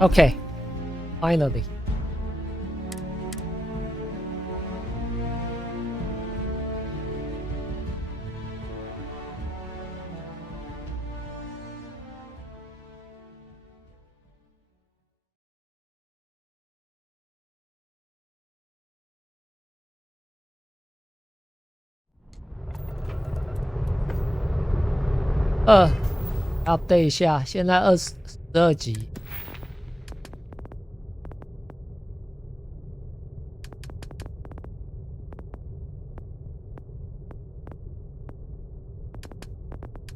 OK, finally. update 一下，现在12集。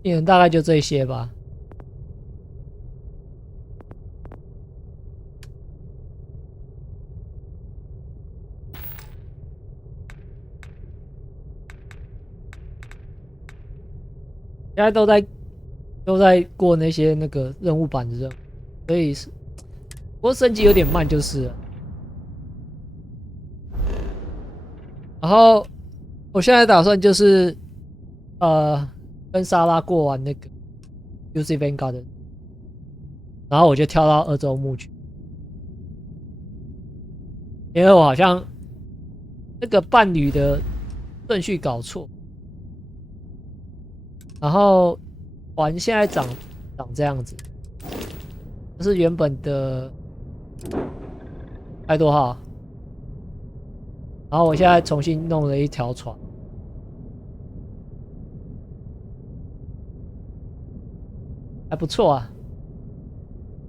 技能大概就这些吧。现在都在过那些那个任务版的任务，所以是不过升级有点慢就是了。然后我现在打算就是跟莎拉过完那个 UC Vanguard， 然后我就跳到二周目去，因为我好像那个伴侣的顺序搞错，然后环现在长这样子，这是原本的爱多号，然后我现在重新弄了一条船，还不错啊，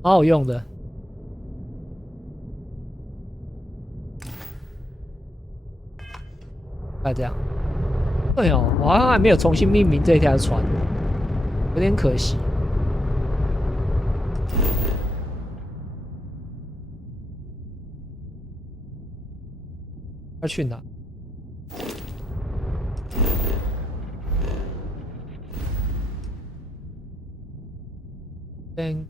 蛮好用的。大概这样。对哦，我好像还没有重新命名这条船，有点可惜。要去哪？Thank。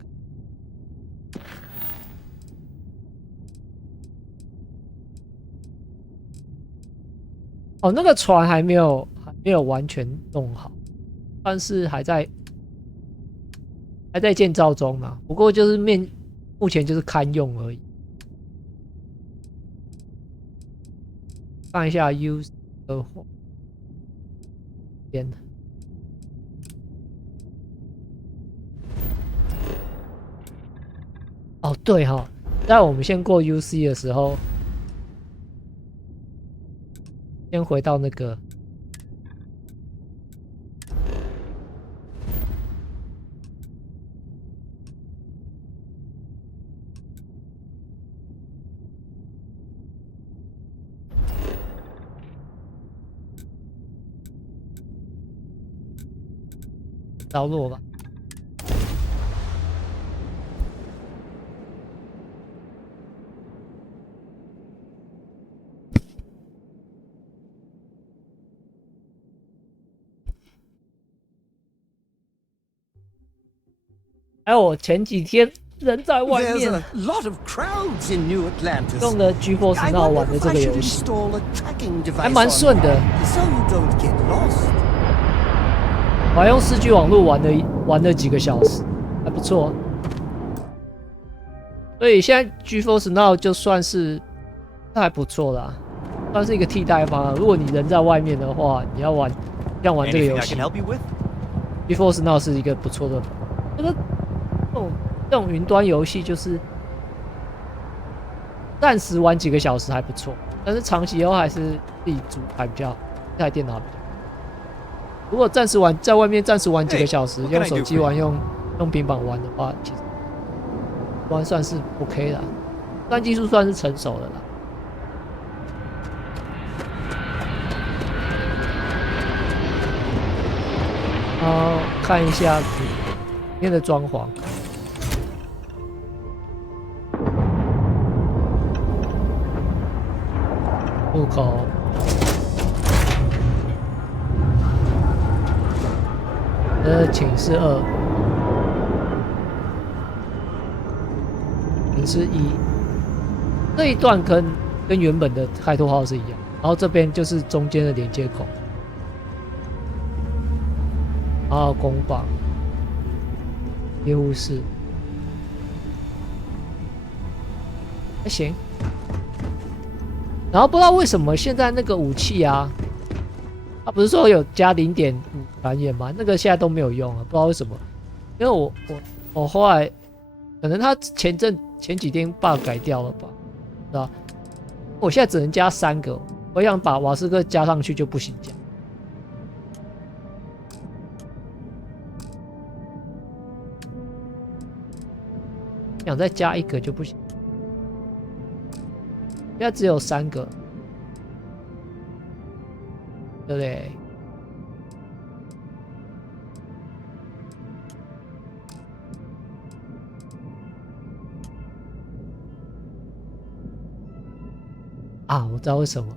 哦，那个船还没有完全弄好，但是还在建造中嘛。不过就是目前就是堪用而已。看一下 use 的边。哦，对哈、哦，在我们先过 UC 的时候，先回到那个。着落吧。还有我前几天人在外面用的 GeForce Now 玩的这个游戏，还蛮顺的。我还用4G 网络玩了几个小时，还不错。所以现在 GeForce Now 就算是还不错啦，算是一个替代方案。如果你人在外面的话，你要玩这个游戏 ，GeForce Now 是一个不错的。这种云端游戏就是暂时玩几个小时还不错，但是长期以后还是自己组还比较，这台电脑比较。如果在外面暂时玩几个小时，用手机玩用平板玩的话，其实端算是 OK 的，端技术算是成熟的啦。然后看一下里面的装潢。入口，寝室2，寝室1，这一段跟原本的开拓号是一样，然后这边就是中间的连接口，然后工坊、业务室，还行。然后不知道为什么现在那个武器啊，它不是说有加0.5传言吗？那个现在都没有用啊，不知道为什么。因为我后来可能他前几天 bug 改掉了吧，是吧？我现在只能加3个，我想把瓦斯克加上去就不行加。想再加1个就不行，现在只有3个，对不对？啊，我知道为什么。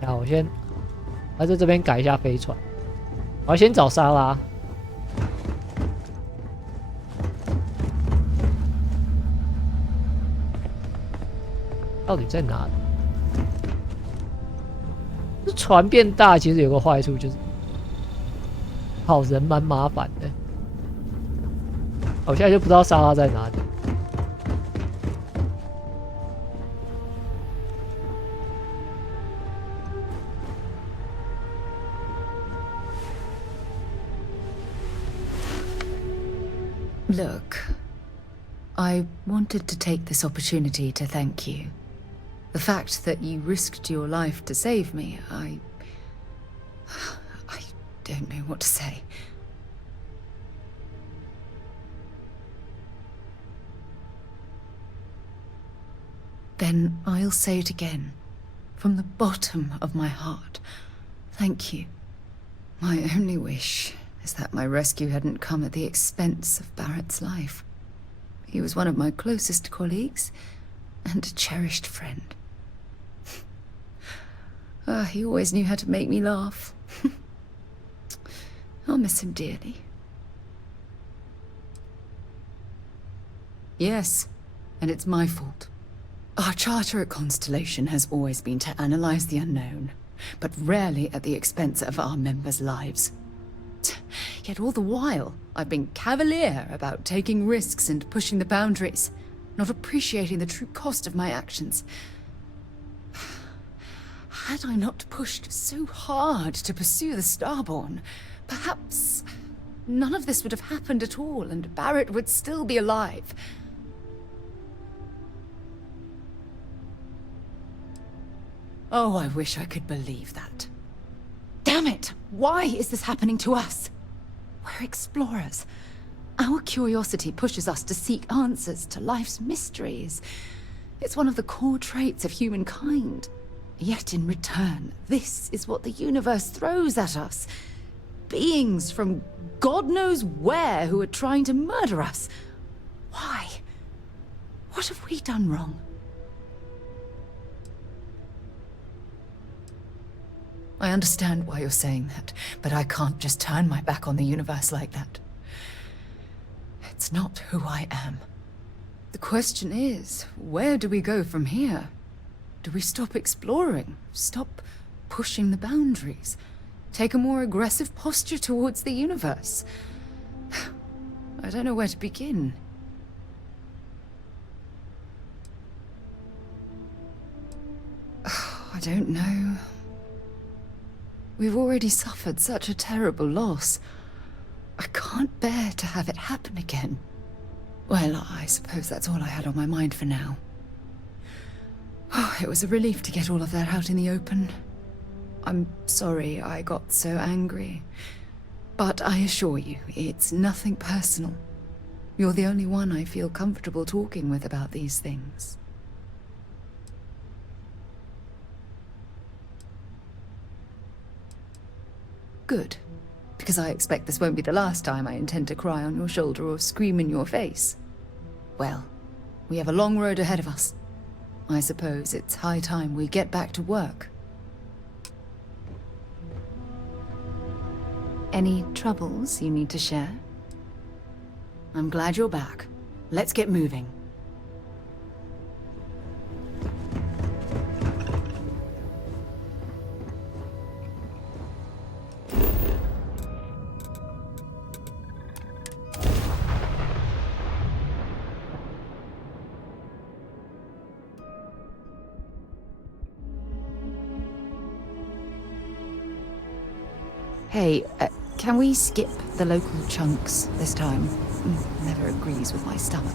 然后我先在这边改一下飞船，我要先找沙拉。到底在哪里？这船变大，其实有个坏处就是，好人蛮麻烦的。我现在就不知道沙拉在哪里。Look, I wanted to take this opportunity to thank you. The fact that you risked your life to save me, I don't know what to say. Then I'll say it again, from the bottom of my heart. Thank you. My only wish is that my rescue hadn't come at the expense of Barrett's life. He was one of my closest colleagues and a cherished friend. He always knew how to make me laugh. I'll miss him dearly. Yes, and it's my fault. Our charter at Constellation has always been to analyze the unknown, but rarely at the expense of our members' lives. Yet all the while, I've been cavalier about taking risks and pushing the boundaries, not appreciating the true cost of my actions. Had I not pushed so hard to pursue the Starborn, perhaps none of this would have happened at all, and Barrett would still be alive. Oh, I wish I could believe that. Damn it! Why is this happening to us? We're explorers. Our curiosity pushes us to seek answers to life's mysteries. It's one of the core traits of humankind. Yet in return, this is what the universe throws at us. Beings from God knows where who are trying to murder us. Why? What have we done wrong? I understand why you're saying that, but I can't just turn my back on the universe like that. It's not who I am. The question is, where do we go from here? Do we stop exploring? Stop pushing the boundaries? Take a more aggressive posture towards the universe? I don't know where to begin. I don't know. We've already suffered such a terrible loss. I can't bear to have it happen again. Well, I suppose that's all I had on my mind for now. It was a relief to get all of that out in the open. I'm sorry I got so angry. But I assure you, it's nothing personal. You're the only one I feel comfortable talking with about these things. Good. Because I expect this won't be the last time I intend to cry on your shoulder or scream in your face. Well, we have a long road ahead of us. I suppose it's high time we get back to work. Any troubles you need to share? I'm glad you're back. Let's get moving. Hey, can we skip the local chunks this time? Never agrees with my stomach.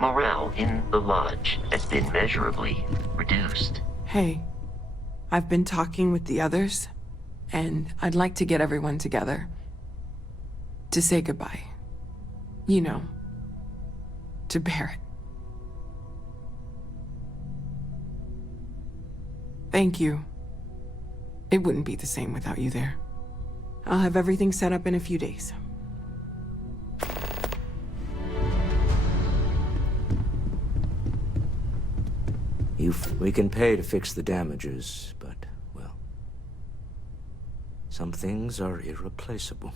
Morale in the lodge has been measurably reduced. Hey, I've been talking with the others, and I'd like to get everyone together. To say goodbye. You know, to Barrett. Thank you. It wouldn't be the same without you there. I'll have everything set up in a few days. We can pay to fix the damages, but, well, some things are irreplaceable.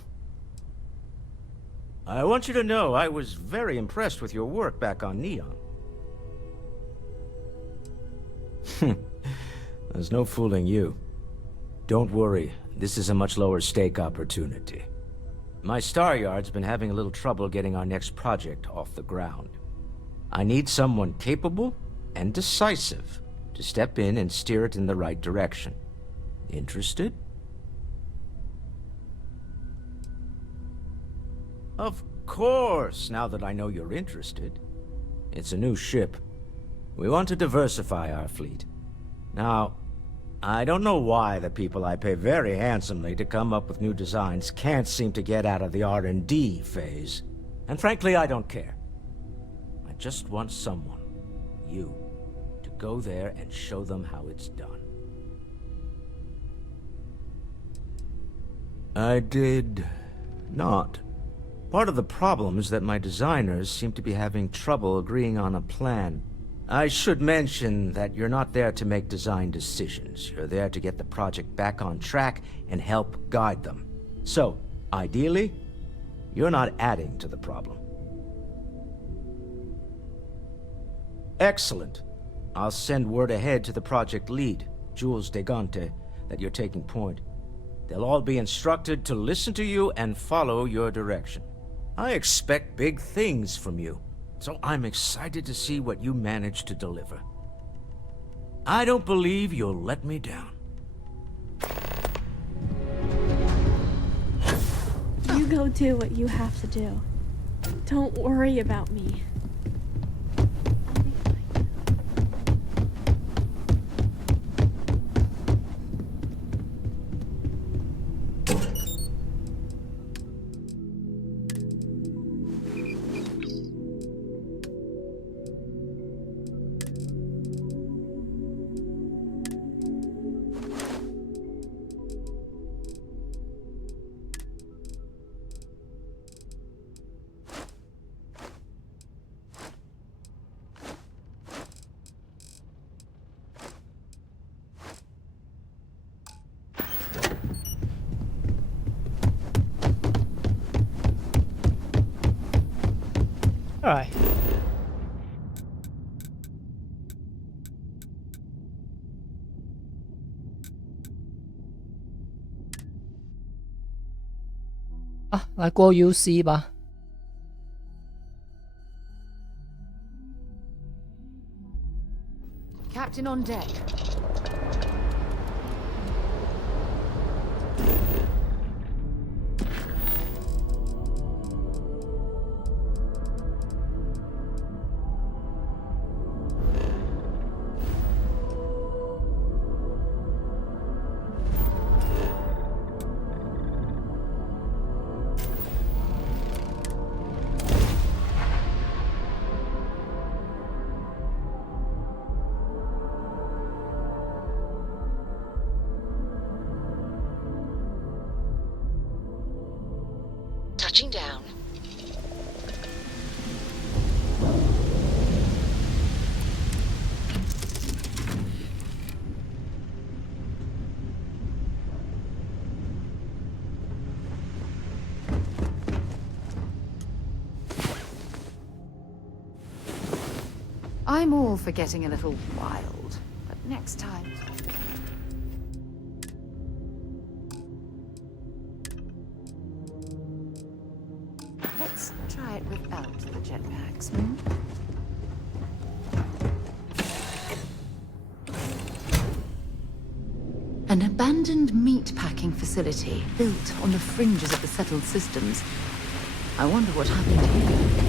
I want you to know I was very impressed with your work back on Neon. There's no fooling you. Don't worry, this is a much lower stake opportunity. My Star Yard's been having a little trouble getting our next project off the ground. I need someone capable and decisive to step in and steer it in the right direction. Interested? Of course, now that I know you're interested. It's a new ship. We want to diversify our fleet. Now, I don't know why the people I pay very handsomely to come up with new designs can't seem to get out of the R&D phase. And frankly, I don't care. I just want someone, you, to go there and show them how it's done. I did not. Part of the problem is that my designers seem to be having trouble agreeing on a plan. I should mention that you're not there to make design decisions. You're there to get the project back on track and help guide them. So, ideally, you're not adding to the problem. Excellent. I'll send word ahead to the project lead, Jules Degante, that you're taking point. They'll all be instructed to listen to you and follow your direction. I expect big things from you, so I'm excited to see what you manage to deliver. I don't believe you'll let me down. You go do what you have to do. Don't worry about me. I'll be fine. All right. Ah, 来过 UC 吧。Captain on deck. Touching down. I'm all for getting a little wild, but next time... Let's Let's try it without the jetpacks, hmm? An abandoned meat-packing facility built on the fringes of the settled systems. I wonder what happened here.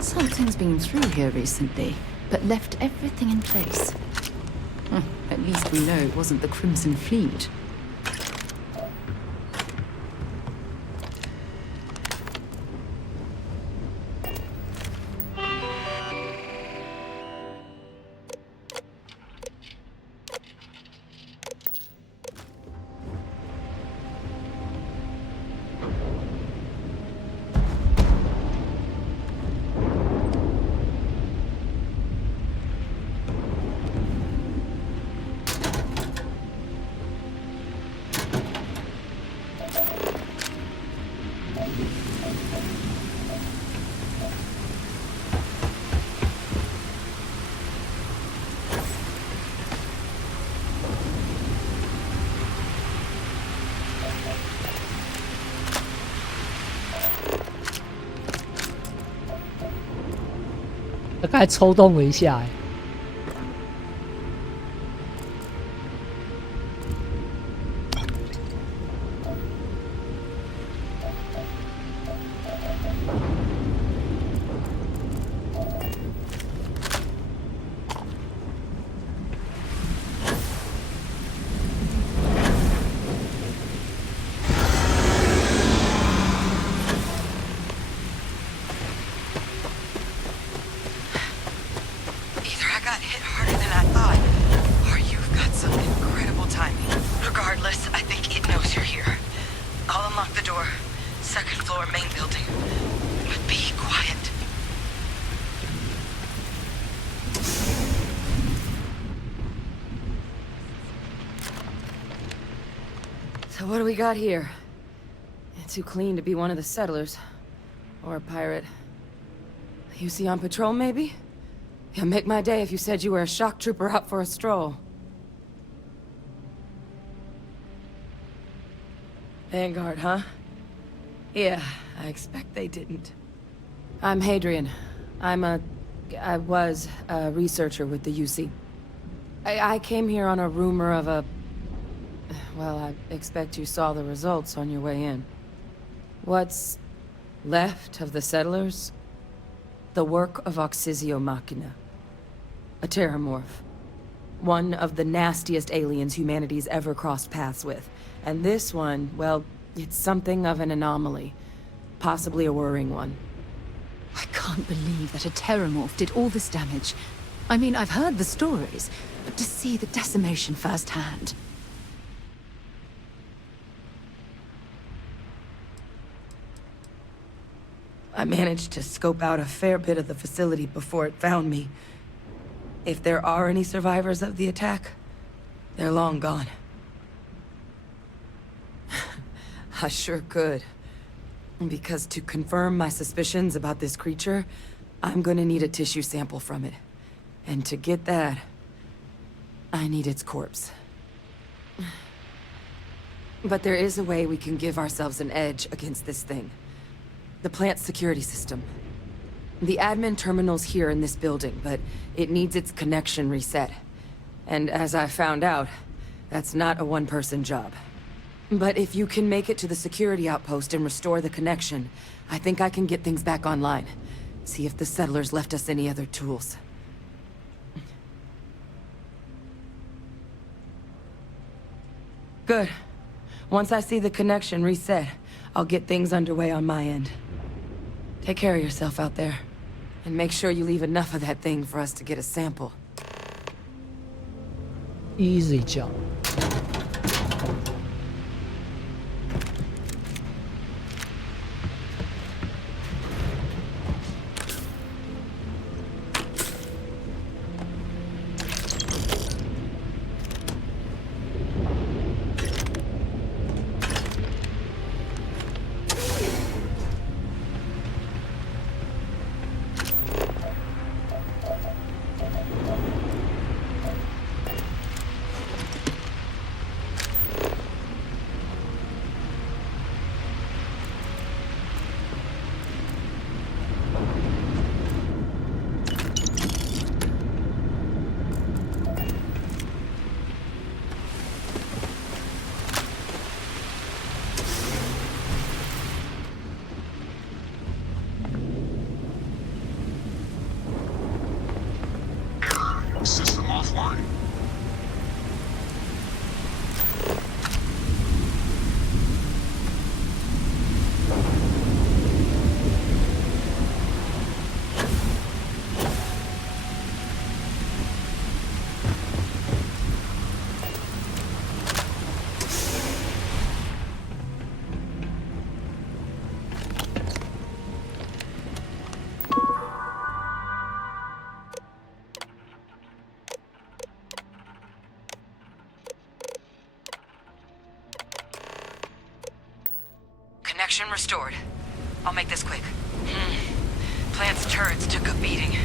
Something's been through here recently, but left everything in place. At least we know it wasn't the Crimson Fleet.他刚才抽动了一下，哎，Either I got hit harder than I thought, or you've got some incredible timing. Regardless, I think it knows you're here. I'll unlock the door. Second floor, main building. But be quiet. So what do we got here? Too clean to be one of the settlers. Or a pirate. You see on patrol, maybe? It'd make my day if you said you were a shock trooper out for a stroll. Vanguard, huh? Yeah, I expect they didn't. I'm Hadrian. I was a researcher with the UC. I came here on a rumor of a... Well, I expect you saw the results on your way in. What's left of the settlers? The work of Oxysio Machina. A terramorph. One of the nastiest aliens humanity's ever crossed paths with. And this one, well, it's something of an anomaly. Possibly a worrying one. I can't believe that a terramorph did all this damage. I mean, I've heard the stories, but to see the decimation firsthand... I managed to scope out a fair bit of the facility before it found me. If there are any survivors of the attack, they're long gone. I sure could. Because to confirm my suspicions about this creature, I'm gonna need a tissue sample from it. And to get that, I need its corpse. But there is a way we can give ourselves an edge against this thing. The plant's security system. The admin terminal's here in this building, but it needs its connection reset. And as I found out, that's not a one-person job. But if you can make it to the security outpost and restore the connection, I think I can get things back online. See if the settlers left us any other tools. Good. Once I see the connection reset, I'll get things underway on my end. Take care of yourself out there. And make sure you leave enough of that thing for us to get a sample. easy jump. Traction restored. I'll make this quick. Plant's turrets took a beating,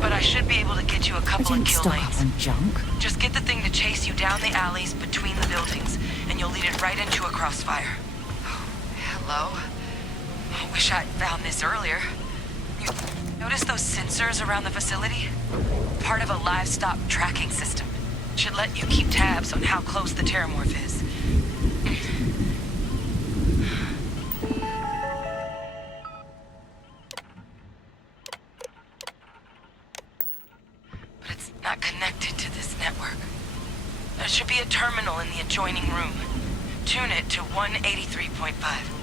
but I should be able to get you a couple of kill lanes. On junk. Just get the thing to chase you down the alleys between the buildings, and you'll lead it right into a crossfire. Oh, hello? I wish I'd found this earlier. You notice those sensors around the facility? Part of a livestock tracking system. Should let you keep tabs on how close the Terramorph is. But it's not connected to this network. There should be a terminal in the adjoining room. Tune it to 183.5.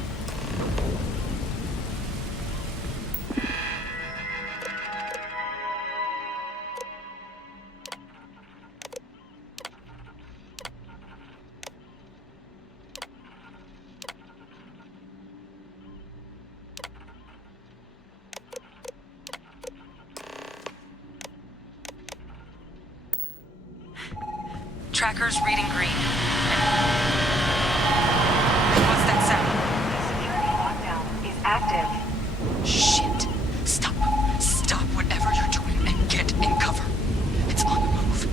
Tracker's reading green. What's that sound? Security lockdown is active. Shit. Stop. Stop whatever you're doing and get in cover. It's on the move.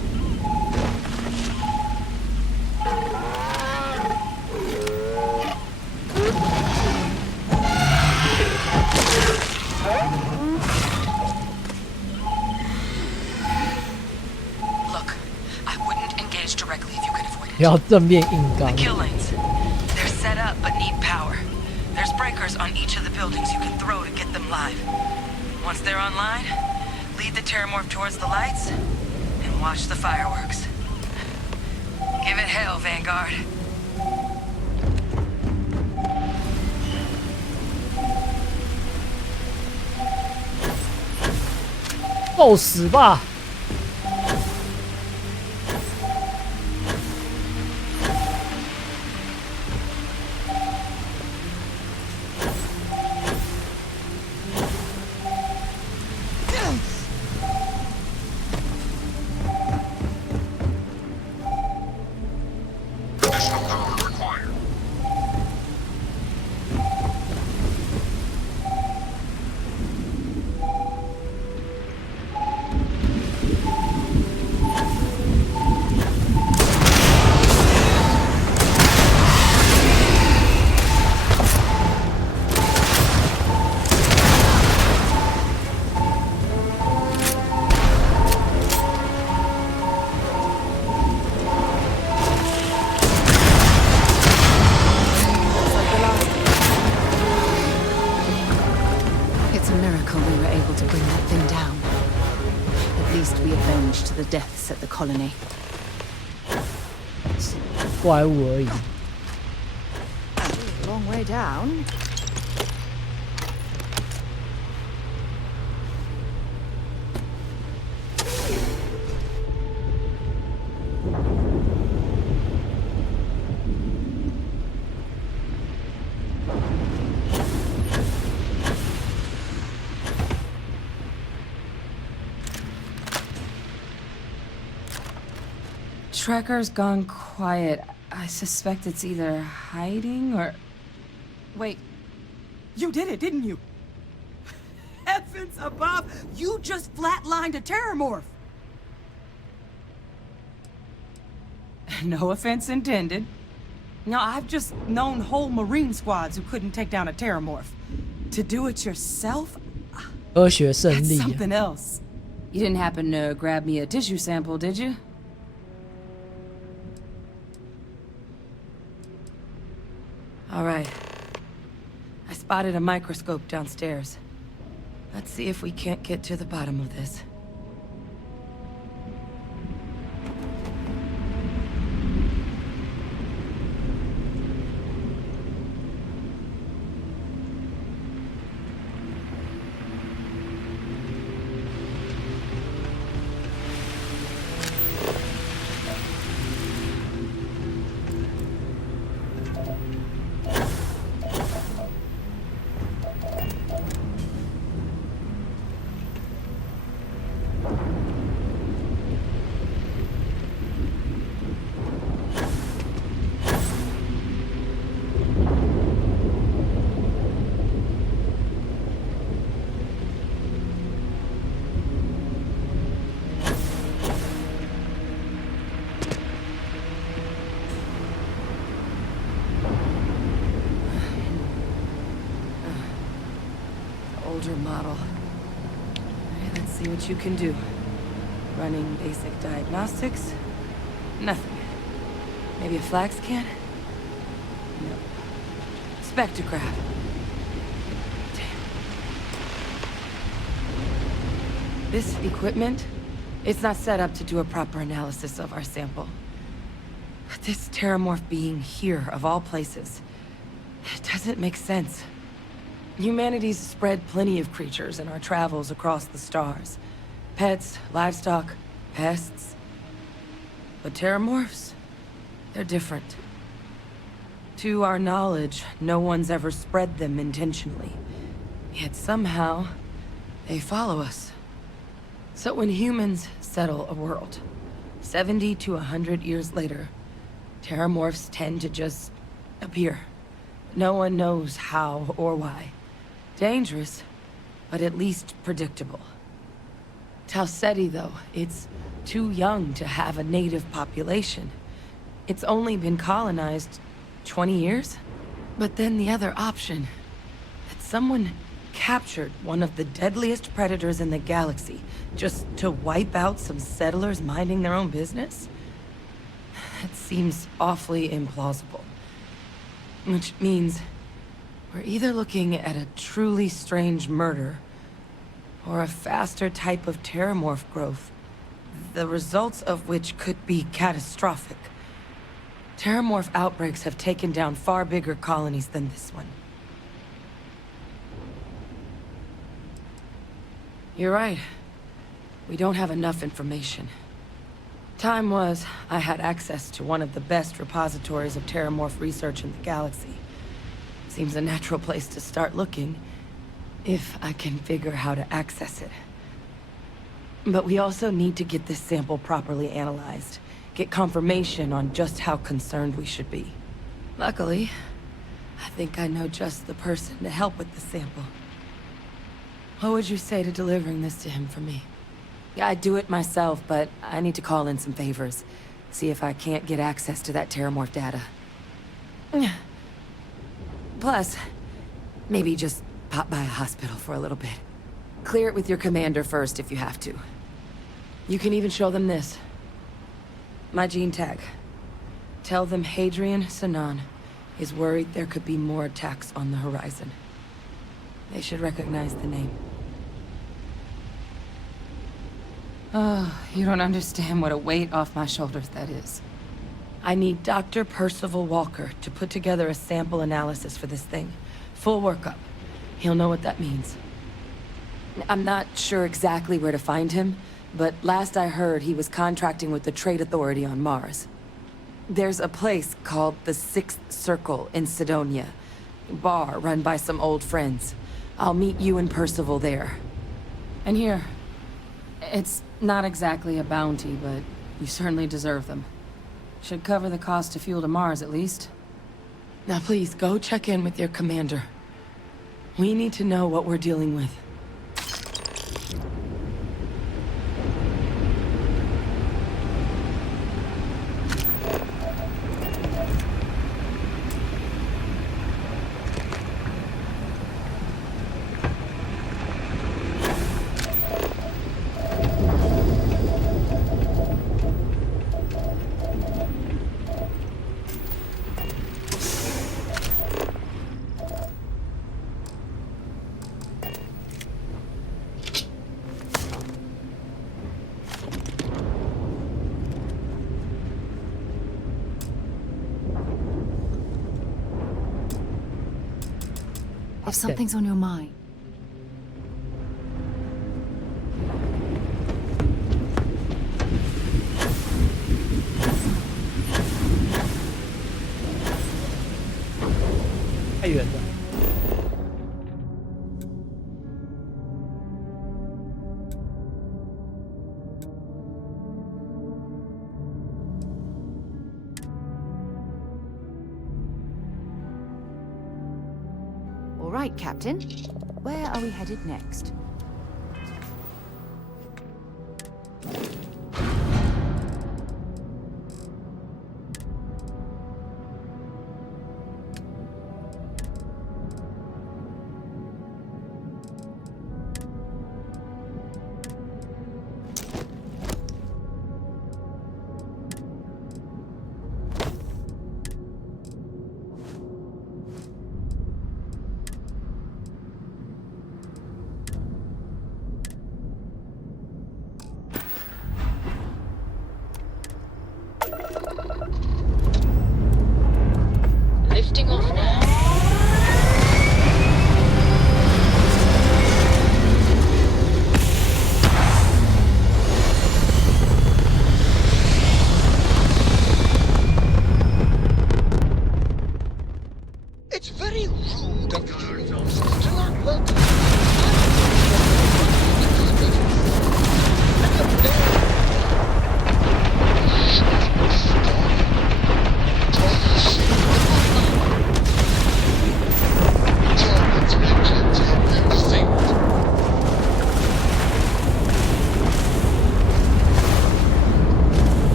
Look, I wouldn't engage directly if you can avoid it. 不要正面硬刚 The。kill lanes. They're set up but need power. There's breakers on each of the buildings you can throw to get them live. Once they're online, lead the Terramorph towards the lights and watch the fireworks. Give it hell, Vanguard. 够死吧！It's a miracle we were able to bring that thing down. At least we avenged the deaths at the colony. 怪物而已。 Long way down. Tracker's gone quiet. I suspect it's either hiding or... Wait, you did it, didn't you? Heavens above, you just flatlined a Terramorph! No offense intended. Now, I've just known whole Marine squads who couldn't take down a Terramorph. To do it yourself? 科学胜 That's 利。 something else. You didn't happen to grab me a tissue sample, did you? All right. I spotted a microscope downstairs. Let's see if we can't get to the bottom of this. older model. Alright, let's see what you can do. Running basic diagnostics? Nothing. Maybe a flag scan? No. Spectrograph. Damn. This equipment, it's not set up to do a proper analysis of our sample. But this Terramorph being here, of all places, it doesn't make sense. Humanity's spread plenty of creatures in our travels across the stars. Pets, livestock, pests. But Terramorphs, they're different. To our knowledge, no one's ever spread them intentionally. Yet somehow, they follow us. So when humans settle a world, 70 to 100 years later, Terramorphs tend to just appear. No one knows how or why. Dangerous, but at least predictable. Tau Ceti, though, it's too young to have a native population. It's only been colonized 20 years? But then the other option, that someone captured one of the deadliest predators in the galaxy just to wipe out some settlers minding their own business? That seems awfully implausible. Which means we're either looking at a truly strange murder or a faster type of Terramorph growth, the results of which could be catastrophic. Terramorph outbreaks have taken down far bigger colonies than this one. You're right. We don't have enough information. Time was, I had access to one of the best repositories of Terramorph research in the galaxy. Seems a natural place to start looking, if I can figure how to access it. But we also need to get this sample properly analyzed. Get confirmation on just how concerned we should be. Luckily, I think I know just the person to help with the sample. What would you say to delivering this to him for me? Yeah, I'd do it myself, but I need to call in some favors. See if I can't get access to that Terramorph data. Plus, maybe just pop by a hospital for a little bit. Clear it with your commander first if you have to. You can even show them this. My gene tag. Tell them Hadrian Sinan is worried there could be more attacks on the horizon. They should recognize the name. Oh, you don't understand what a weight off my shoulders that is. I need Dr. Percival Walker to put together a sample analysis for this thing. Full workup. He'll know what that means. I'm not sure exactly where to find him, but last I heard he was contracting with the Trade Authority on Mars. There's a place called the Sixth Circle in Cydonia. Bar run by some old friends. I'll meet you and Percival there. And here, it's not exactly a bounty, but you certainly deserve them. Should cover the cost of fuel to Mars, at least. Now please, go check in with your commander. We need to know what we're dealing with. If something's on your mind,太远了。all right, Captain. Where are we headed next?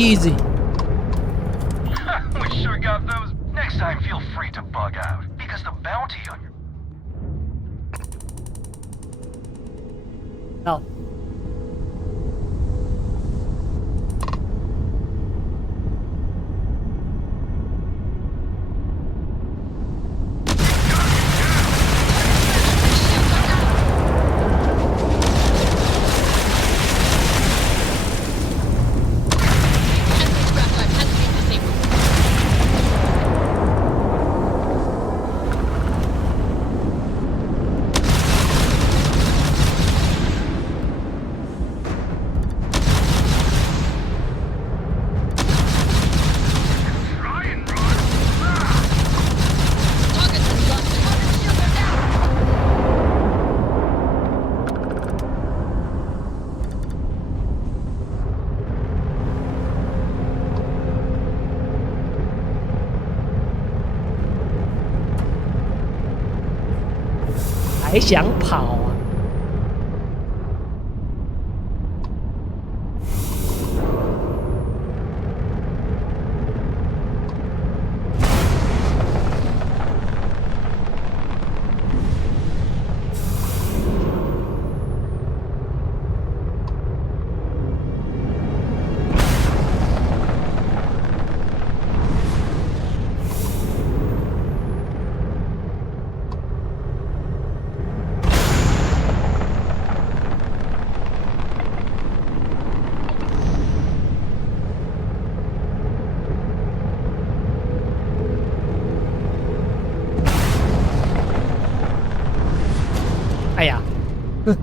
Easy. We sure got those. Next time, feel free to bug out, because the bounty on your... 到。还想跑啊？哎呀，哼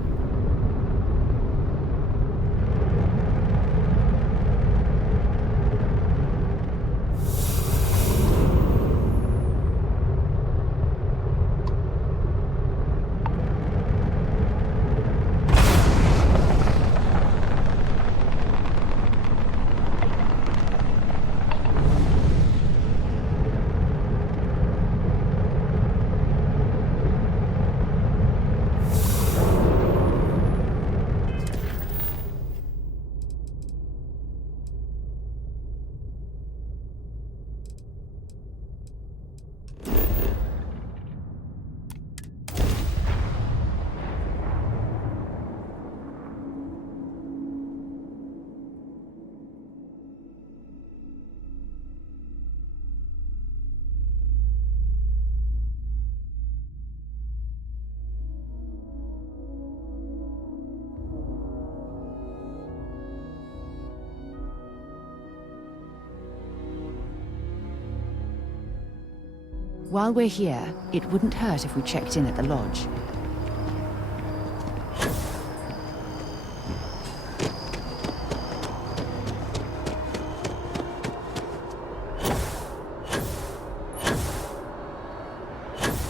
！While we're here, it wouldn't hurt if we checked in at the lodge.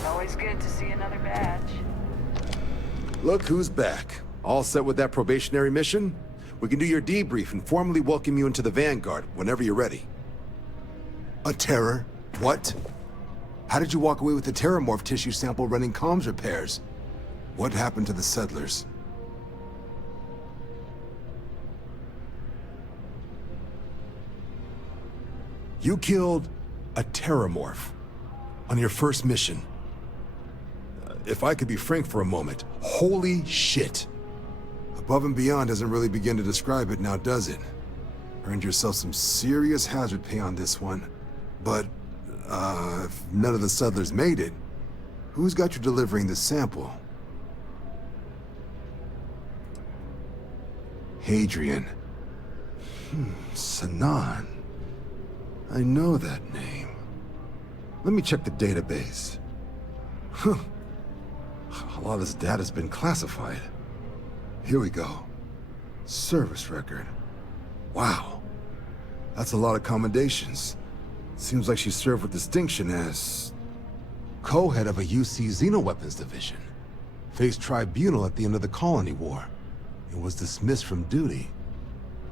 Always good to see another badge. Look who's back. All set with that probationary mission? We can do your debrief and formally welcome you into the Vanguard whenever you're ready. A terror? What? How did you walk away with the Terramorph tissue sample running comms repairs? What happened to the settlers? You killed a Terramorph on your first mission. If I could be frank for a moment, holy shit. Above and beyond doesn't really begin to describe it now, does it? Earned yourself some serious hazard pay on this one. But if none of the settlers made it, who's got you delivering the sample? Hadrian. Sanan. I know that name. Let me check the database. Huh. A lot of this data's been classified. Here we go. Service record. Wow. That's a lot of commendations. Seems like she served with distinction as co-head of a UC Xenoweapons division. Faced tribunal at the end of the Colony War and was dismissed from duty.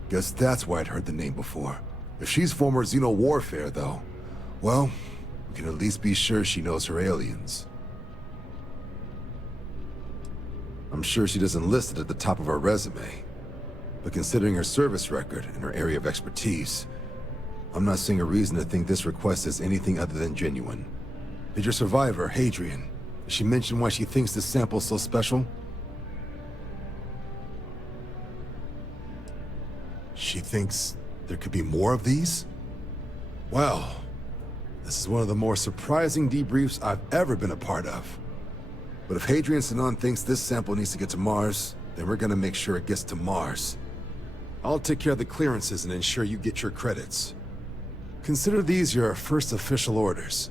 Guess that's why I'd heard the name before. If she's former Xeno warfare, though, well, we can at least be sure she knows her aliens. I'm sure she doesn't list it at the top of her resume. but considering her service record and her area of expertise, I'm not seeing a reason to think this request is anything other than genuine. Did your survivor, Hadrian, did she mention why she thinks this sample's so special? She thinks there could be more of these? Well, this is one of the more surprising debriefs I've ever been a part of. But if Hadrian Sinon thinks this sample needs to get to Mars, then we're gonna make sure it gets to Mars. I'll take care of the clearances and ensure you get your credits. Consider these your first official orders.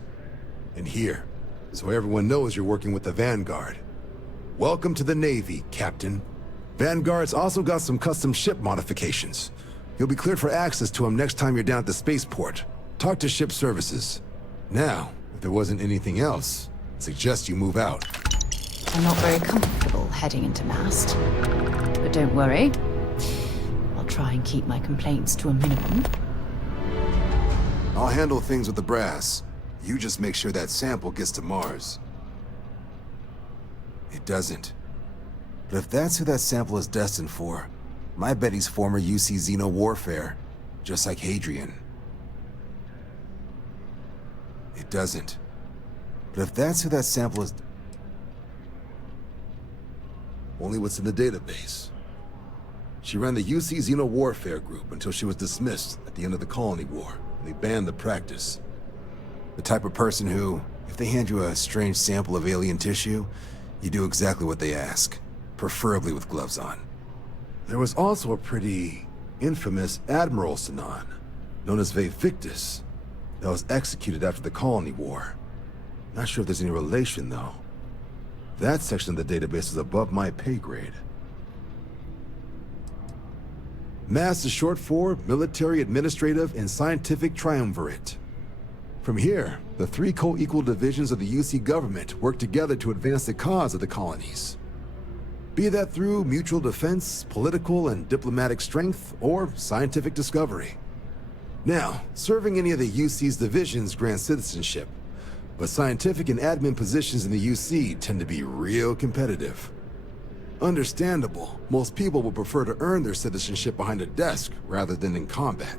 And here, so everyone knows you're working with the Vanguard. Welcome to the Navy, Captain. Vanguard's also got some custom ship modifications. You'll be cleared for access to them next time you're down at the spaceport. Talk to ship services. Now, if there wasn't anything else, I suggest you move out. I'm not very comfortable heading into Mast. But don't worry. I'll try and keep my complaints to a minimum. I'll handle things with the brass. You just make sure that sample gets to Mars. It doesn't. But if that's who that sample is destined for, my bet he's former UC Xeno warfare, just like Hadrian. It doesn't. But if that's who that sample is... Only what's in the database. She ran the UC Xeno warfare group until she was dismissed at the end of the Colony War, and they banned the practice. The type of person who, if they hand you a strange sample of alien tissue, you do exactly what they ask, preferably with gloves on. There was also a pretty infamous Admiral Sinon, known as Ve Victus, that was executed after the Colony War. Not sure if there's any relation, though. That section of the database is above my pay grade. MAST is short for Military, Administrative, and Scientific Triumvirate. From here, the three co-equal divisions of the UC government work together to advance the cause of the colonies. Be that through mutual defense, political and diplomatic strength, or scientific discovery. Now, serving any of the UC's divisions grants citizenship, but scientific and admin positions in the UC tend to be real competitive. Understandable, most people would prefer to earn their citizenship behind a desk rather than in combat.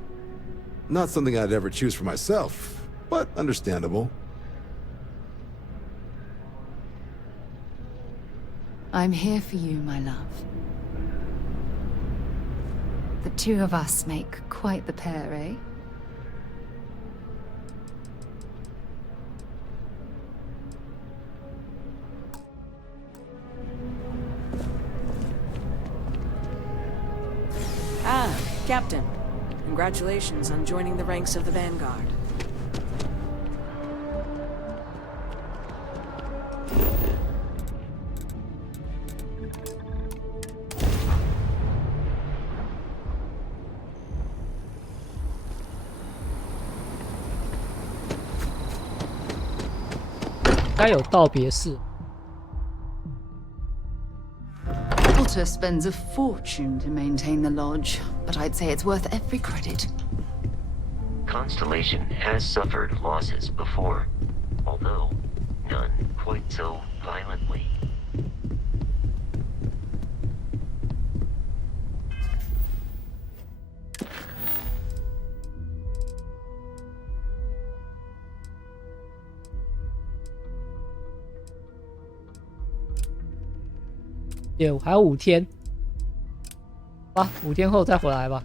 Not something I'd ever choose for myself, but understandable. I'm here for you, my love. The two of us make quite the pair, eh? Ah, Captain. Congratulations on joining the ranks of the Vanguard.该有道别式。 Potter spends a fortune to maintain the lodge, but I'd say it's worth every credit. Constellation has suffered losses before, although none quite so violently.还有5天，吧，5天后再回来吧。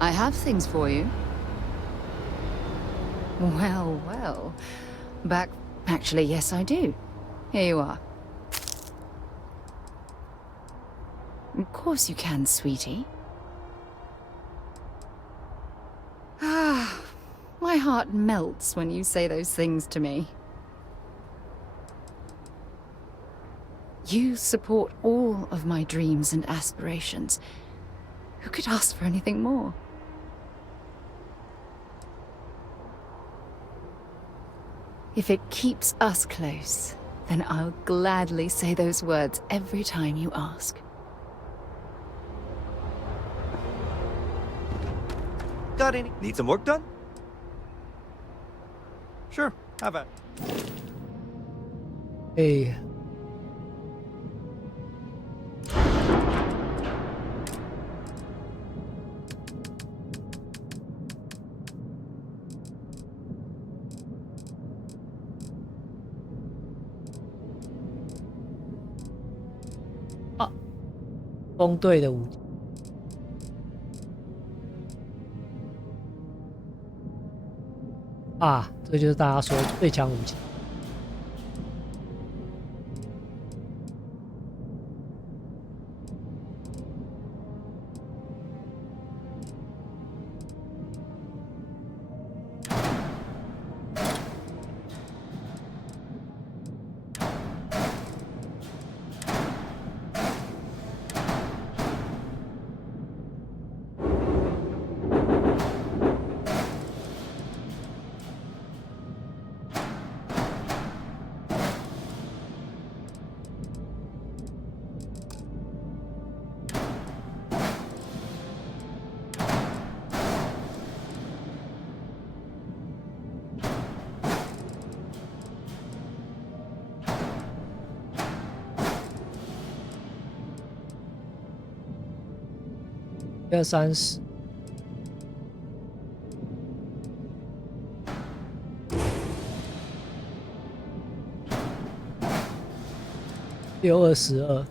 I have things for you. Well, well. Actually, yes, I do. Here you are. Of course you can, sweetie. Ah, my heart melts when you say those things to me. You support all of my dreams and aspirations. Who could ask for anything more? If it keeps us close, then I'll gladly say those words every time you ask. Got any? Need some work done? Sure, have at it. Hey.风队的武器啊，这就是大家说最强武器。130，622。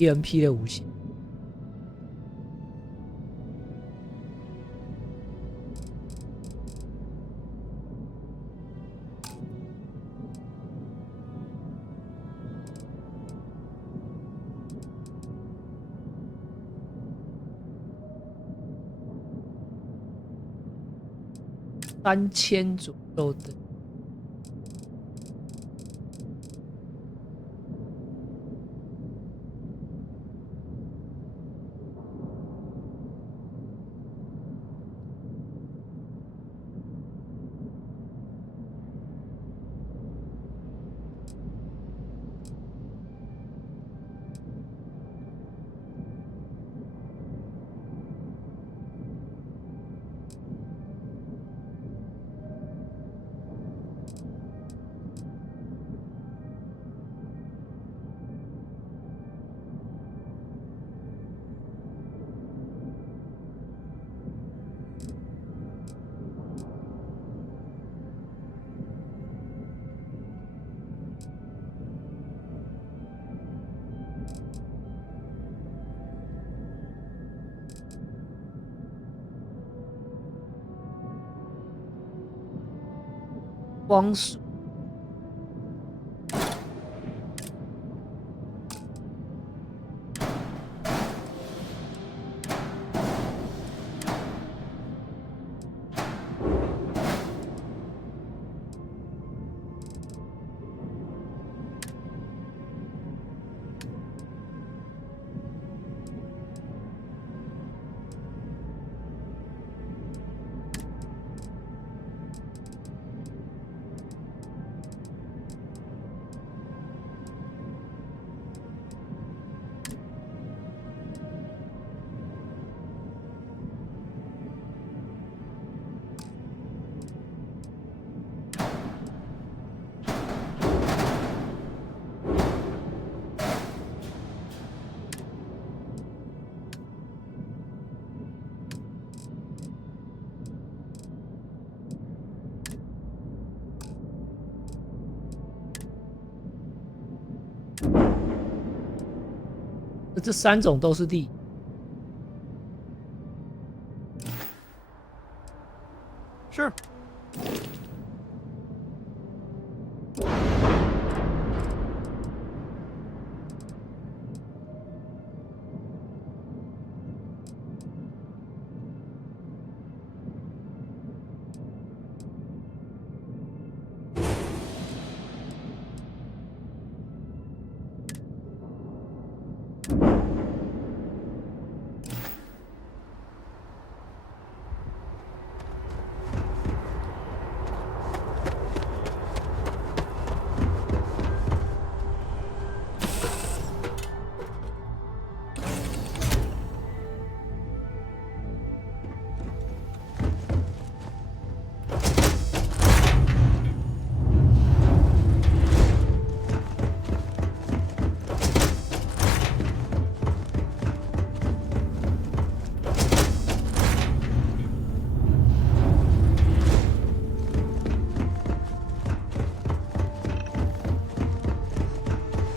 EMP 的武器，3000左右的。光束。这3种都是力。Sure.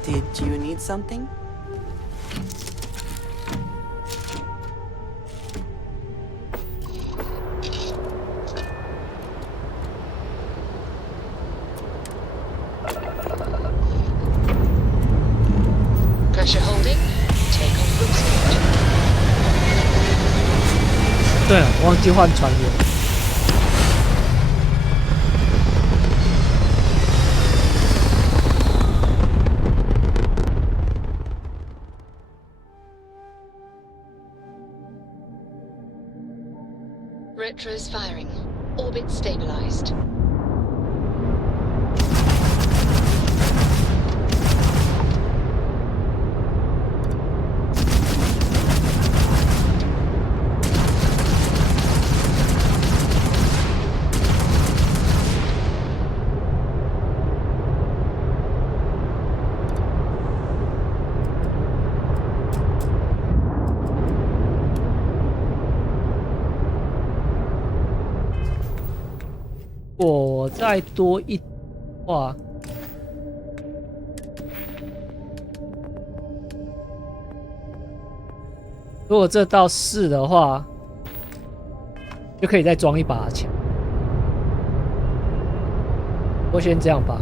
Did you need something? Pressure holding. Take off room speed. 对了，忘记换船员。Retros firing. Orbit stabilized.我再多一话，如果这到4的话，就可以再装一把枪。我先这样吧。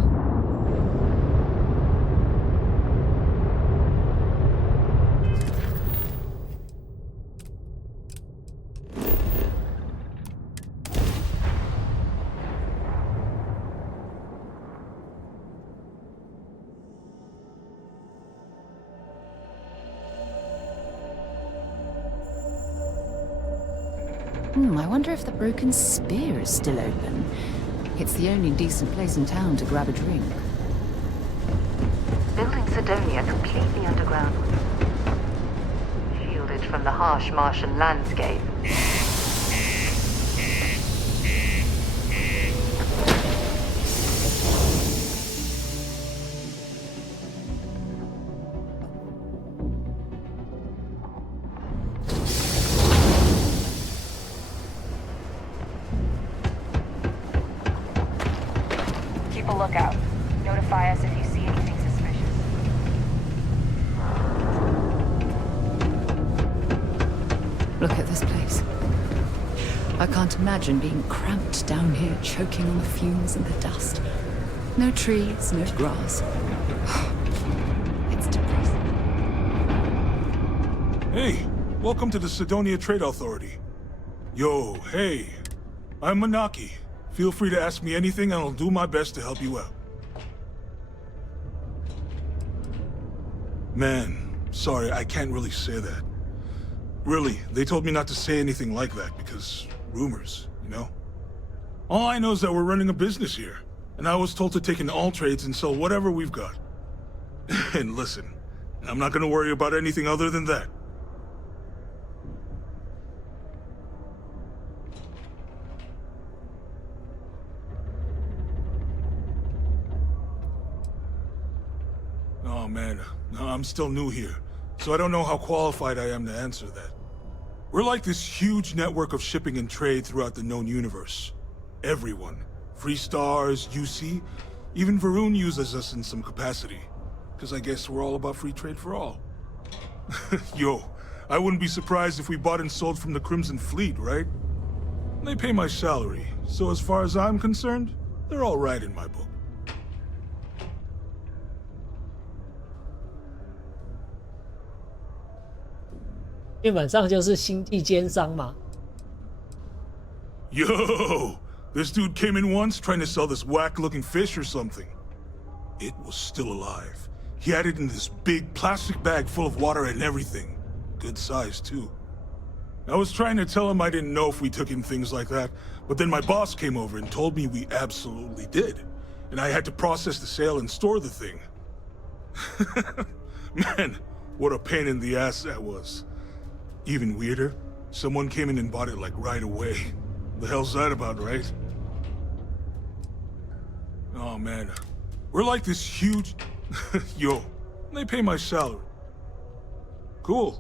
I wonder if the Broken Spear is still open. It's the only decent place in town to grab a drink. Building Sidonia completely underground. Shielded from the harsh Martian landscape. Keep a lookout. Notify us if you see anything suspicious. Look at this place. I can't imagine being cramped down here, choking on the fumes and the dust. No trees, no grass. It's depressing. Hey, welcome to the Sidonia Trade Authority. Yo, hey, I'm Manaki. Feel free to ask me anything and I'll do my best to help you out. Man, sorry, I can't really say that. Really, they told me not to say anything like that because rumors, you know? All I know is that we're running a business here, and I was told to take in all trades and sell whatever we've got. And listen, I'm not gonna worry about anything other than that. Oh man, no, I'm still new here, so I don't know how qualified I am to answer that. We're like this huge network of shipping and trade throughout the known universe. Everyone. Freestars, UC, even Varun uses us in some capacity. Because I guess we're all about free trade for all. Yo, I wouldn't be surprised if we bought and sold from the Crimson Fleet, right? They pay my salary, so as far as I'm concerned, they're all right in my book. 基本上就是星际奸商嘛。Yo! This dude came in once trying to sell this whack-looking fish or something. It was still alive. He had it in this big plastic bag full of water and everything. Good size, too. I was trying to tell him I didn't know if we took in things like that, but then my boss came over and told me we absolutely did. And I had to process the sale and store the thing. Man, what a pain in the ass that was. Even weirder, someone came in and bought it like right away. The hell's that about, right? Oh man, we're like this huge... Yo, they pay my salary. Cool.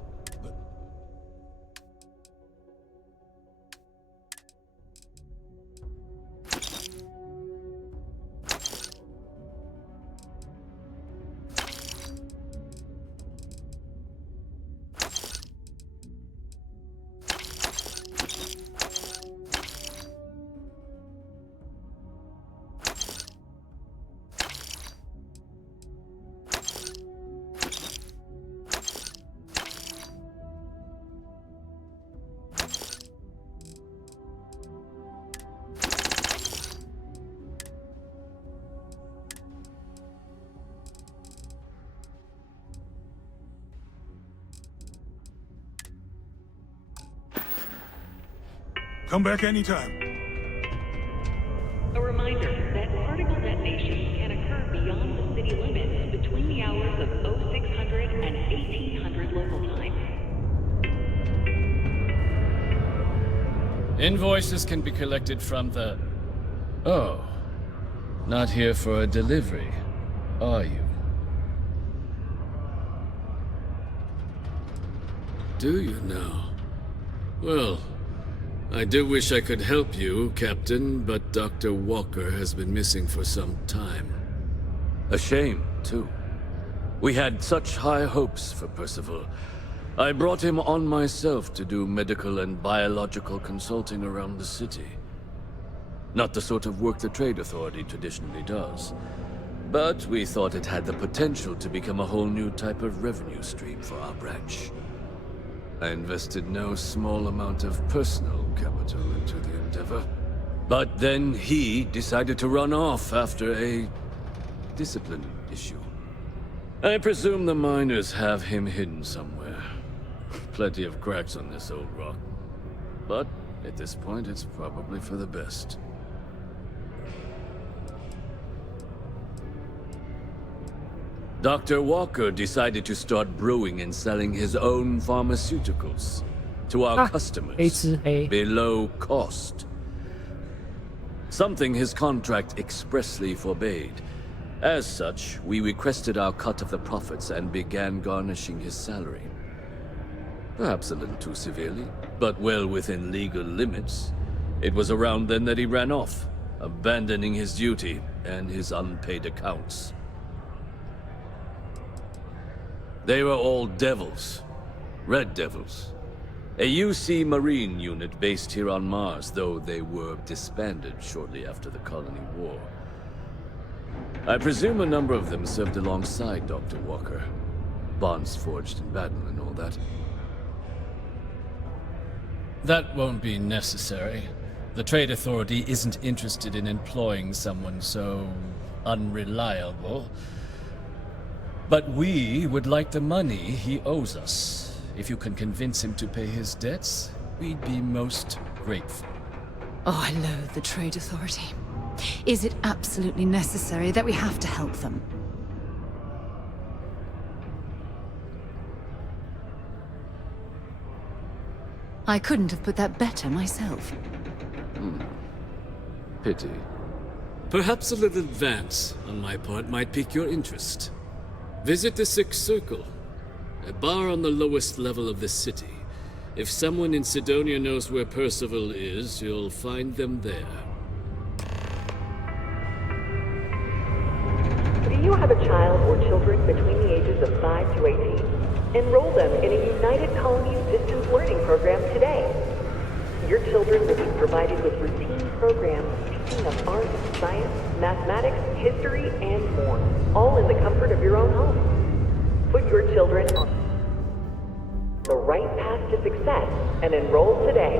Come back anytime. A reminder that particle detonations can occur beyond the city limits between the hours of 0600 and 1800 local time. Invoices can be collected from the... Oh. Not here for a delivery, are you? Do you now? Well, I do wish I could help you, Captain, but Dr. Walker has been missing for some time. A shame, too. We had such high hopes for Percival. I brought him on myself to do medical and biological consulting around the city. Not the sort of work the Trade Authority traditionally does. But we thought it had the potential to become a whole new type of revenue stream for our branch. I invested no small amount of personal capital into the endeavor. But then he decided to run off after a discipline issue. I presume the miners have him hidden somewhere. Plenty of cracks on this old rock. But at this point, it's probably for the best. Dr. Walker decided to start brewing and selling his own pharmaceuticals to our customers below cost. Something his contract expressly forbade. As such, we requested our cut of the profits and began garnishing his salary. Perhaps a little too severely, but well within legal limits. It was around then that he ran off, abandoning his duty and his unpaid accounts. They were all devils. Red Devils. A UC Marine unit based here on Mars, though they were disbanded shortly after the Colony War. I presume a number of them served alongside Dr. Walker. Bonds forged in battle and all that. That won't be necessary. The Trade Authority isn't interested in employing someone so unreliable. But we would like the money he owes us. If you can convince him to pay his debts, we'd be most grateful. Oh, I loathe the Trade Authority. Is it absolutely necessary that we have to help them? I couldn't have put that better myself. Pity. Perhaps a little advance on my part might pique your interest. Visit the Sixth Circle, a bar on the lowest level of the city. If someone in Sidonia knows where Percival is, you'll find them there. Do you have a child or children between the ages of 5 to 18? Enroll them in a United Colonies distance learning program today. Your children will be provided with routine programs teaching them art, science, mathematics, history, and more, all in the comfort of your own home. Put your children on the right path to success and enroll today.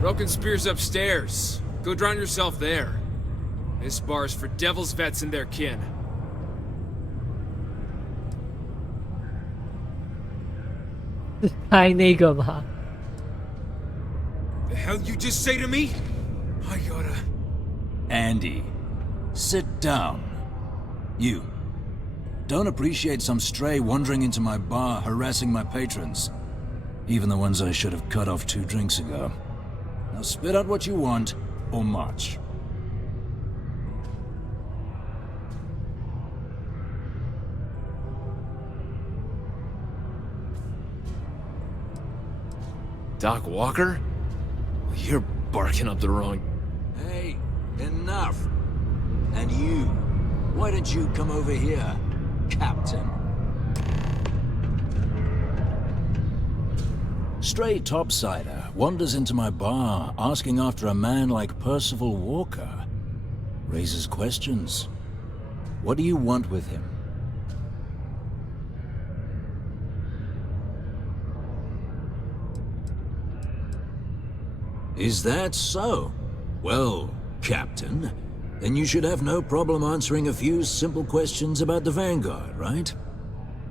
Broken Spear's upstairs. Go drown yourself there. This bar's for Devil's vets and their kin.拍那个吧。 The hell you just say to me? I gotta... Andy, sit down. You. Don't appreciate some stray wandering into my bar, harassing my patrons. Even the ones I should have cut off 2 drinks ago. Now spit out what you want, or march. Doc Walker? You're barking up the wrong... Hey, enough. And you, why don't you come over here, Captain? Stray topsider wanders into my bar asking after a man like Percival Walker. Raises questions. What do you want with him? Is that so? Well, Captain, then you should have no problem answering a few simple questions about the Vanguard, right?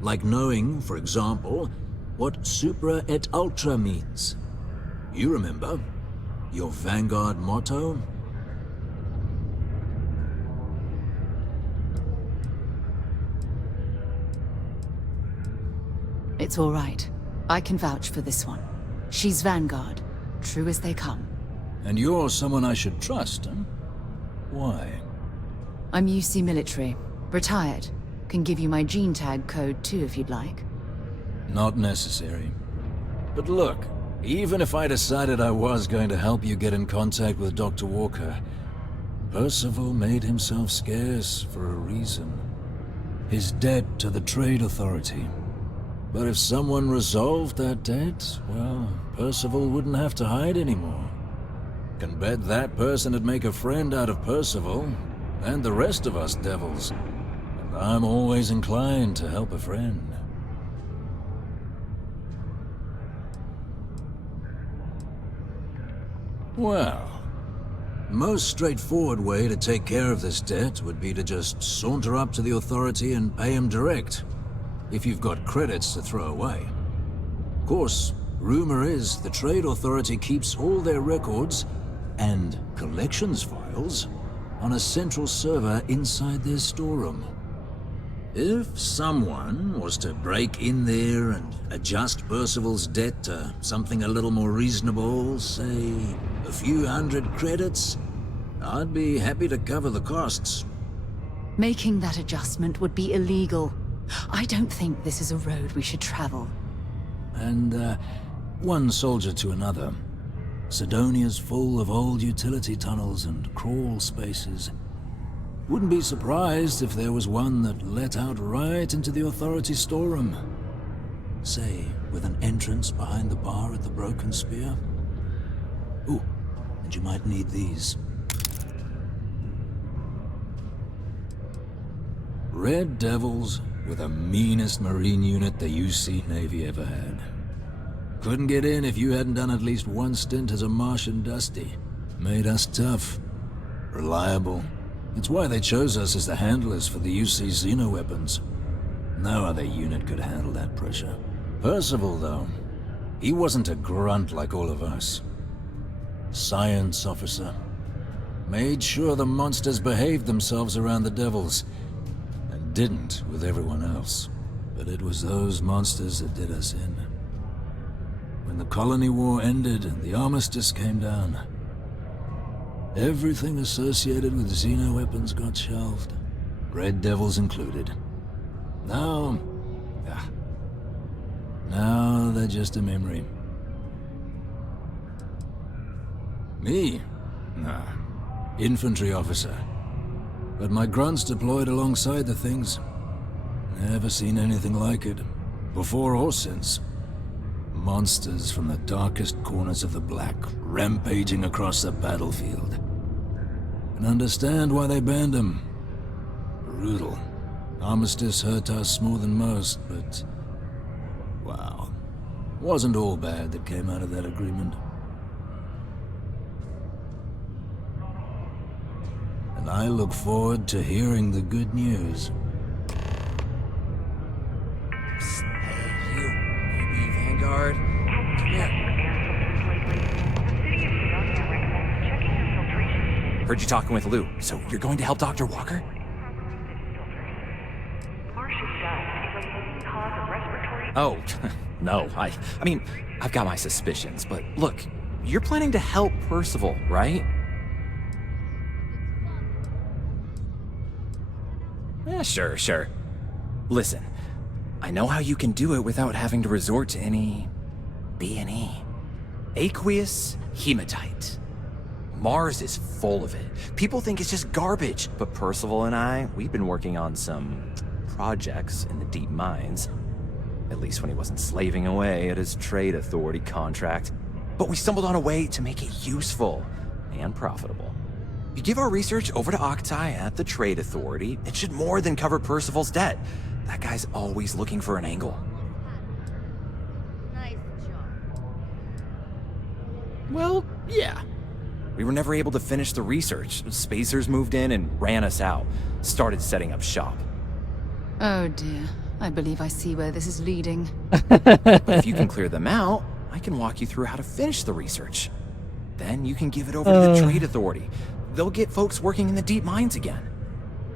Like knowing, for example, what Supra et Ultra means. You remember? Your Vanguard motto? It's all right. I can vouch for this one. She's Vanguard, true as they come. And you're someone I should trust, huh? Why? I'm UC military, retired. Can give you my gene tag code too if you'd like. Not necessary. But look, even if I decided I was going to help you get in contact with Dr. Walker, Percival made himself scarce for a reason. His debt to the Trade Authority. But if someone resolved that debt, well, Percival wouldn't have to hide anymore. Can bet that person would make a friend out of Percival, and the rest of us devils. And I'm always inclined to help a friend. Well, most straightforward way to take care of this debt would be to just saunter up to the Authority and pay him direct, if you've got credits to throw away. Of course, rumor is the Trade Authority keeps all their records and collections files on a central server inside their storeroom. If someone was to break in there and adjust Percival's debt to something a little more reasonable, say a few hundred credits, I'd be happy to cover the costs. Making that adjustment would be illegal. I don't think this is a road we should travel. And, one soldier to another. Sidonia's full of old utility tunnels and crawl spaces. Wouldn't be surprised if there was one that let out right into the Authority storeroom. Say, with an entrance behind the bar at the Broken Spear. Ooh, and you might need these. Red Devils were the meanest Marine unit the UC Navy ever had. Couldn't get in if you hadn't done at least one stint as a Martian Dusty. Made us tough, reliable. It's why they chose us as the handlers for the UC xenoweapons. No other unit could handle that pressure. Percival, though, he wasn't a grunt like all of us. Science officer. Made sure the monsters behaved themselves around the Devils, and didn't with everyone else. But it was those monsters that did us in. When the Colony War ended and the armistice came down, everything associated with xenoweapons got shelved, Red Devils included. Now they're just a memory. Me? Nah. Infantry officer. But my grunts deployed alongside the things. Never seen anything like it, before or since. Monsters from the darkest corners of the Black, rampaging across the battlefield. And understand why they banned them. Brutal. Armistice hurt us more than most, but... wow. Wasn't all bad that came out of that agreement. And I look forward to hearing the good news. Hey, you Vanguard. Come here. Heard you talking with Lou, so you're going to help Dr. Walker? Oh, no, I mean, I've got my suspicions, but look, you're planning to help Percival, right? Yeah, sure. Listen, I know how you can do it without having to resort to any B&E. Aqueous hematite. Mars is full of it. People think it's just garbage, but Percival and I, we've been working on some projects in the deep mines. At least when he wasn't slaving away at his Trade Authority contract. But we stumbled on a way to make it useful and profitable. You give our research over to Octai at the Trade Authority, it should more than cover Percival's debt. That guy's always looking for an angle. Well, Yeah. We were never able to finish the research. Spacers moved in and ran us out. Started setting up shop. Oh dear. I believe I see where this is leading. But if you can clear them out, I can walk you through how to finish the research. Then you can give it over to the Trade Authority. They'll get folks working in the deep mines again.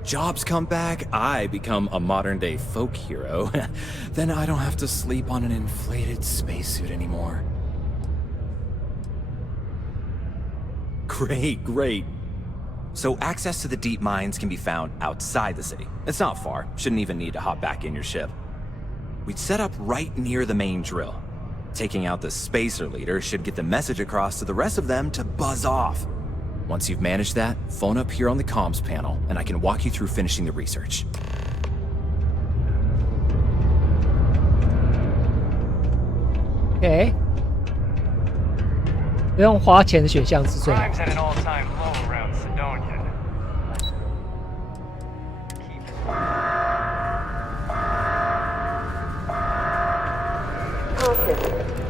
Jobs come back, I become a modern-day folk hero. Then I don't have to sleep on an inflated spacesuit anymore. Great. So access to the deep mines can be found outside the city. It's not far. Shouldn't even need to hop back in your ship. We'd set up right near the main drill. Taking out the spacer leader should get the message across to the rest of them to buzz off. Once you've managed that, phone up here on the comms panel, and I can walk you through finishing the research. OK， 不用花钱的选项是最好。 Crime's at an all-time low around Sidonia. Caution.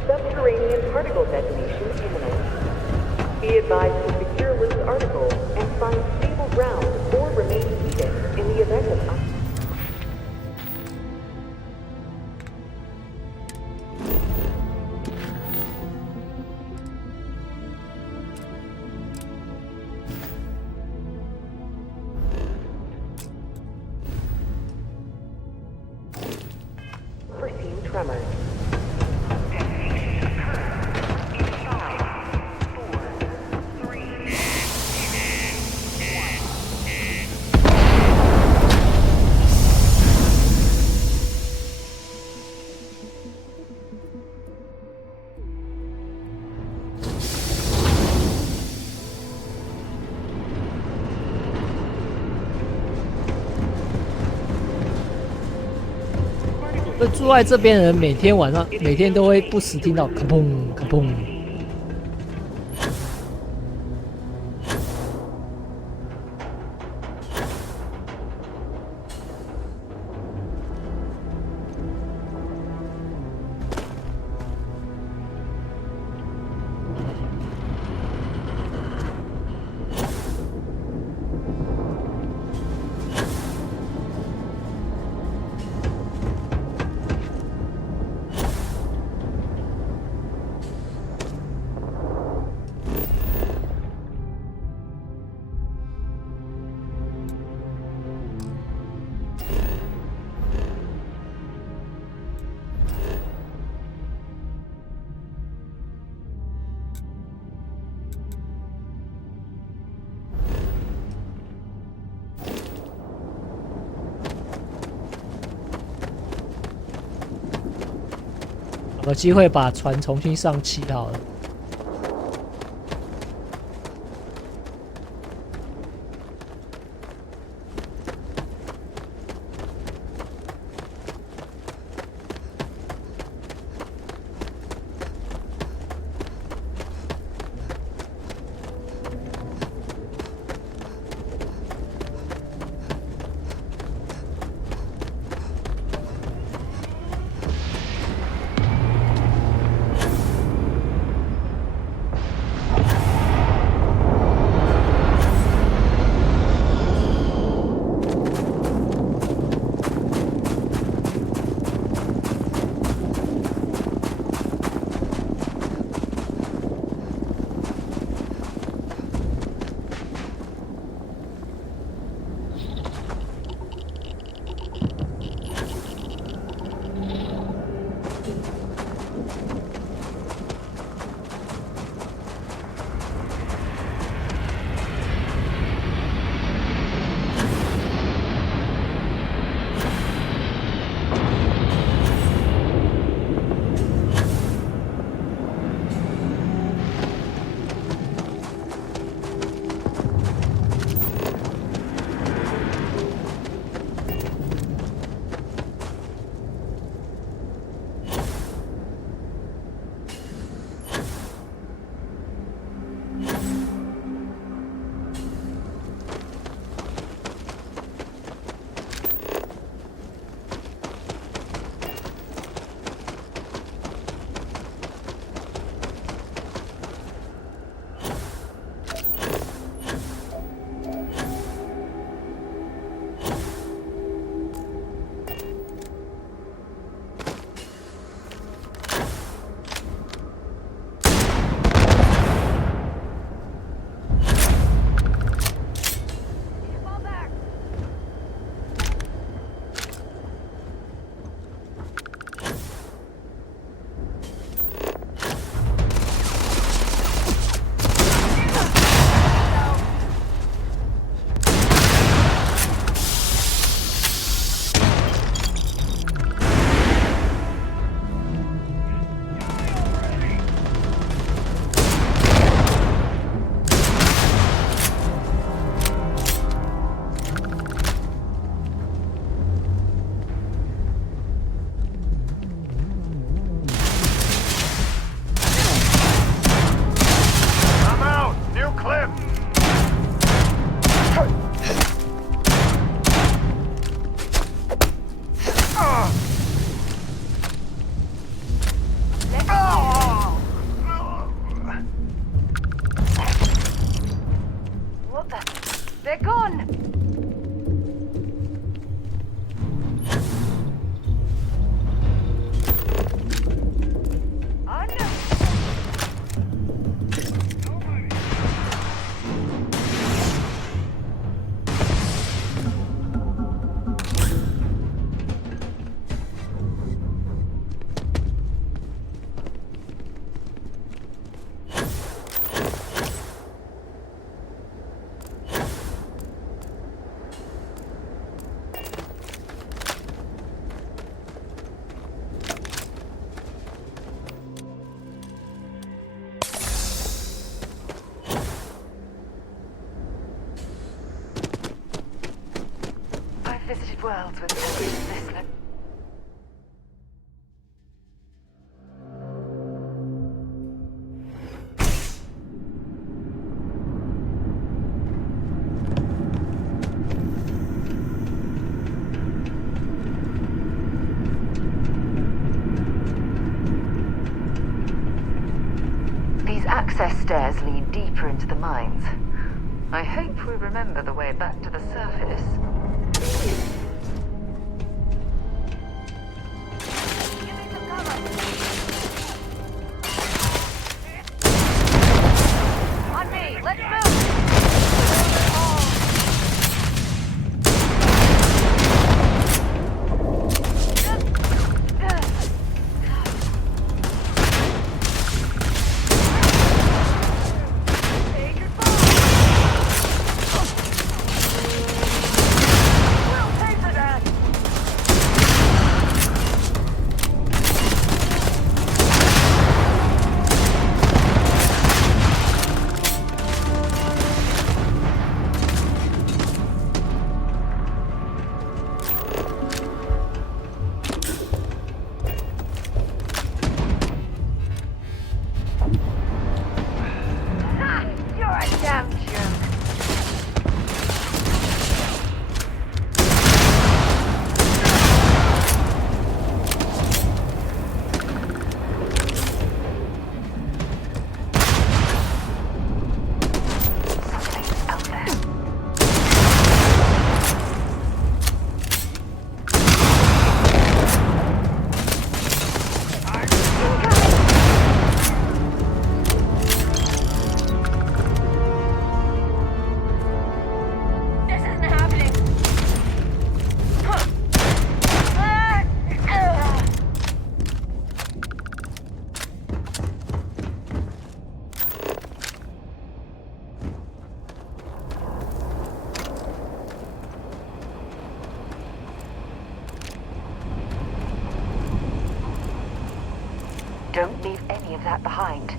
Subterranean particle detonation imminent. Be advised to secure loose articles and find stable ground or remain seated in the event of unforeseen tremors.住在这边的人每天晚上每天都会不时听到咔砰咔砰。有机会把船重新上漆好了。worlds with this access stairs lead deeper into the mines. I hope we remember the way back to the surface. On me, let's move! Don't leave any of that behind.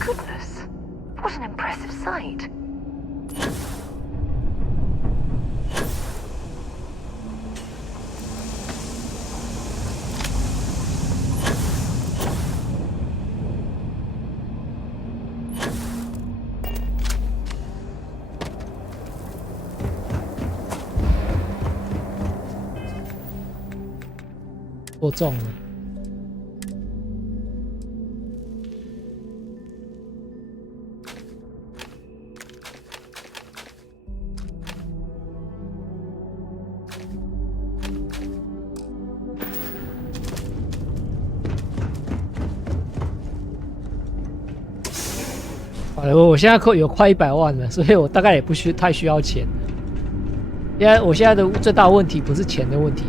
Goodness, what an impressive sight.我中了。我现在有快100万了，所以我大概也不太需要钱。我现在的最大问题不是钱的问题，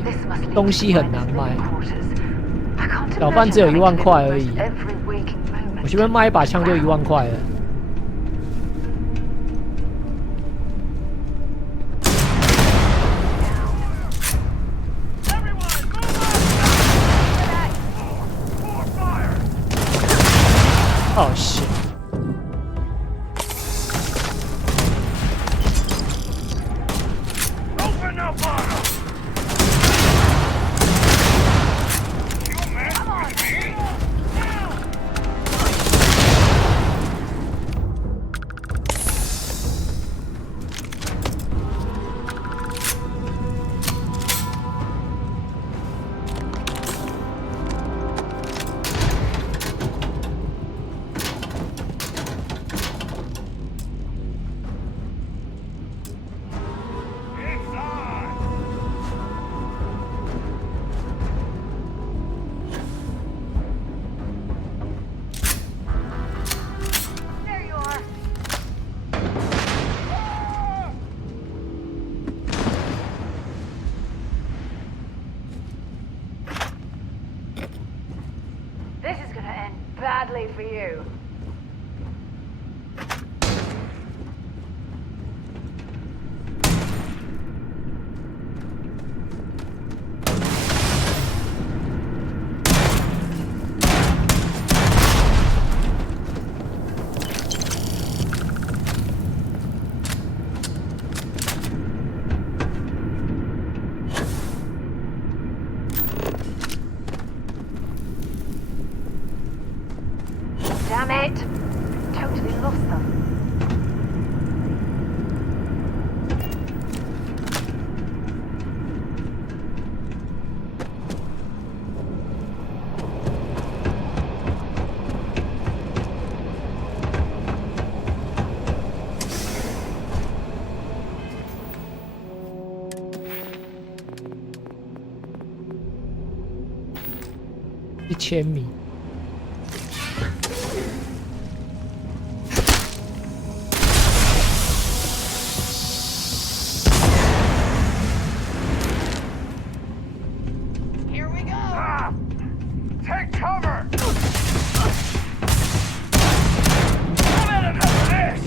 东西很难卖。小贩只有1万块而已，我随便卖一把枪就1万块了。哦shit！ This is gonna end badly for you. Damn it! Totally lost them.1000米。Here we go! Take cover! I'm out of this!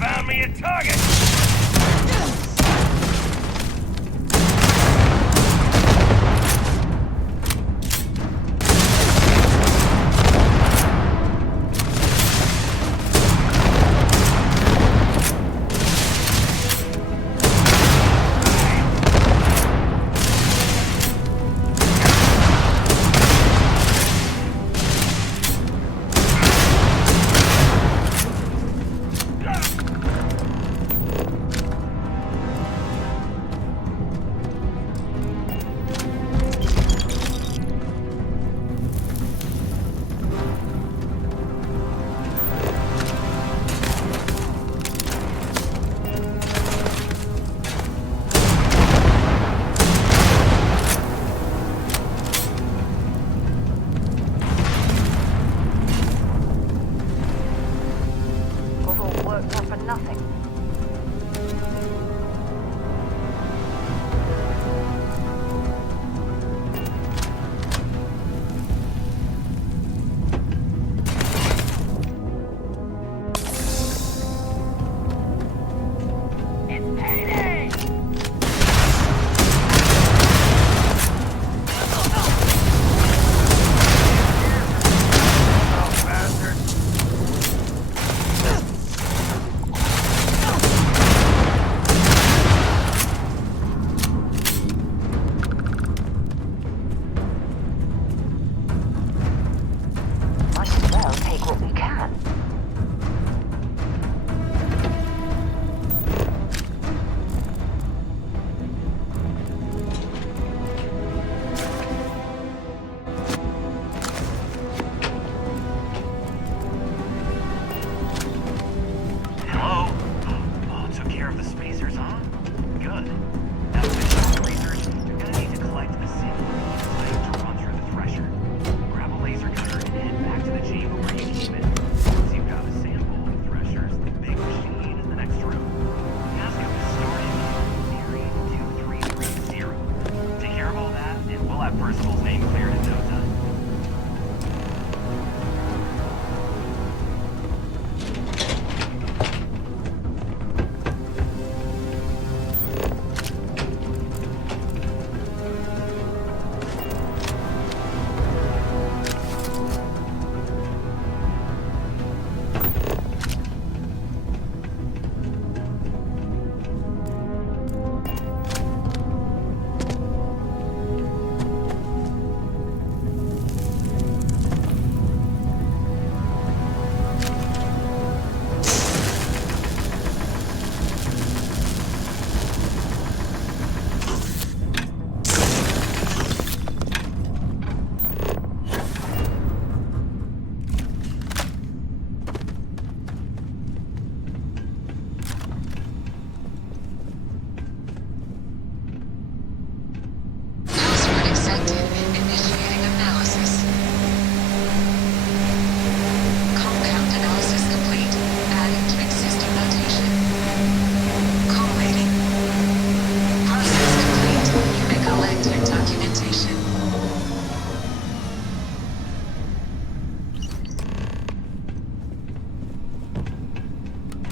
Found me a target!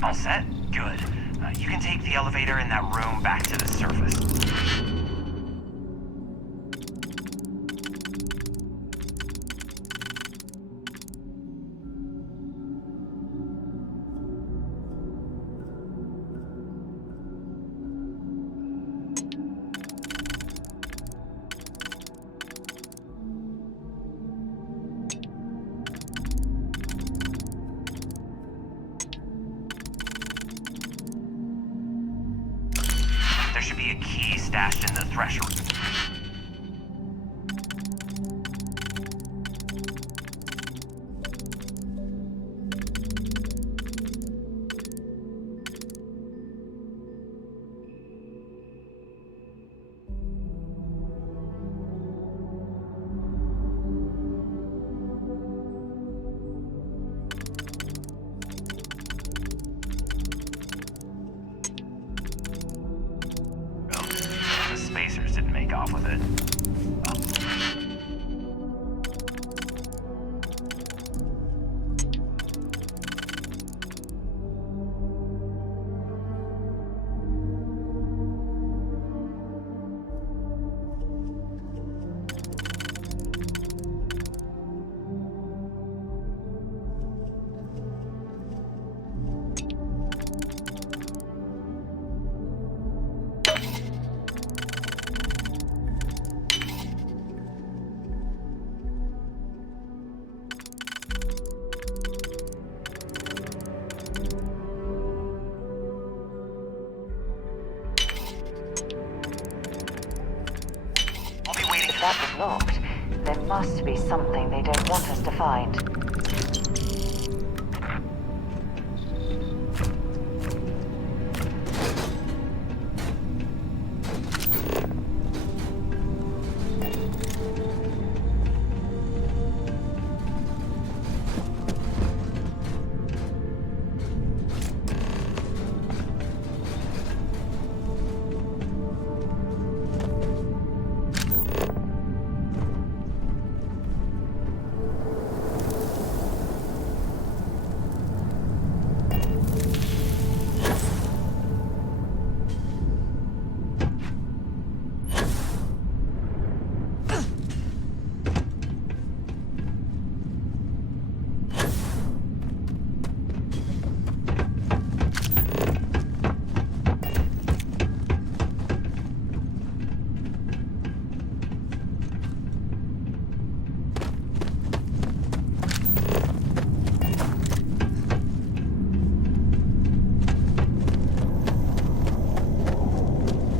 All set? Good. You can take the elevator in that room back to the surface. There should be a key stashed in the thresher. The spacers didn't make off with it. If that was locked, there must be something they don't want us to find.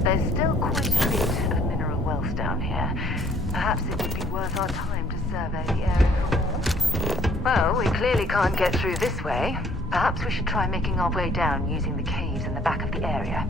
There's still quite a bit of mineral wealth down here. Perhaps it would be worth our time to survey the area for more. Well, we clearly can't get through this way. Perhaps we should try making our way down using the caves in the back of the area.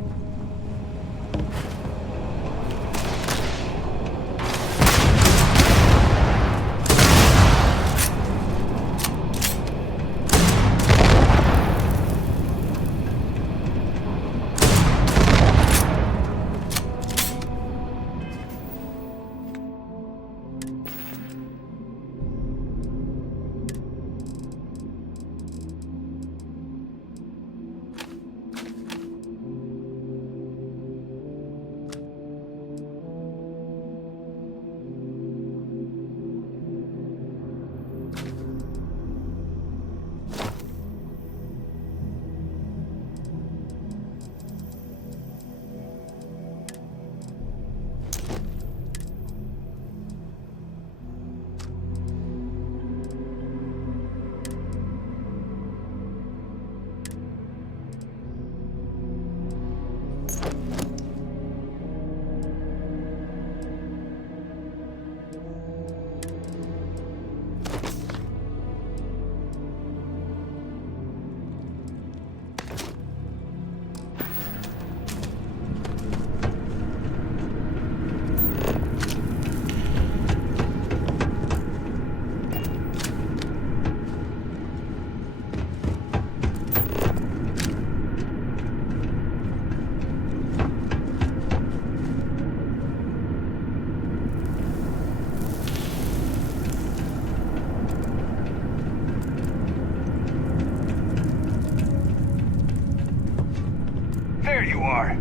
are.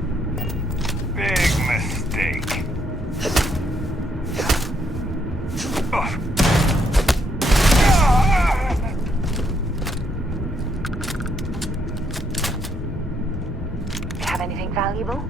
Big mistake. Ugh. Have anything valuable?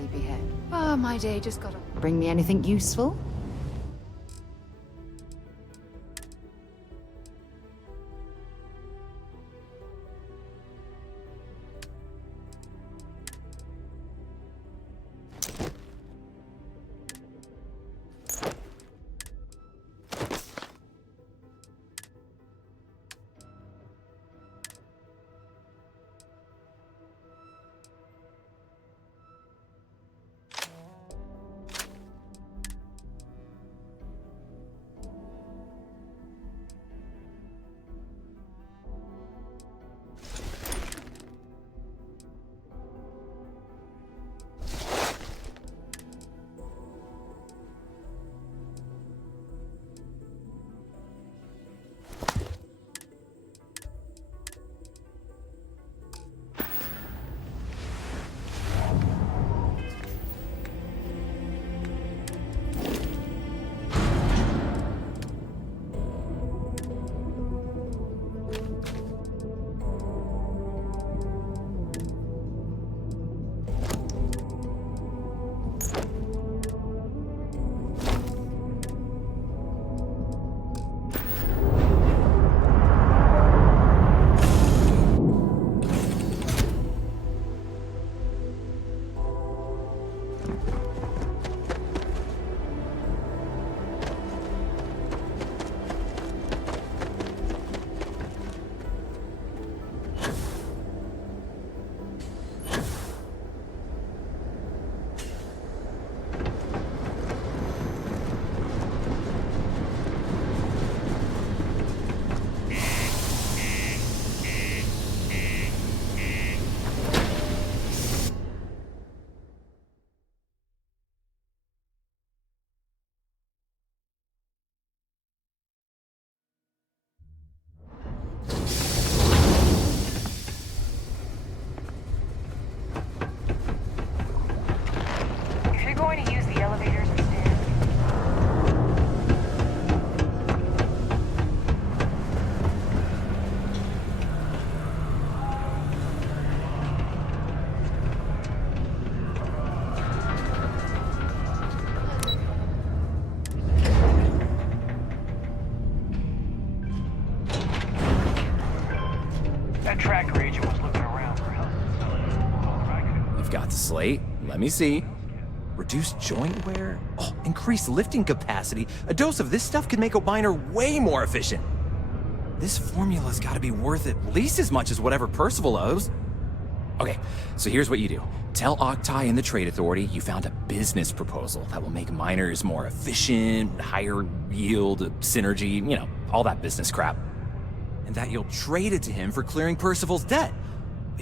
sleepyhead. Oh, my day just got to bring me anything useful. Tracker agent was looking around for help. You've got the slate. Let me see. Reduced joint wear? Oh, increased lifting capacity. A dose of this stuff could make a miner way more efficient. This formula's gotta be worth at least as much as whatever Percival owes. Okay, so here's what you do. Tell Octai and the Trade Authority you found a business proposal that will make miners more efficient, higher yield, synergy, you know, all that business crap. And that you'll trade it to him for clearing Percival's debt.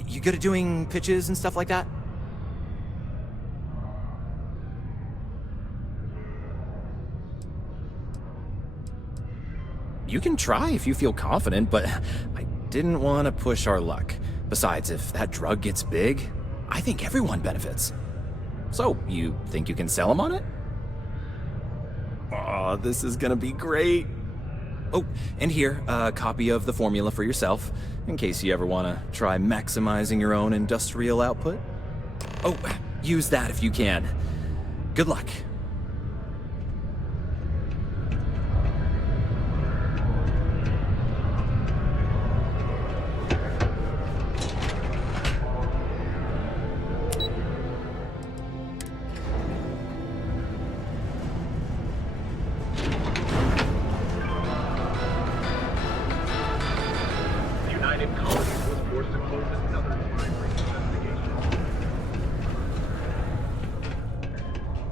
You good at doing pitches and stuff like that? You can try if you feel confident, but I didn't want to push our luck. Besides, if that drug gets big, I think everyone benefits. So, you think you can sell him on it? Oh, this is gonna be great. Oh, and here, a copy of the formula for yourself, in case you ever want to try maximizing your own industrial output. Oh, use that if you can. Good luck.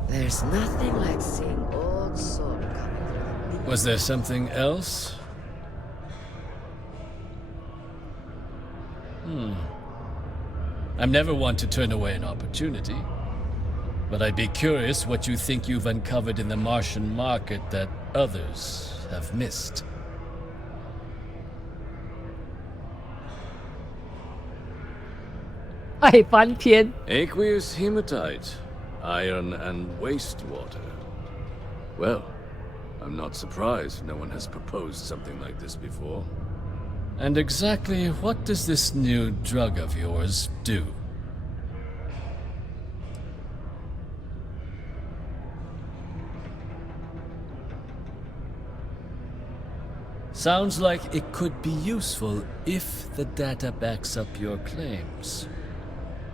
There's nothing like seeing old soul coming through. Was there something else? I'm never one to turn away an opportunity. But I'd be curious what you think you've uncovered in the Martian market that others have missed. Aqueous hematite, iron and wastewater. Well, I'm not surprised no one has proposed something like this before. And exactly what does this new drug of yours do? Sounds like it could be useful if the data backs up your claims.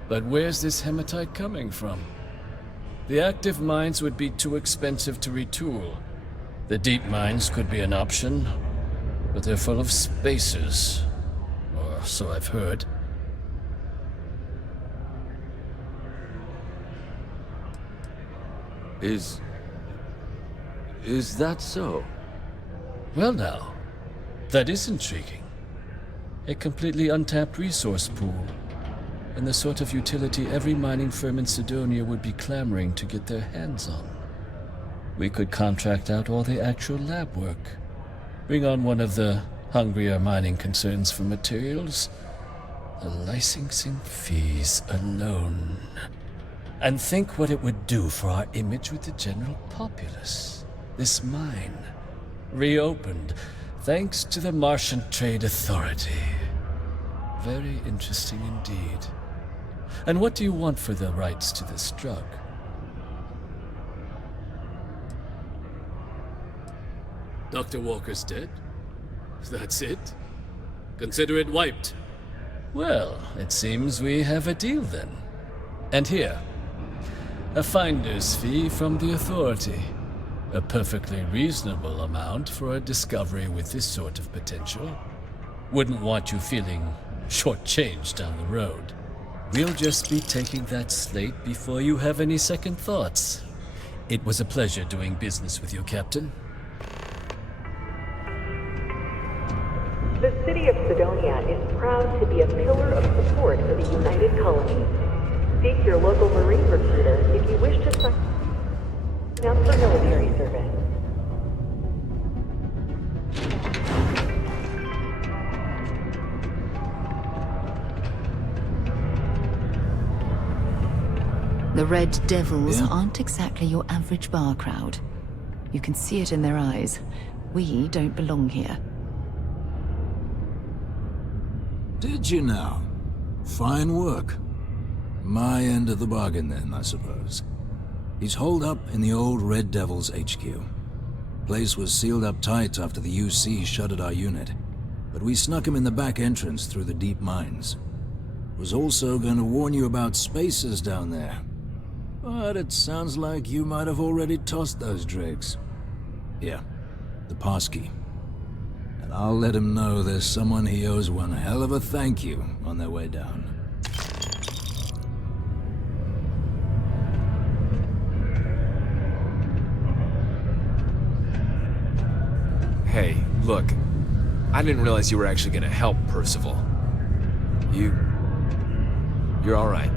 But where's this hematite coming from? The active mines would be too expensive to retool. The deep mines could be an option, but they're full of spacers. Or so I've heard. Is that so? Well now, that is intriguing. A completely untapped resource pool, and the sort of utility every mining firm in Sidonia would be clamoring to get their hands on. We could contract out all the actual lab work, bring on one of the hungrier mining concerns for materials, the licensing fees alone. And think what it would do for our image with the general populace. This mine, reopened thanks to the Martian Trade Authority. Very interesting indeed. And what do you want for the rights to this drug? Dr. Walker's dead? That's it? Consider it wiped. Well, it seems we have a deal then. And here, a finder's fee from the Authority. A perfectly reasonable amount for a discovery with this sort of potential. Wouldn't want you feeling shortchanged down the road. We'll just be taking that slate before you have any second thoughts. It was a pleasure doing business with you, Captain. The city of Sidonia is proud to be a pillar of support for the United Colonies. Seek your local Marine recruiter if you wish to sign up for military service. The Red Devils aren't exactly your average bar crowd. You can see it in their eyes. We don't belong here. Did you now? Fine work. My end of the bargain then, I suppose. He's holed up in the old Red Devils HQ. Place was sealed up tight after the UC shuttered our unit, but we snuck him in the back entrance through the deep mines. Was also going to warn you about spacers down there. But it sounds like you might have already tossed those drakes. Here, the passkey. And I'll let him know there's someone he owes one hell of a thank you on their way down. Hey, look. I didn't realize you were actually gonna help Percival. You're alright.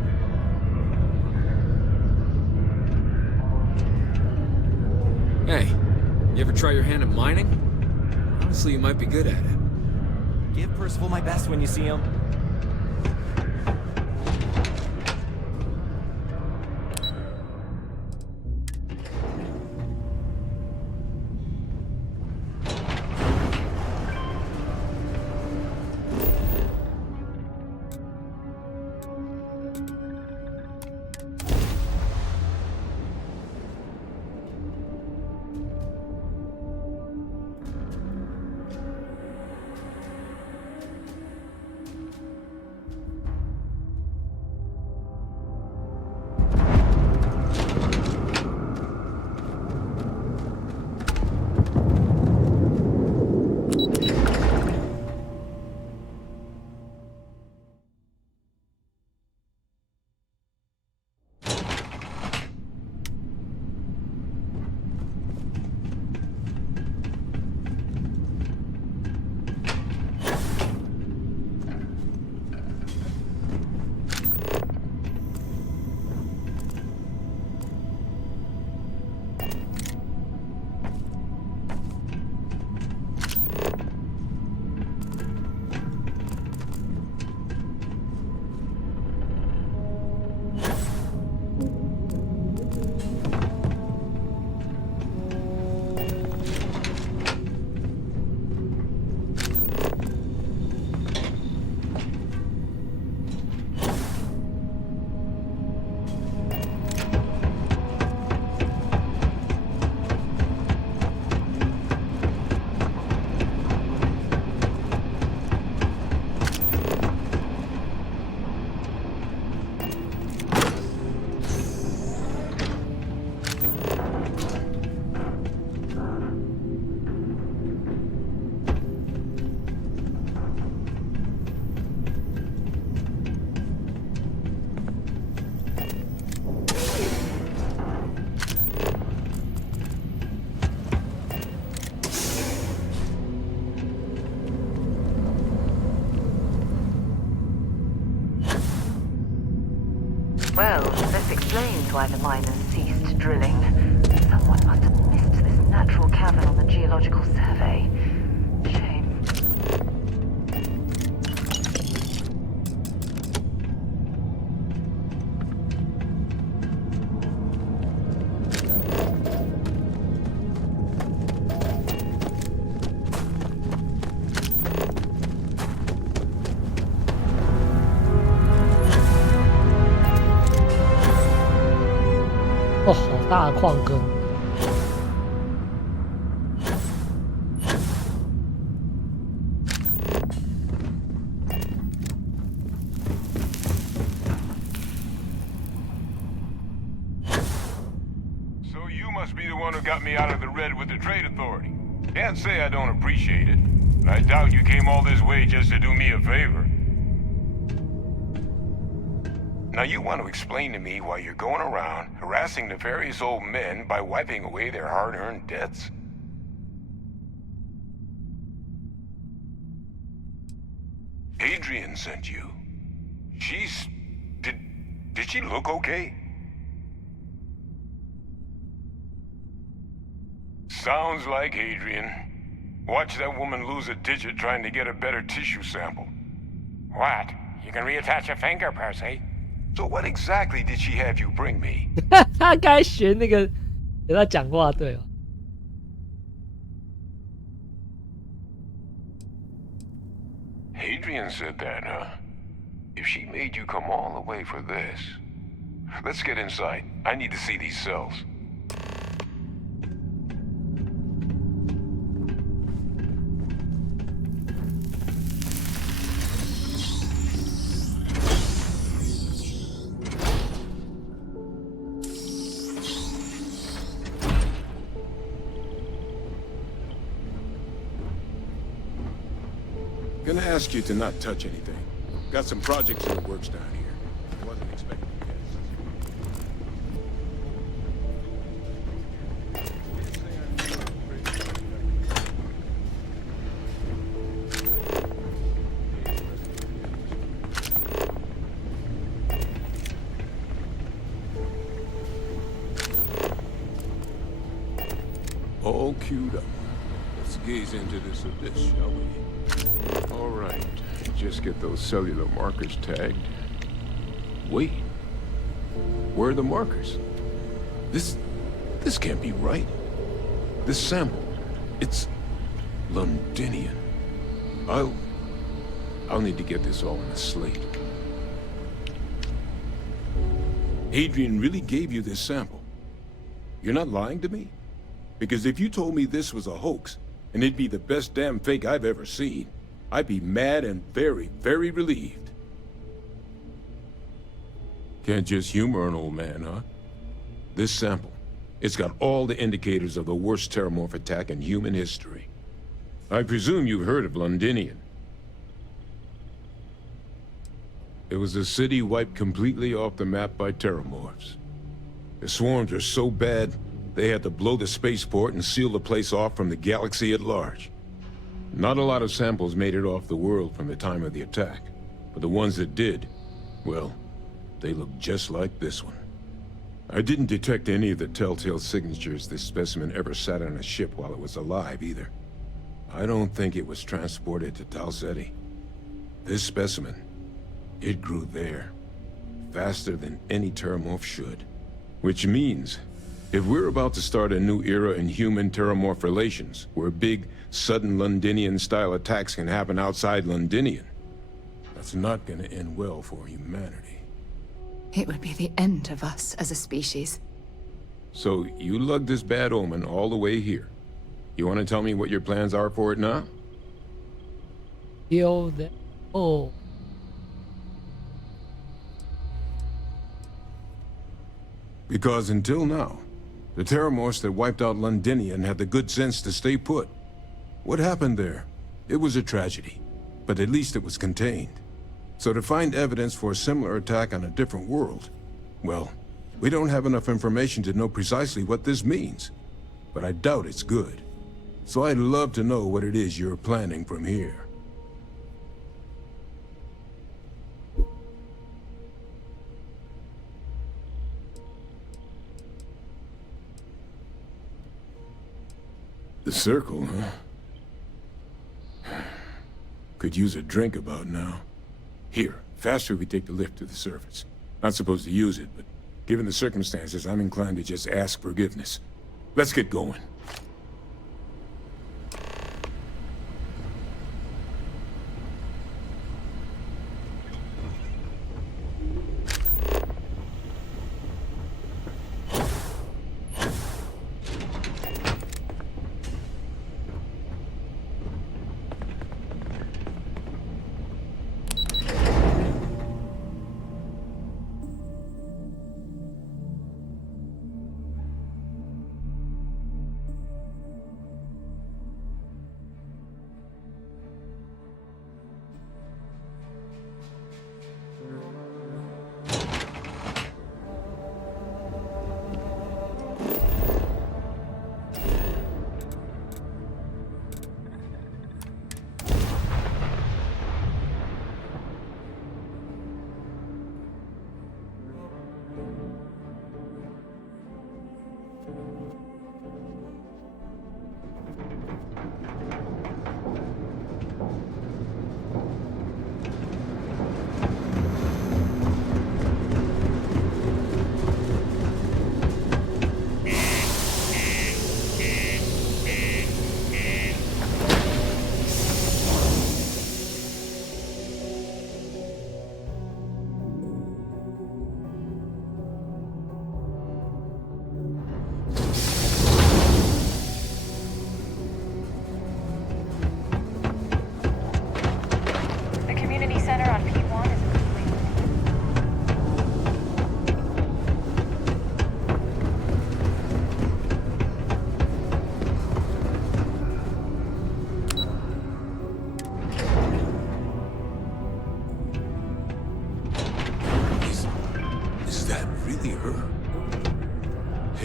Hey, you ever try your hand at mining? Honestly, you might be good at it. Give Percival my best when you see him. Well, this explains why the miners ceased drilling. Someone must have missed this natural cavern on the geological survey. Shame.哦，好大的矿坑。So you must be the one who got me out of the red with the Trade Authority. Can't say I don't appreciate it, but I doubt you came all this way just to do me a favor. Now you want to explain to me why you're going around harassing nefarious old men by wiping away their hard-earned debts? Adrian sent you. She's... Did she look okay? Sounds like Adrian. Watch that woman lose a digit trying to get a better tissue sample. What? You can reattach a finger, Percy? So what exactly did she have you bring me? 他该学那个给他讲话，对吧？ Adrian said that, huh? If she made you come all the way for this... Let's get inside. I need to see these cells. Gonna ask you to not touch anything. Got some projects in the works down here. Wasn't expecting all queued up. Let's gaze into this abyss, shall we? All right, just get those cellular markers tagged. Wait, where are the markers? This can't be right. This sample, it's Londinian. I'll need to get this all in a slate. Adrian really gave you this sample. You're not lying to me? Because if you told me this was a hoax, and it'd be the best damn fake I've ever seen, I'd be mad and very, very relieved. Can't just humor an old man, huh? This sample, it's got all the indicators of the worst terramorph attack in human history. I presume you've heard of Londinian. It was a city wiped completely off the map by terramorphs. The swarms are so bad, they had to blow the spaceport and seal the place off from the galaxy at large. Not a lot of samples made it off the world from the time of the attack, but the ones that did, well, they look just like this one. I didn't detect any of the telltale signatures this specimen ever sat on a ship while it was alive, either. I don't think it was transported to Tal Ceti. This specimen, it grew there, faster than any terramorph should. Which means, if we're about to start a new era in human-terramorph relations, where big, sudden Londinian-style attacks can happen outside Londinian, that's not gonna end well for humanity. It would be the end of us as a species. So, you lugged this bad omen all the way here. You want to tell me what your plans are for it now? Kill the... Oh. Because until now, the terramorphs that wiped out Londinian had the good sense to stay put. What happened there? It was a tragedy, but at least it was contained. So to find evidence for a similar attack on a different world, well, we don't have enough information to know precisely what this means. But I doubt it's good. So I'd love to know what it is you're planning from here. The circle, huh? Could use a drink about now. Here, faster we take the lift to the surface. Not supposed to use it, but given the circumstances, I'm inclined to just ask forgiveness. Let's get going.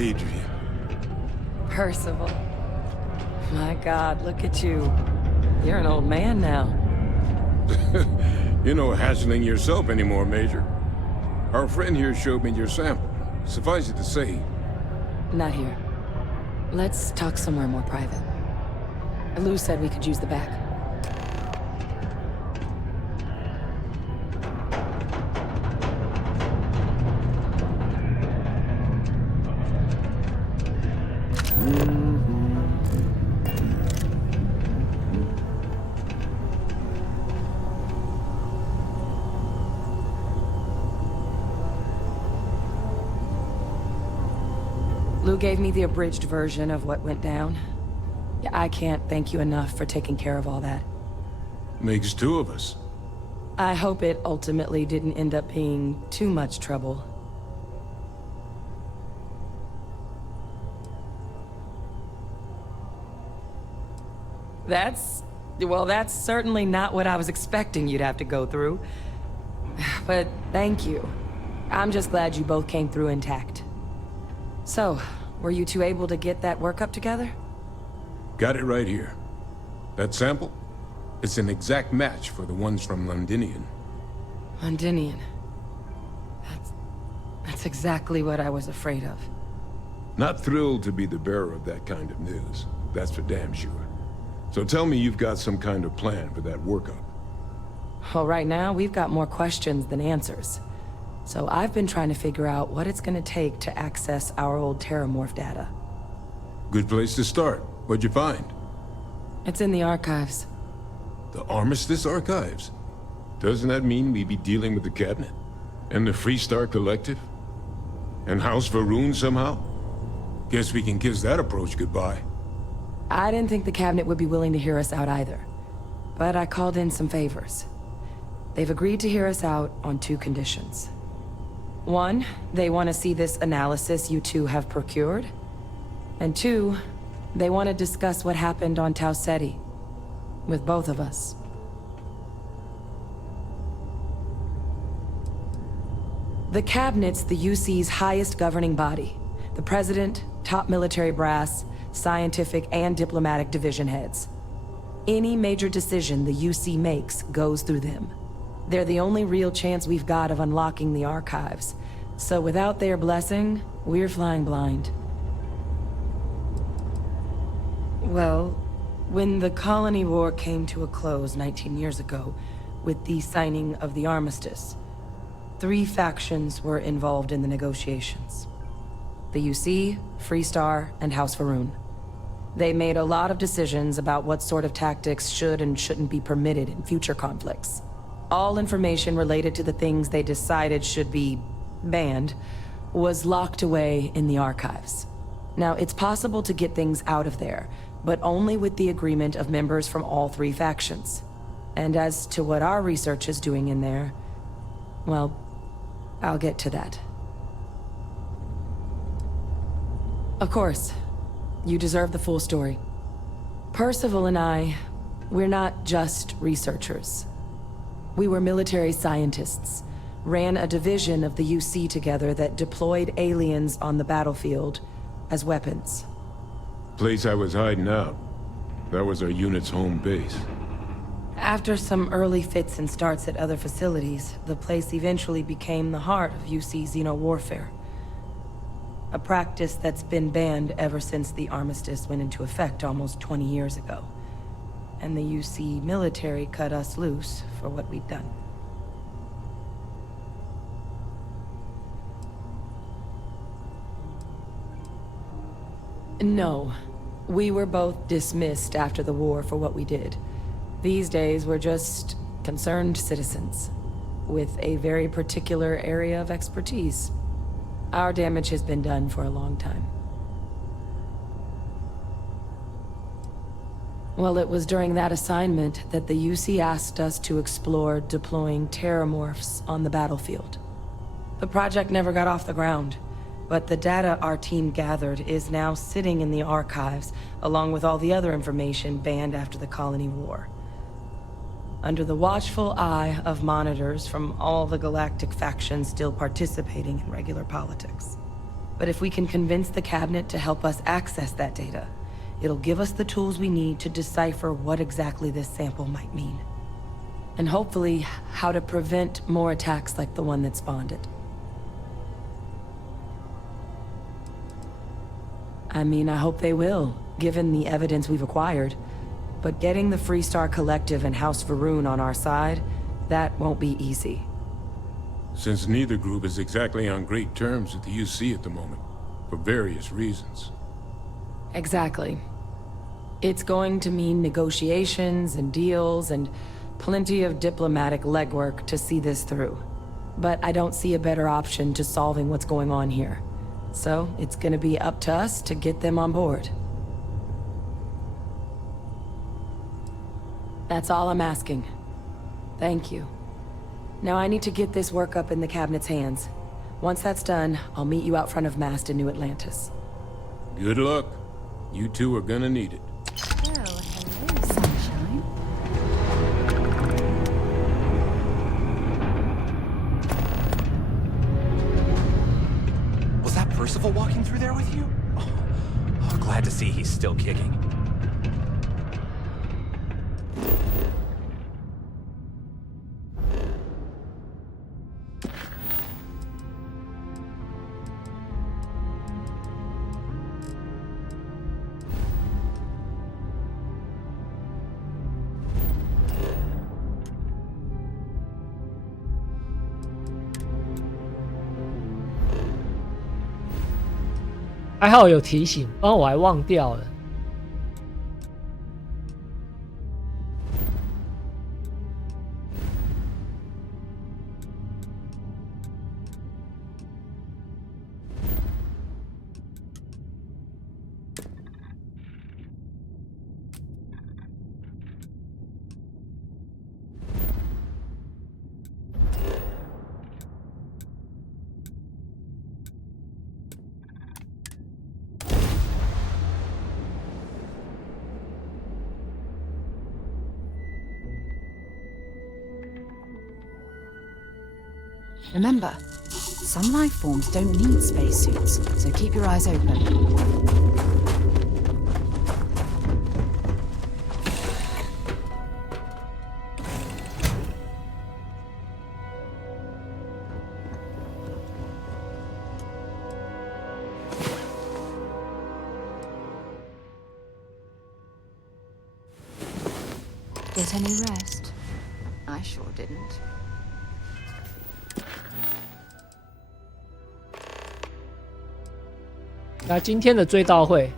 Adrian. Percival. My God, look at you. You're an old man now. You're no hatchling yourself anymore, Major. Our friend here showed me your sample. Suffice it to say... Not here. Let's talk somewhere more private. Lou said we could use the back. Lou gave me the abridged version of what went down. Yeah, I can't thank you enough for taking care of all that. Makes two of us. I hope it ultimately didn't end up being too much trouble. Well, that's certainly not what I was expecting you'd have to go through. But thank you. I'm just glad you both came through intact. So, were you two able to get that workup together? Got it right here. That sample? It's an exact match for the ones from Londinium. Londinium. That's exactly what I was afraid of. Not thrilled to be the bearer of that kind of news. That's for damn sure. So tell me you've got some kind of plan for that workup. Well, right now, we've got more questions than answers. So I've been trying to figure out what it's gonna take to access our old Terramorph data. Good place to start. What'd you find? It's in the archives. The Armistice Archives? Doesn't that mean we'd be dealing with the Cabinet? And the Freestar Collective? And House Va'ruun somehow? Guess we can kiss that approach goodbye. I didn't think the Cabinet would be willing to hear us out either. But I called in some favors. They've agreed to hear us out on two conditions. One, they want to see this analysis you two have procured. And two, they want to discuss what happened on Tau Ceti. With both of us. The Cabinet's the UC's highest governing body. The President, top military brass, scientific and diplomatic division heads. Any major decision the UC makes goes through them. They're the only real chance we've got of unlocking the archives. So without their blessing, we're flying blind. Well, when the Colony War came to a close 19 years ago, with the signing of the armistice, 3 factions were involved in the negotiations. The UC, Freestar, and House Va'ruun. They made a lot of decisions about what sort of tactics should and shouldn't be permitted in future conflicts. All information related to the things they decided should be banned was locked away in the archives. Now, it's possible to get things out of there, but only with the agreement of members from all 3 factions. And as to what our research is doing in there, well, I'll get to that. Of course, you deserve the full story. Percival and I, we're not just researchers. We were military scientists, ran a division of the UC together that deployed aliens on the battlefield as weapons. Place I was hiding out. That was our unit's home base. After some early fits and starts at other facilities, the place eventually became the heart of UC xeno-warfare. A practice that's been banned ever since the armistice went into effect almost 20 years ago. And the UC military cut us loose for what we'd done. No. We were both dismissed after the war for what we did. These days, we're just concerned citizens, with a very particular area of expertise. Our damage has been done for a long time. Well, it was during that assignment that the UC asked us to explore deploying terramorphs on the battlefield. The project never got off the ground, but the data our team gathered is now sitting in the archives, along with all the other information banned after the Colony War. Under the watchful eye of monitors from all the galactic factions still participating in regular politics. But if we can convince the Cabinet to help us access that data, it'll give us the tools we need to decipher what exactly this sample might mean. And hopefully, how to prevent more attacks like the one that spawned it. I mean, I hope they will, given the evidence we've acquired. But getting the Freestar Collective and House Va'ruun on our side, that won't be easy. Since neither group is exactly on great terms with the UC at the moment, for various reasons. Exactly. It's going to mean negotiations and deals and plenty of diplomatic legwork to see this through. But I don't see a better option to solving what's going on here. So it's gonna be up to us to get them on board. That's all I'm asking. Thank you. Now I need to get this work up in the Cabinet's hands. Once that's done, I'll meet you out front of Mast in New Atlantis. Good luck. You two are gonna need it. Oh, hello, sunshine. Was that Percival walking through there with you? Oh, glad to see he's still kicking.还好有提醒，不然我还忘掉了。Remember, some life forms don't need spacesuits, so keep your eyes open. Get any rest? I sure didn't. 来，今天的追悼会。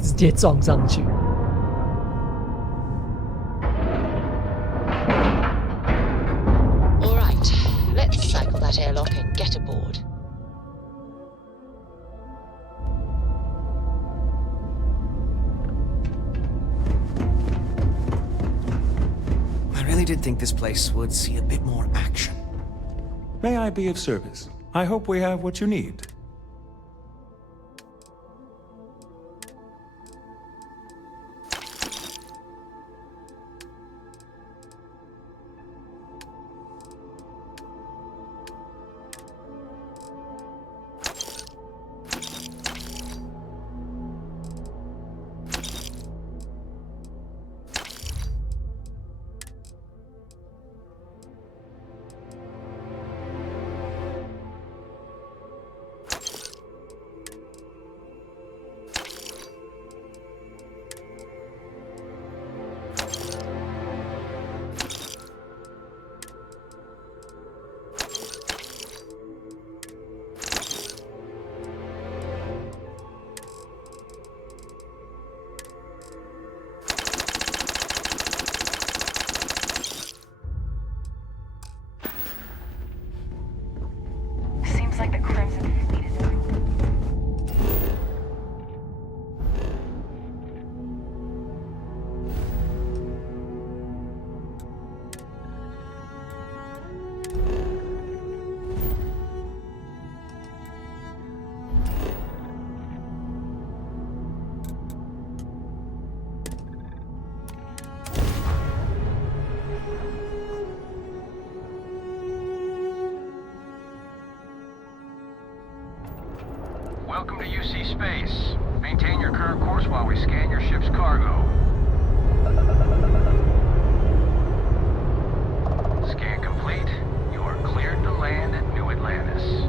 直接撞上去。All right, let's cycle that airlock and get aboard. I really did think this place would see a bit more action. May I be of service? I hope we have what you need. Seems like the Crimson Fleet is in. Welcome to UC Space. Maintain your current course while we scan your ship's cargo. Scan complete. You are cleared to land at New Atlantis.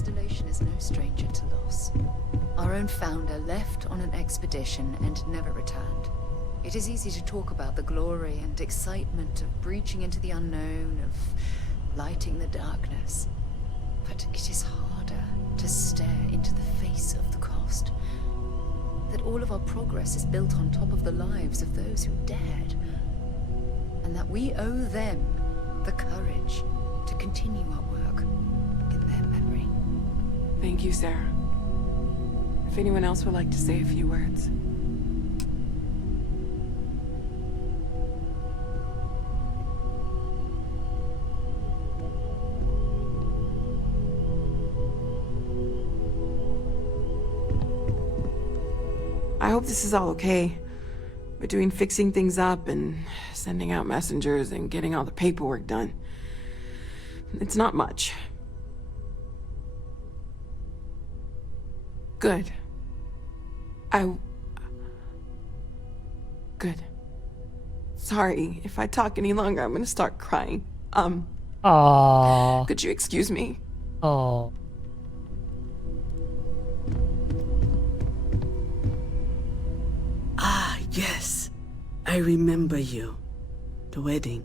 Constellation is no stranger to loss. Our own founder left on an expedition and never returned. It is easy to talk about the glory and excitement of breaching into the unknown, of lighting the darkness. But it is harder to stare into the face of the cost. That all of our progress is built on top of the lives of those who dared. And that we owe them the courage to continue our work in their memory. Thank you, Sarah. If anyone else would like to say a few words. I hope this is all okay. Between fixing things up and sending out messengers and getting all the paperwork done. It's not much. Good. Good. Sorry, if I talk any longer, I'm gonna start crying. Could you excuse me? Oh. Ah, yes. I remember you. The wedding.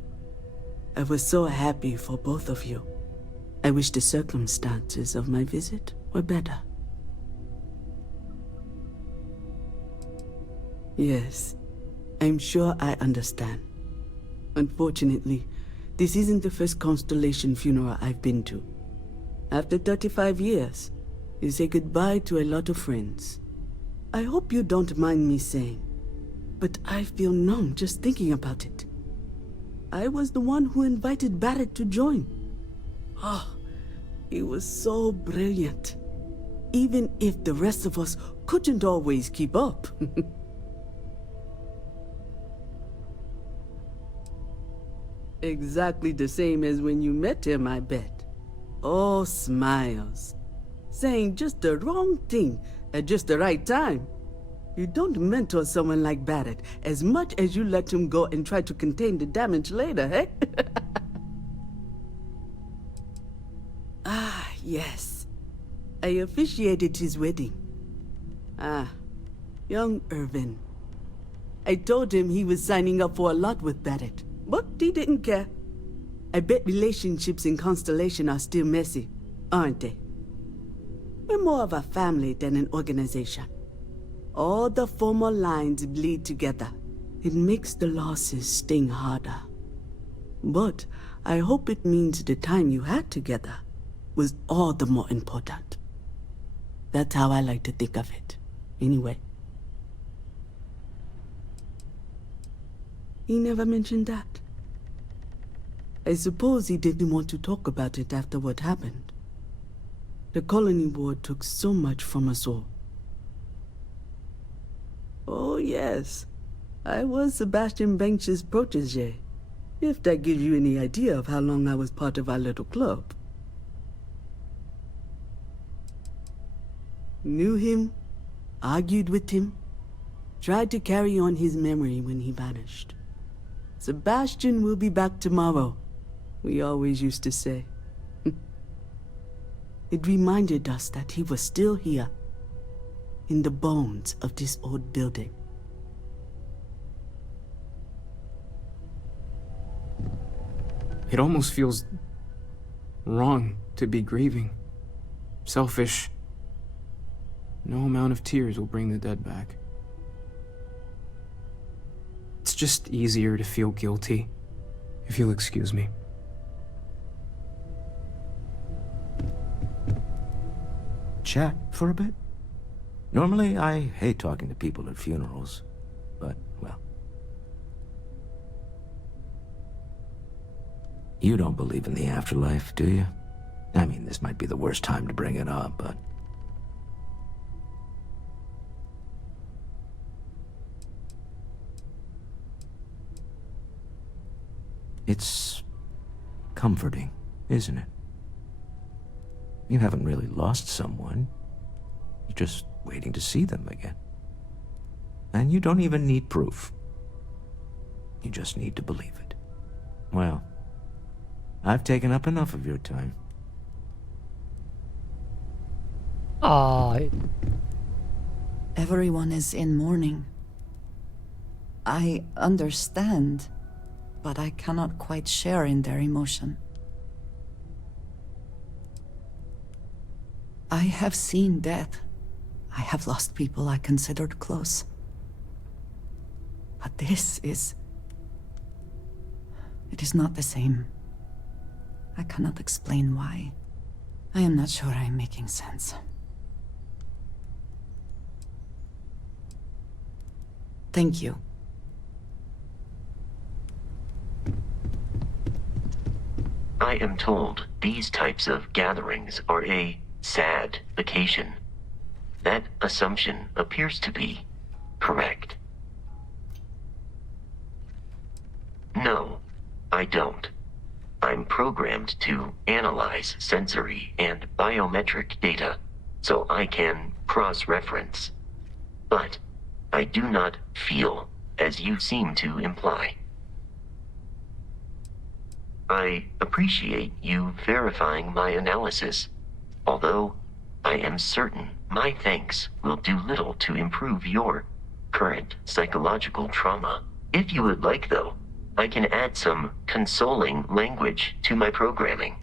I was so happy for both of you. I wish the circumstances of my visit were better. Yes, I'm sure I understand. Unfortunately, this isn't the first Constellation funeral I've been to. After 35 years, you say goodbye to a lot of friends. I hope you don't mind me saying, but I feel numb just thinking about it. I was the one who invited Barrett to join. Oh, he was so brilliant. Even if the rest of us couldn't always keep up. Exactly the same as when you met him, I bet. Oh, smiles. Saying just the wrong thing at just the right time. You don't mentor someone like Barrett as much as you let him go and try to contain the damage later, eh? Ah, yes. I officiated his wedding. Ah, young Irvin. I told him he was signing up for a lot with Barrett, but he didn't care. I bet relationships in Constellation are still messy, aren't they? We're more of a family than an organization. All the former lines bleed together. It makes the losses sting harder. But I hope it means the time you had together was all the more important. That's how I like to think of it, anyway. He never mentioned that. I suppose he didn't want to talk about it after what happened. The colony war took so much from us all. Oh yes, I was Sebastian Banks's protege, if that gives you any idea of how long I was part of our little club. Knew him, argued with him, tried to carry on his memory when he vanished. Sebastian will be back tomorrow, we always used to say. It reminded us that he was still here, in the bones of this old building. It almost feels wrong to be grieving. Selfish. No amount of tears will bring the dead back. It's just easier to feel guilty, if you'll excuse me. Chat for a bit? Normally, I hate talking to people at funerals, but, well. You don't believe in the afterlife, do you? I mean, this might be the worst time to bring it up, but... It's comforting, isn't it? You haven't really lost someone. You're just waiting to see them again. And you don't even need proof. You just need to believe it. Well, I've taken up enough of your time. Everyone is in mourning. I understand, but I cannot quite share in their emotion. I have seen death. I have lost people I considered close. But this is... it is not the same. I cannot explain why. I am not sure I am making sense. Thank you. I am told these types of gatherings are a sad vacation. That assumption appears to be correct. No, I don't. I'm programmed to analyze sensory and biometric data so I can cross-reference. But I do not feel, as you seem to imply. I appreciate you verifying my analysis, although I am certain my thanks will do little to improve your current psychological trauma. If you would like, though, I can add some consoling language to my programming.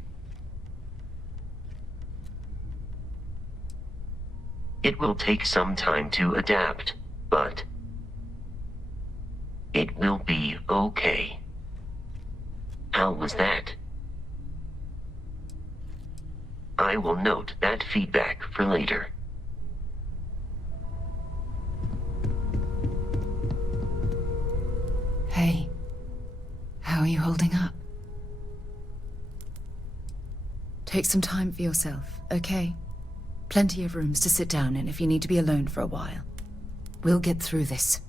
It will take some time to adapt, but it will be okay. How was that? I will note that feedback for later. Hey, how are you holding up? Take some time for yourself, okay? Plenty of rooms to sit down in if you need to be alone for a while. We'll get through this.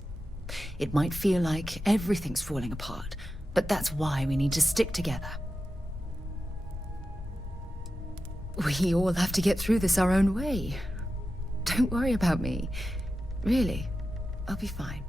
It might feel like everything's falling apart, but that's why we need to stick together. We all have to get through this our own way. Don't worry about me. Really, I'll be fine.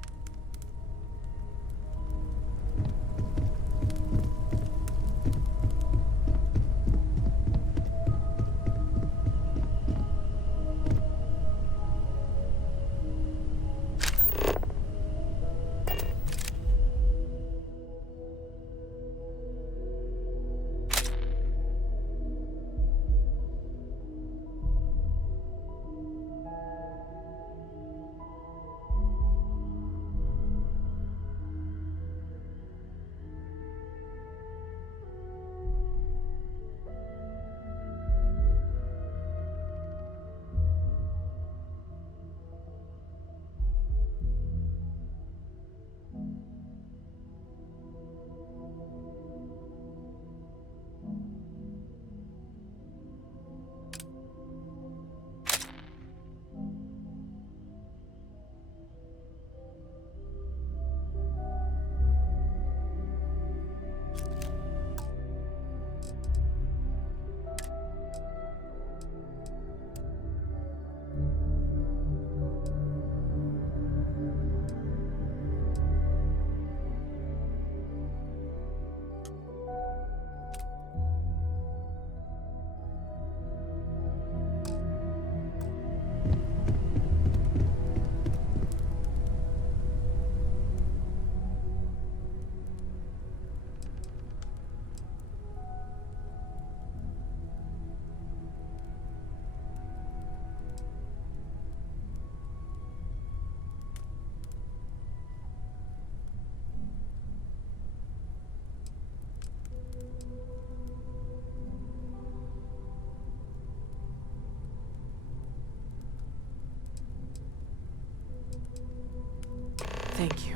Thank you.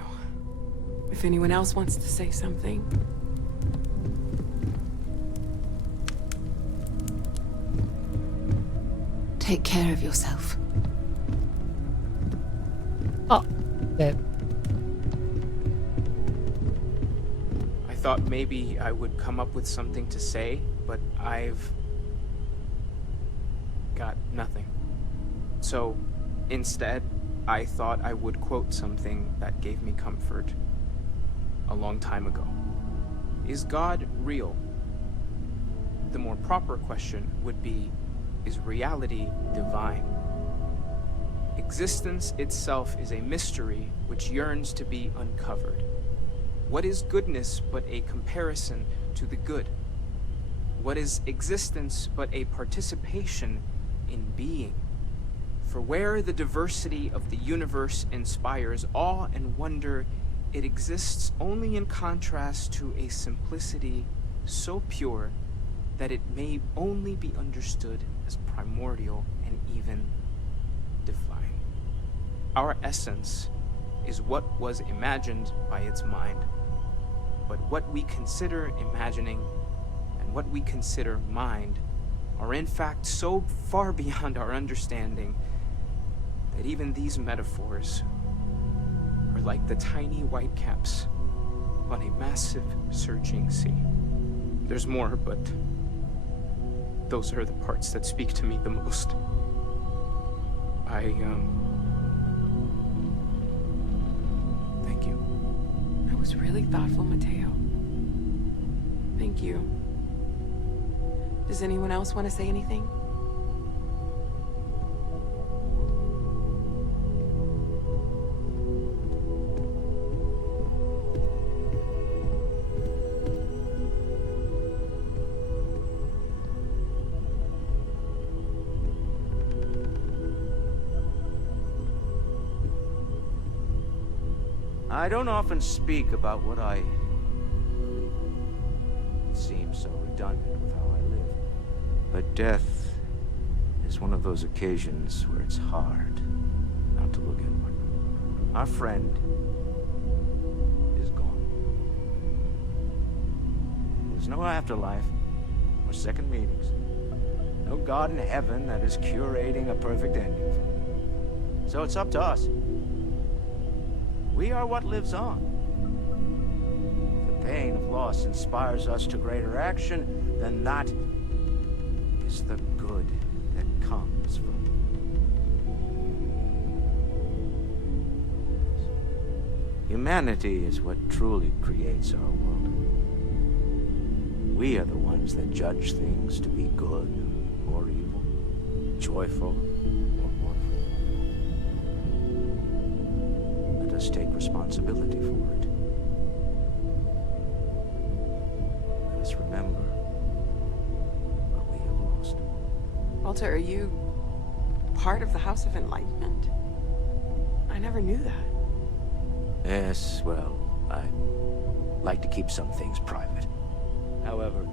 If anyone else wants to say something. Take care of yourself. Oh, dead. I thought maybe I would come up with something to say, but I've got nothing. So, instead, I thought I would quote something that gave me comfort a long time ago. Is God real? The more proper question would be, is reality divine? Existence itself is a mystery which yearns to be uncovered. What is goodness but a comparison to the good? What is existence but a participation in being? For where the diversity of the universe inspires awe and wonder, it exists only in contrast to a simplicity so pure that it may only be understood as primordial and even divine. Our essence is what was imagined by its mind, but what we consider imagining and what we consider mind are in fact so far beyond our understanding that even these metaphors are like the tiny whitecaps on a massive surging sea. There's more, but those are the parts that speak to me the most. Thank you. That was really thoughtful, Mateo. Thank you. Does anyone else want to say anything? I don't often speak about what I believe in. It seems so redundant with how I live. But death is one of those occasions where it's hard not to look inward. Our friend is gone. There's no afterlife or second meetings. No God in heaven that is curating a perfect ending. So it's up to us. We are what lives on. If the pain of loss inspires us to greater action, then that is the good that comes from it. Humanity is what truly creates our world. We are the ones that judge things to be good or evil, joyful or mournful. Let us take responsibility for it. Let us remember what we have lost. Walter, are you part of the House of Enlightenment? I never knew that. Yes, well, I like to keep some things private. However,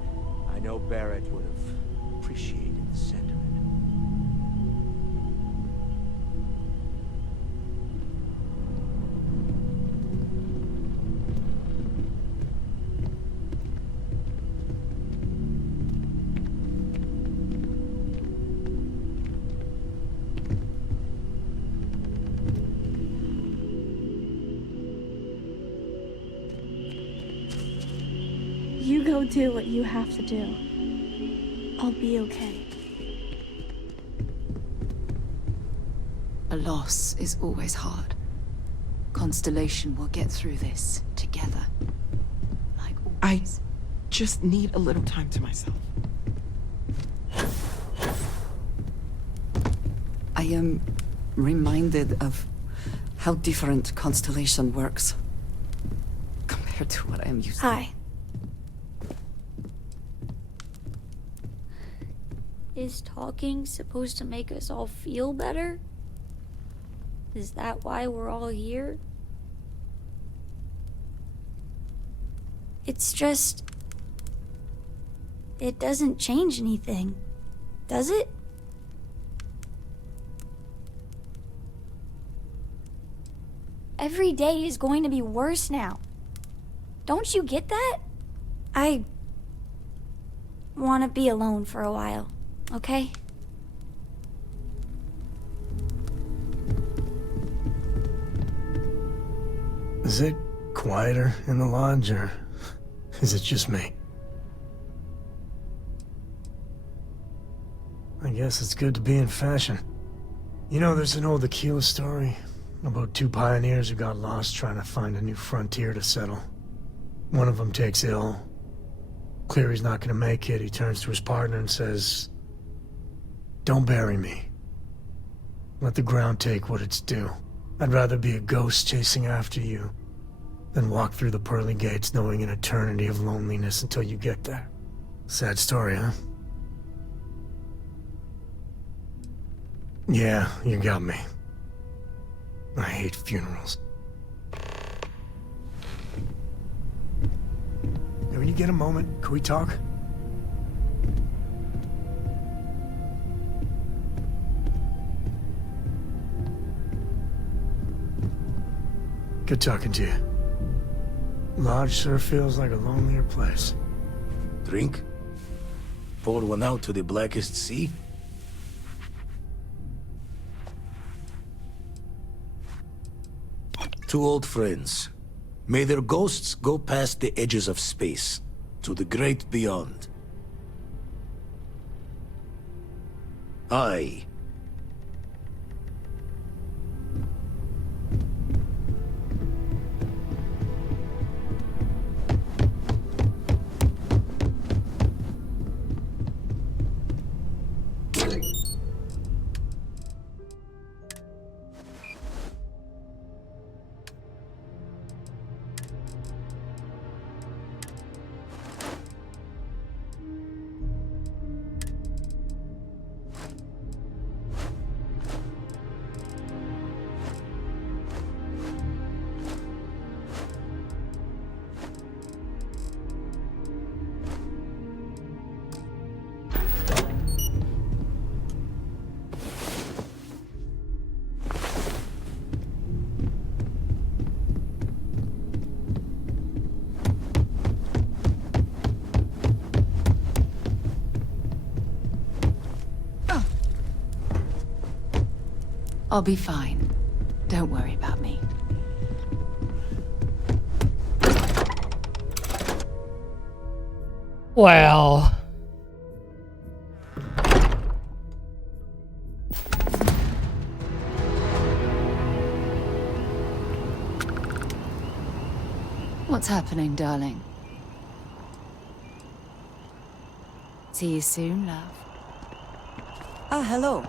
I know Barrett would have appreciated the sentiment. You go do what you have to do. I'll be okay. A loss is always hard. Constellation will get through this together. Like always. I just need a little time to myself. I am reminded of how different Constellation works compared to what I am used to. Hi. Is talking supposed to make us all feel better? Is that why we're all here? It's just... it doesn't change anything, does it? Every day is going to be worse now. Don't you get that? I want to be alone for a while. Okay? Is it quieter in the lodge, or is it just me? I guess it's good to be in fashion. You know, there's an old Aquila story about two pioneers who got lost trying to find a new frontier to settle. One of them takes ill. Clear he's not gonna make it, he turns to his partner and says, "Don't bury me. Let the ground take what it's due. I'd rather be a ghost chasing after you than walk through the pearly gates knowing an eternity of loneliness until you get there." Sad story, huh? Yeah, you got me. I hate funerals. Hey, when you get a moment, can we talk? Good talking to you. Lodge sure feels like a lonelier place. Drink? Pour one out to the blackest sea? Two old friends. May their ghosts go past the edges of space, to the great beyond. I... I'll be fine. Don't worry about me. Well. What's happening, darling? See you soon, love. Ah, hello.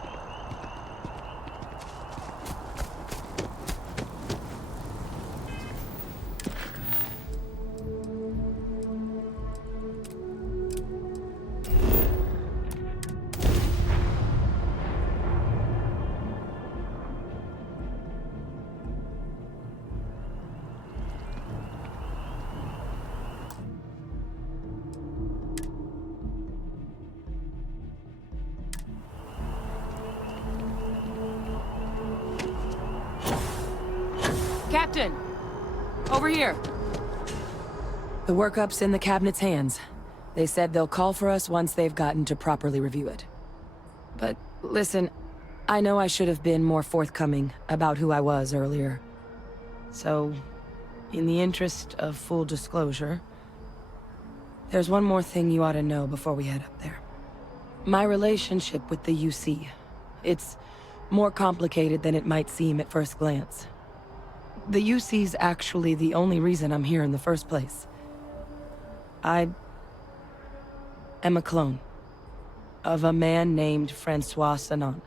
Captain! Over here! The workup's in the Cabinet's hands. They said they'll call for us once they've gotten to properly review it. But listen, I know I should have been more forthcoming about who I was earlier. So, in the interest of full disclosure, there's one more thing you ought to know before we head up there. My relationship with the UC. It's more complicated than it might seem at first glance. The UC's actually the only reason I'm here in the first place. I am a clone of a man named Francois Sanon,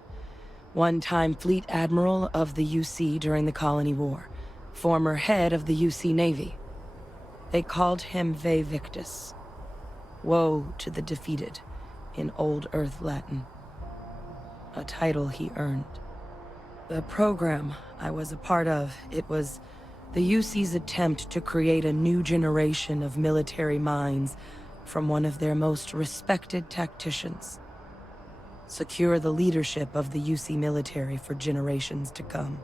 one-time fleet admiral of the UC during the Colony War, former head of the UC Navy. They called him Vae Victis. Woe to the defeated, in Old Earth Latin. A title he earned. The program I was a part of, it was the UC's attempt to create a new generation of military minds from one of their most respected tacticians. Secure the leadership of the UC military for generations to come.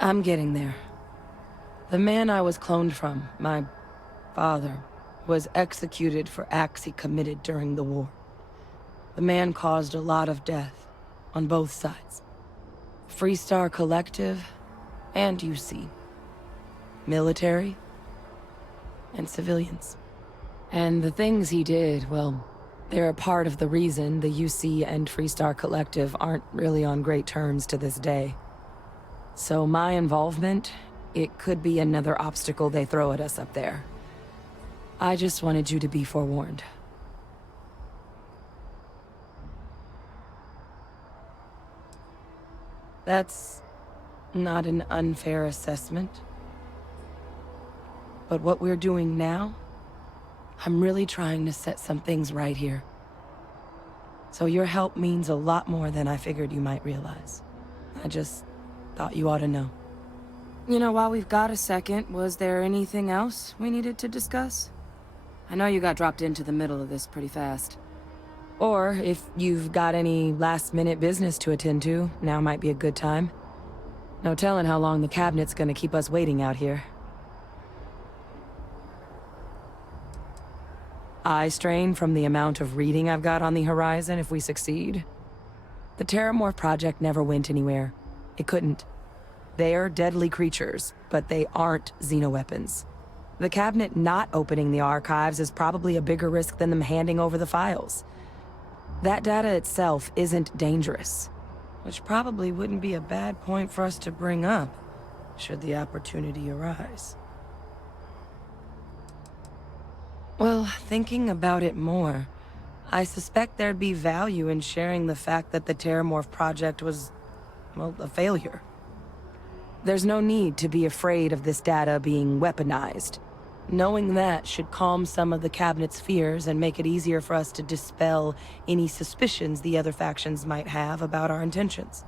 I'm getting there. The man I was cloned from, my father, was executed for acts he committed during the war. The man caused a lot of death, on both sides. Freestar Collective, and UC. Military, and civilians. And the things he did, well, they're a part of the reason the UC and Freestar Collective aren't really on great terms to this day. So my involvement, it could be another obstacle they throw at us up there. I just wanted you to be forewarned. That's not an unfair assessment. But what we're doing now, I'm really trying to set some things right here. So your help means a lot more than I figured you might realize. I just thought you ought to know. You know, while we've got a second, was there anything else we needed to discuss? I know you got dropped into the middle of this pretty fast. Or, if you've got any last-minute business to attend to, now might be a good time. No telling how long the Cabinet's gonna keep us waiting out here. Eye strain from the amount of reading I've got on the horizon if we succeed. The Terramorph project never went anywhere. It couldn't. They're deadly creatures, but they aren't xenoweapons. The Cabinet not opening the archives is probably a bigger risk than them handing over the files. That data itself isn't dangerous, which probably wouldn't be a bad point for us to bring up, should the opportunity arise. Well, thinking about it more, I suspect there'd be value in sharing the fact that the Terramorph project was, well, a failure. There's no need to be afraid of this data being weaponized. Knowing that should calm some of the Cabinet's fears and make it easier for us to dispel any suspicions the other factions might have about our intentions.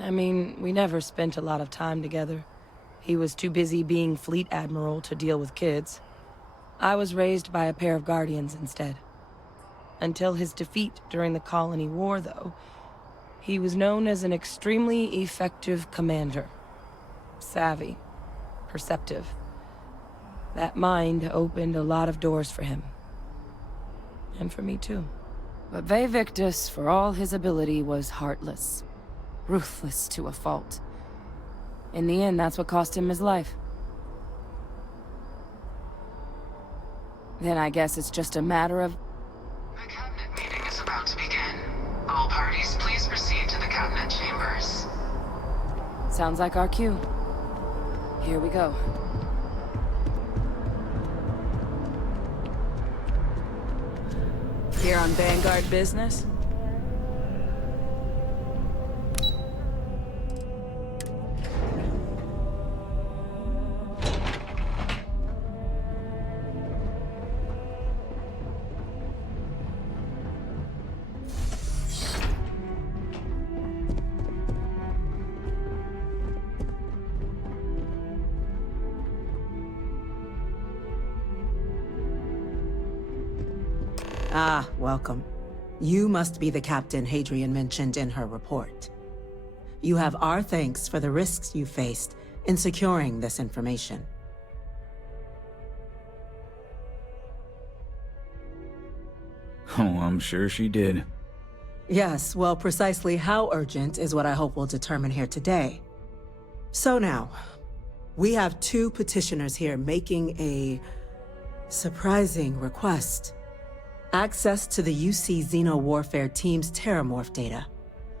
I mean, we never spent a lot of time together. He was too busy being Fleet Admiral to deal with kids. I was raised by a pair of Guardians instead. Until his defeat during the Colony War, though, he was known as an extremely effective commander. Savvy. Perceptive. That mind opened a lot of doors for him. And for me too. But Ve Victus, for all his ability, was heartless. Ruthless to a fault. In the end, that's what cost him his life. Then I guess it's just a matter of... The cabinet meeting is about to begin. All parties, please proceed to the cabinet chambers. Sounds like our cue. Here we go. Here on Vanguard business? Ah, welcome. You must be the captain Hadrian mentioned in her report. You have our thanks for the risks you faced in securing this information. Oh, I'm sure she did. Yes, well, precisely how urgent is what I hope we'll determine here today. So now, we have two petitioners here making a surprising request. Access to the UC Xeno Warfare Team's Terramorph data,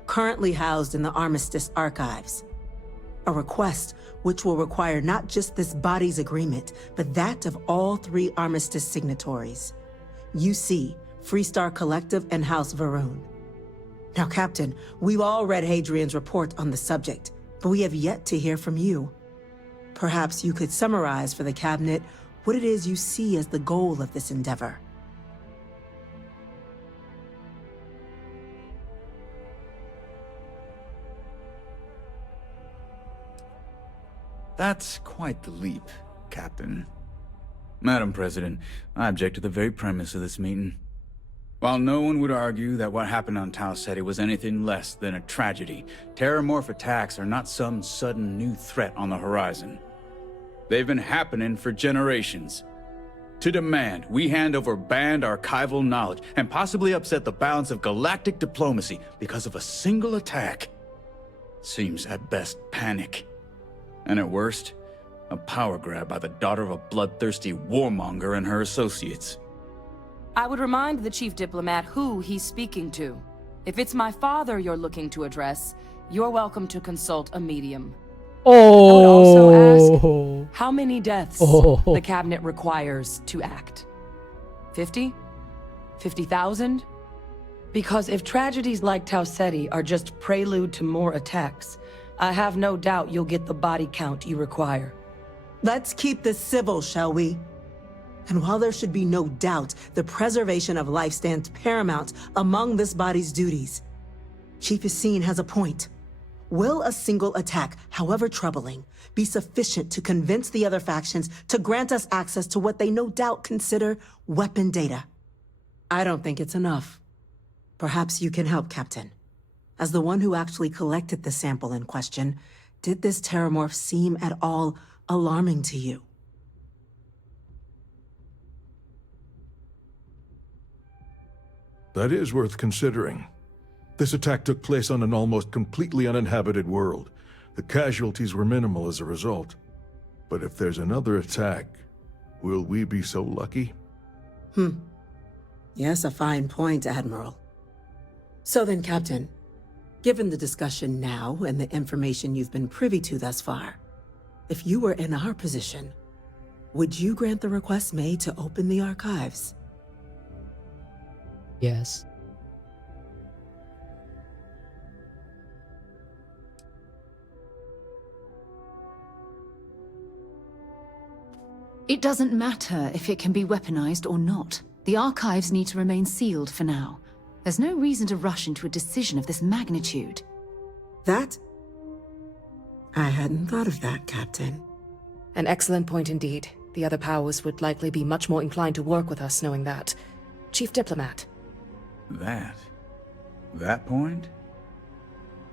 currently housed in the Armistice archives. A request which will require not just this body's agreement, but that of all three Armistice signatories. UC, Freestar Collective, and House Va'ruun. Now, Captain, we've all read Hadrian's report on the subject, but we have yet to hear from you. Perhaps you could summarize for the Cabinet what it is you see as the goal of this endeavor. That's quite the leap, Captain. Madam President, I object to the very premise of this meeting. While no one would argue that what happened on Tau Ceti was anything less than a tragedy, Terramorph attacks are not some sudden new threat on the horizon. They've been happening for generations. To demand we hand over banned archival knowledge and possibly upset the balance of galactic diplomacy because of a single attack seems at best panic. And at worst, a power grab by the daughter of a bloodthirsty warmonger and her associates. I would remind the chief diplomat who he's speaking to. If it's my father you're looking to address, you're welcome to consult a medium. Oh. I would also ask how many deaths the cabinet requires to act. 50? 50,000? Because if tragedies like Tau Ceti are just prelude to more attacks, I have no doubt you'll get the body count you require. Let's keep this civil, shall we? And while there should be no doubt, the preservation of life stands paramount among this body's duties. Chief Essene has a point. Will a single attack, however troubling, be sufficient to convince the other factions to grant us access to what they no doubt consider weapon data? I don't think it's enough. Perhaps you can help, Captain. As the one who actually collected the sample in question, did this Terramorph seem at all alarming to you? That is worth considering. This attack took place on an almost completely uninhabited world. The casualties were minimal as a result. But if there's another attack, will we be so lucky? Yes, a fine point, Admiral. So then, Captain, given the discussion now and the information you've been privy to thus far, if you were in our position, would you grant the request made to open the archives? Yes. It doesn't matter if it can be weaponized or not. The archives need to remain sealed for now. There's no reason to rush into a decision of this magnitude. That? I hadn't thought of that, Captain. An excellent point indeed. The other powers would likely be much more inclined to work with us knowing that. Chief Diplomat. That point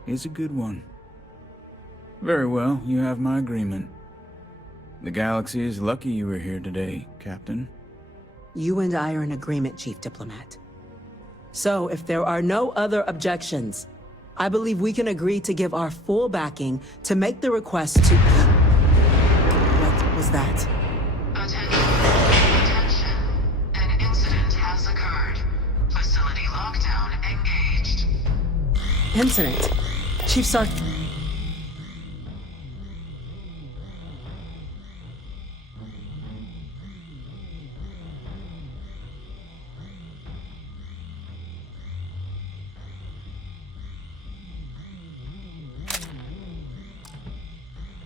is a good one. Very well, you have my agreement. The galaxy is lucky you were here today, Captain. You and I are in agreement, Chief Diplomat. So, if there are no other objections, I believe we can agree to give our full backing to make the request to... What was that? Attention. An incident has occurred. Facility lockdown engaged. Incident? Chief Sark...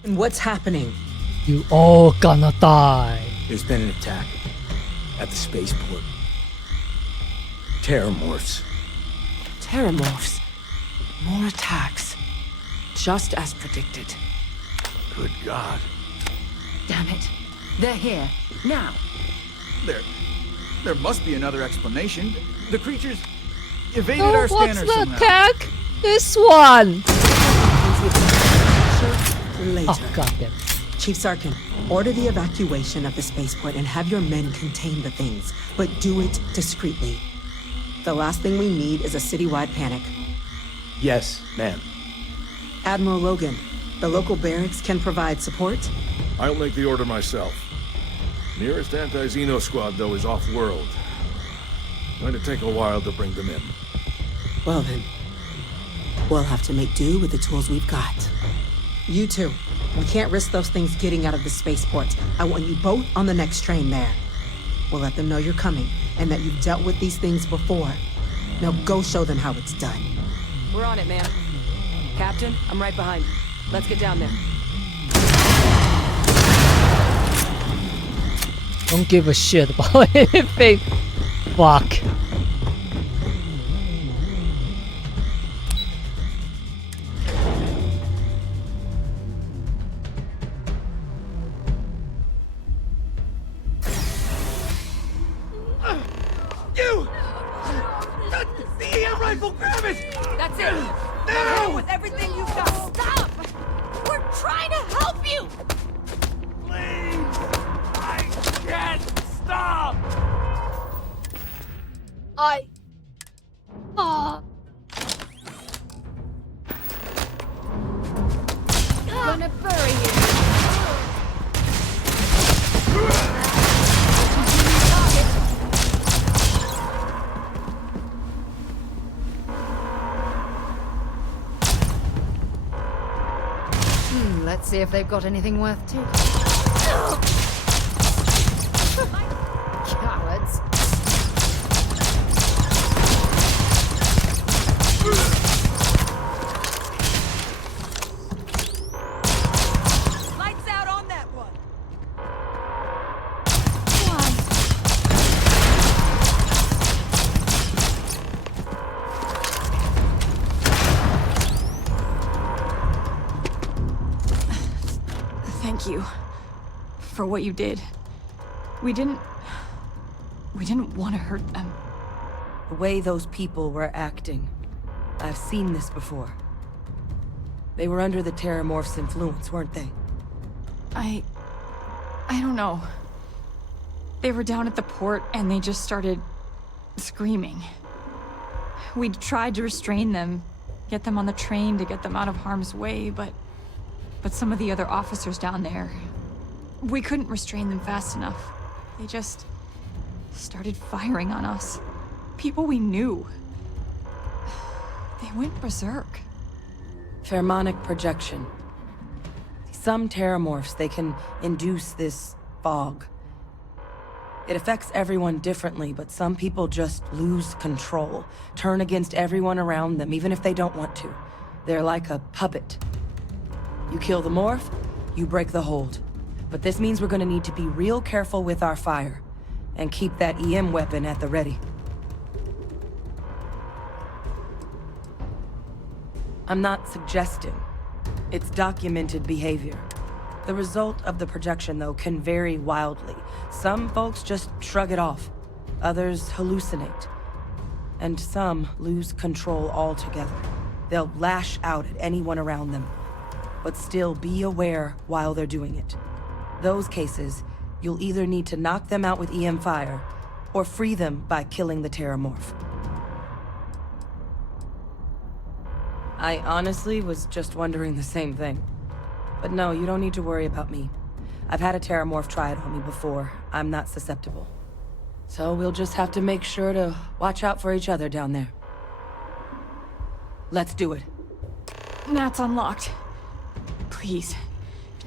And what's happening? You all gonna die. There's been an attack at the spaceport. Terramorphs. Terramorphs. More attacks. Just as predicted. Good God. Damn it. They're here. Now. There must be another explanation. The creatures evaded Oh, our what's scanners the somehow. attack? This one. Later. Oh, goddamn. Chief Sarkin, order the evacuation of the spaceport and have your men contain the things, but do it discreetly. The last thing we need is a citywide panic. Yes, ma'am. Admiral Logan, the local barracks can provide support? I'll make the order myself. Nearest anti-Xeno squad, though, is off-world. Going to take a while to bring them in. Well then, we'll have to make do with the tools we've got. You two, we can't risk those things getting out of the spaceport. I want you both on the next train there. We'll let them know you're coming, and that you've dealt with these things before. Now go show them how it's done. We're on it, ma'am. Captain, I'm right behind you. Let's get down there. Don't give a shit about anything. Fuck. You! The EM rifle, grab it! That's it! Now! With everything you've got! Stop! We're trying to help you! Please! I can't stop! Gonna bury you! Let's see if they've got anything worth taking. Cowards. Lights out on that one! Thank you for what you did. We didn't want to hurt them. The way those people were acting. I've seen this before. They were under the Terramorph's influence, weren't they? I don't know. They were down at the port and they just started screaming. We tried to restrain them, get them on the train to get them out of harm's way, but some of the other officers down there, we couldn't restrain them fast enough. They just started firing on us. People we knew. They went berserk. Pheromonic projection. Some Terramorphs, they can induce this fog. It affects everyone differently, but some people just lose control, turn against everyone around them, even if they don't want to. They're like a puppet. You kill the morph, you break the hold. But this means we're gonna need to be real careful with our fire, and keep that EM weapon at the ready. I'm not suggesting. It's documented behavior. The result of the projection, though, can vary wildly. Some folks just shrug it off. Others hallucinate. And some lose control altogether. They'll lash out at anyone around them. But still be aware while they're doing it. Those cases, you'll either need to knock them out with EM fire, or free them by killing the Terramorph. I honestly was just wondering the same thing. But no, you don't need to worry about me. I've had a Terramorph try it on me before. I'm not susceptible. So we'll just have to make sure to watch out for each other down there. Let's do it. That's unlocked. Please,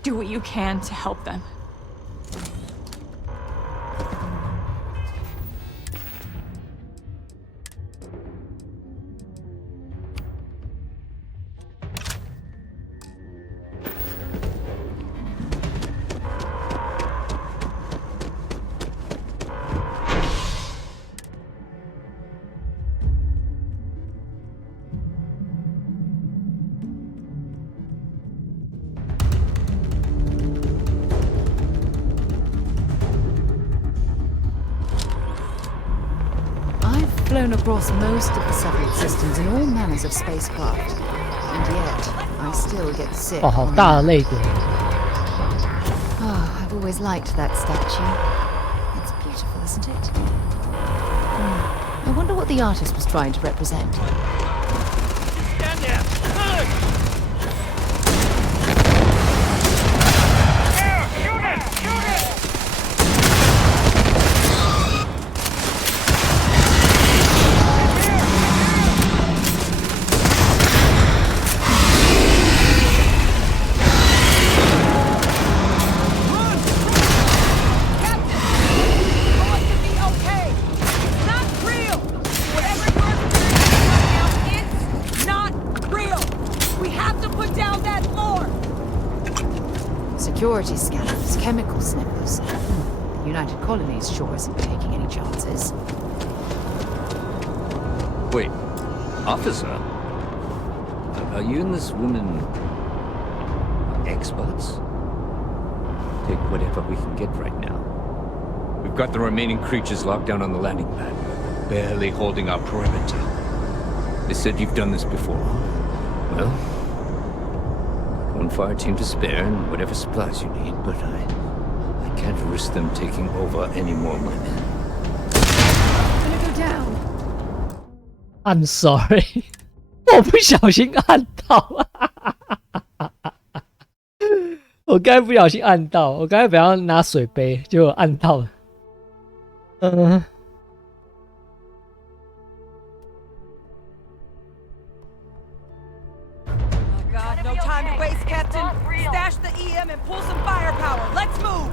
do what you can to help them. Flown across most of the separate systems in all manners of spacecraft, and yet I still get sick. 哦，好大的泪点。 Oh, I've always liked that statue. It's beautiful, isn't it? I wonder what the artist was trying to represent. Stand there! Security scanners, chemical sniffers. The United Colonies sure isn't taking any chances. Wait, officer? Are you and this woman experts? Take whatever we can get right now. We've got the remaining creatures locked down on the landing pad, barely holding our perimeter. They said you've done this before. Well, one fire team to spare and whatever supplies you need, but I can't risk them taking over any more of my men. Gonna go down. I'm sorry， 我不小心按到，我刚才不小心按到，我刚才本来要拿水杯，结果按到了。God, no time to waste, Captain. Stash the EM and pull some firepower. Let's move.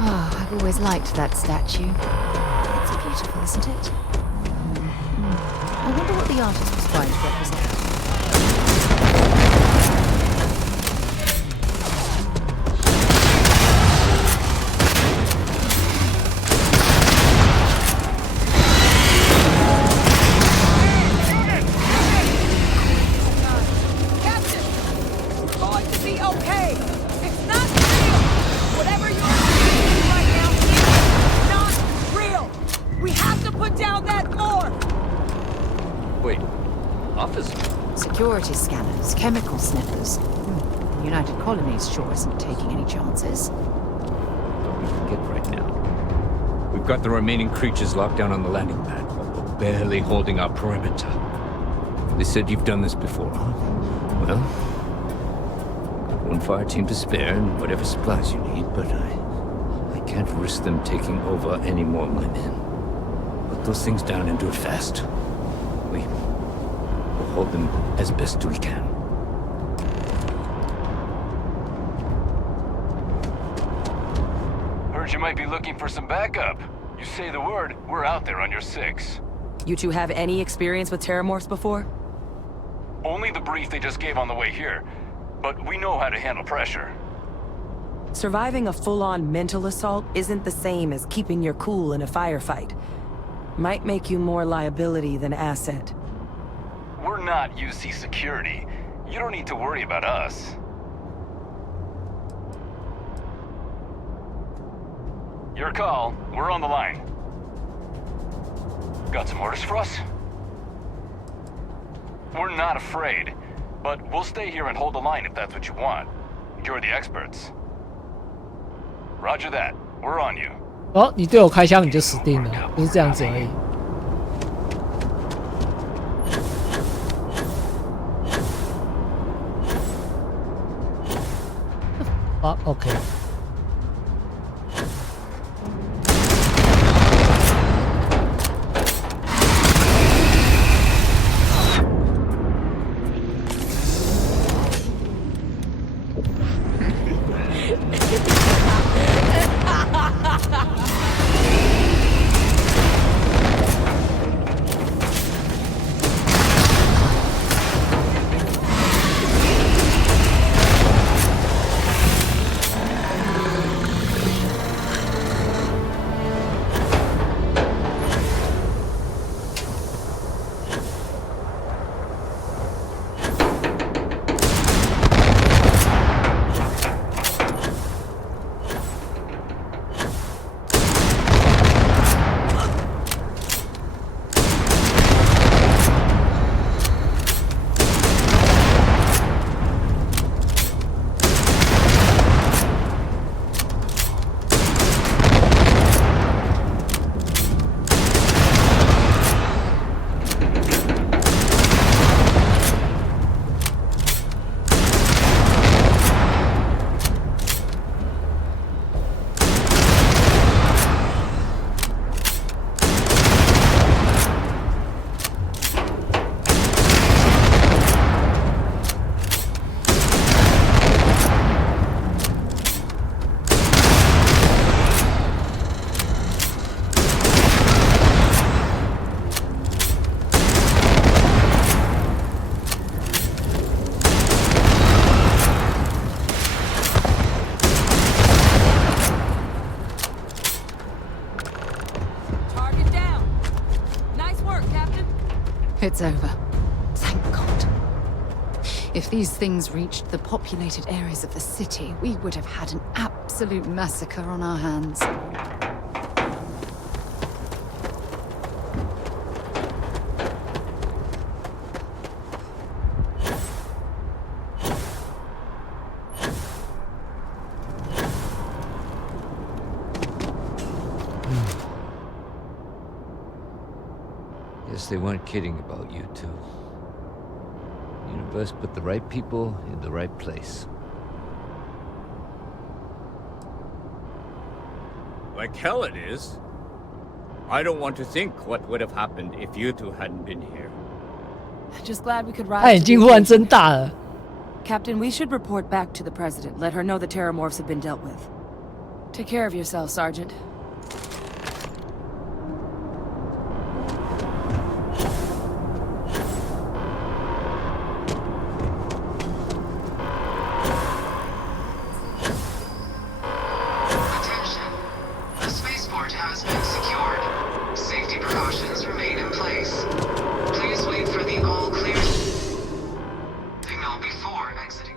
Oh, I've always liked that statue. It's beautiful, isn't it? I wonder what the artist was trying to represent. Security scanners, chemical sniffers. The United Colonies sure isn't taking any chances. We can get right now. We've got the remaining creatures locked down on the landing pad, barely holding our perimeter. They said you've done this before. Well, got one fire team to spare and whatever supplies you need, but I can't risk them taking over any more of my men. Put those things down and do it fast. We'll hold them as best we can. Heard you might be looking for some backup. You say the word, we're out there on your 6. You two have any experience with Terramorphs before? Only the brief they just gave on the way here, but we know how to handle pressure. Surviving a full-on mental assault isn't the same as keeping your cool in a firefight. Might make you more liability than asset. We're not UC security. You don't need to worry about us. Your call. We're on the line. Got some orders for us? We're not afraid, but we'll stay here and hold the line if that's what you want. You're the experts. Roger that. We're on you. 哦，你对我开枪你就死定了，就是这样子而已。啊 ，OK。It's over. Thank God. If these things reached the populated areas of the city, we would have had an absolute massacre on our hands. Guess they weren't kidding about you two. The universe put the right people in the right place. Like hell it is. I don't want to think what would have happened if you two hadn't been here. Just glad we could 他 rise 眼 to 睛 the 忽然 occasion. 睁大了。 Captain, we should report back to the President. Let her know the Terramorphs have been dealt with. Take care of yourself, Sergeant. Attention. The spaceport has been secured. Safety precautions remain in place. Please wait for the all clear signal before exiting.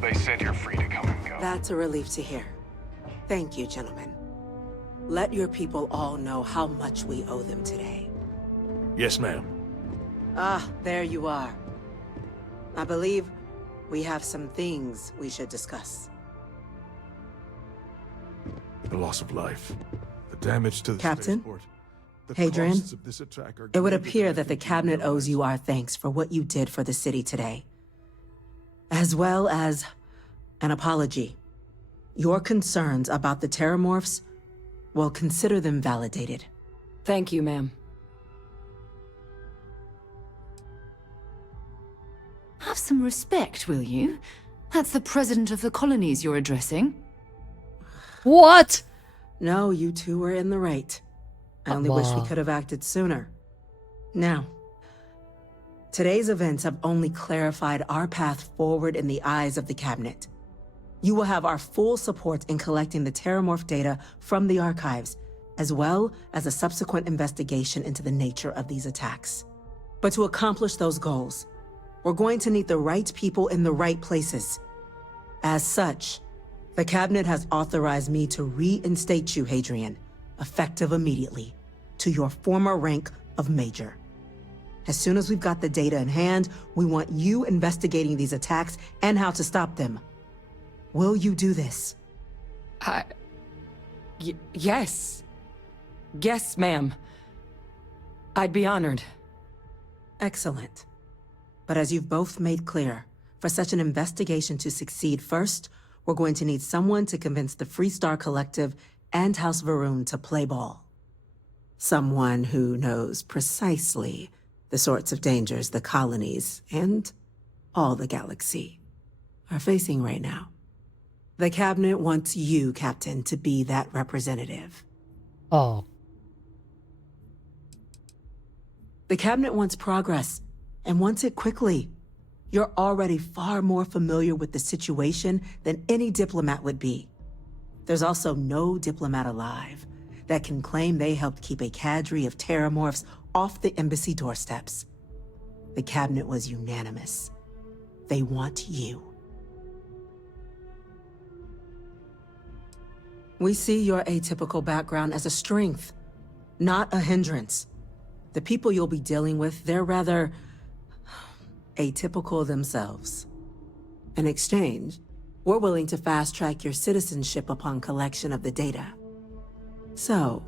They said you're free to come and go. That's a relief to hear. Thank you, gentlemen. Let your people all know how much we owe them today. Yes, ma'am. Ah, there you are. I believe we have some things we should discuss. The loss of life. The damage to the Captain? spaceport. The Hadrian, costs of this attack are it would greater appear than that the Cabinet owes you our thanks for what you did for the city today. As well as an apology. Your concerns about the Terramorphs, well, consider them validated. Thank you, ma'am. Have some respect, will you? That's the president of the colonies you're addressing. What? No, you two were in the right. I only wish we could have acted sooner. Now, Today's events have only clarified our path forward in the eyes of the Cabinet. You will have our full support in collecting the Terramorph data from the archives, as well as a subsequent investigation into the nature of these attacks. But to accomplish those goals, we're going to need the right people in the right places. As such, the Cabinet has authorized me to reinstate you, Hadrian, effective immediately, to your former rank of Major. As soon as we've got the data in hand, we want you investigating these attacks and how to stop them. Will you do this? Yes. Yes, ma'am. I'd be honored. Excellent. But as you've both made clear, for such an investigation to succeed, first, we're going to need someone to convince the Freestar Collective and House Va'ruun to play ball. Someone who knows precisely the sorts of dangers the colonies and all the galaxy are facing right now. The Cabinet wants you, Captain, to be that representative. Oh. The Cabinet wants progress, and wants it quickly. You're already far more familiar with the situation than any diplomat would be. There's also no diplomat alive that can claim they helped keep a cadre of Terramorphs off the embassy doorsteps. The Cabinet was unanimous. They want you. We see your atypical background as a strength, not a hindrance. The people you'll be dealing with, they're rather atypical themselves. In exchange, we're willing to fast-track your citizenship upon collection of the data. So,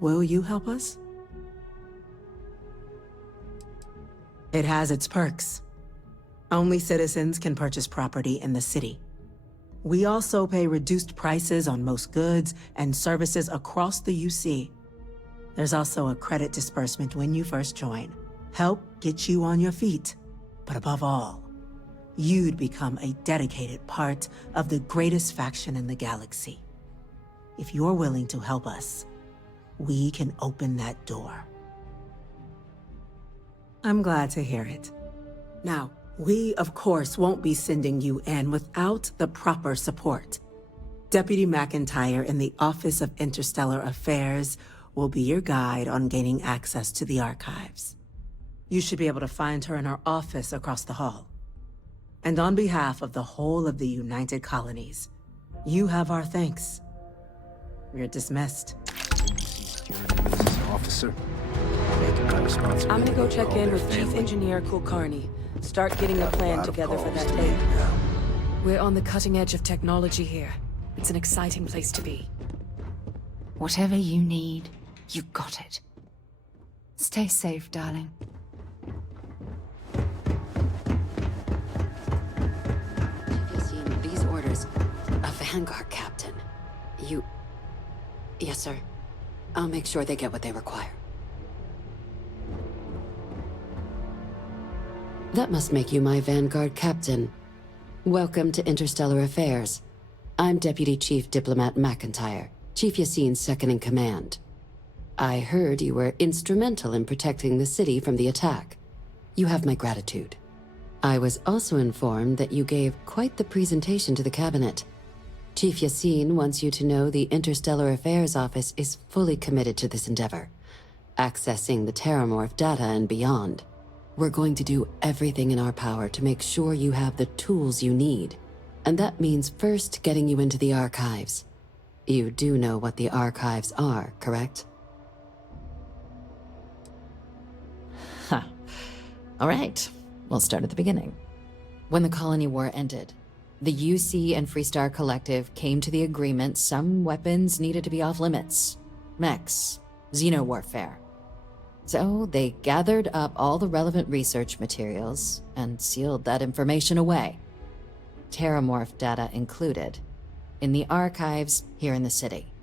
will you help us? It has its perks. Only citizens can purchase property in the city. We also pay reduced prices on most goods and services across the UC. There's also a credit disbursement when you first join. Help get you on your feet. But above all, you'd become a dedicated part of the greatest faction in the galaxy. If you're willing to help us, we can open that door. I'm glad to hear it. Now, we, of course, won't be sending you in without the proper support. Deputy McIntyre in the Office of Interstellar Affairs will be your guide on gaining access to the archives. You should be able to find her in her office across the hall. And on behalf of the whole of the United Colonies, you have our thanks. You're dismissed. Officer. I'm gonna go check in with Chief Engineer Kulkarni. Start getting a plan together for that day. We're on the cutting edge of technology here. It's an exciting place to be. Whatever you need, you got it. Stay safe, darling. These orders. A Vanguard captain. You... Yes, sir. I'll make sure they get what they require. That must make you my Vanguard captain. Welcome to Interstellar Affairs. I'm Deputy Chief Diplomat McIntyre, Chief Yassine's second-in-command. I heard you were instrumental in protecting the city from the attack. You have my gratitude. I was also informed that you gave quite the presentation to the Cabinet. Chief Yassine wants you to know the Interstellar Affairs Office is fully committed to this endeavor, accessing the Terramorph data and beyond. We're going to do everything in our power to make sure you have the tools you need. And that means first getting you into the archives. You do know what the archives are, correct? Huh. All right. We'll start at the beginning. When the Colony War ended, the UC and Freestar Collective came to the agreement some weapons needed to be off limits. Mechs, xenowarfare. So they gathered up all the relevant research materials and sealed that information away. Terramorph data included, in the archives here in the city.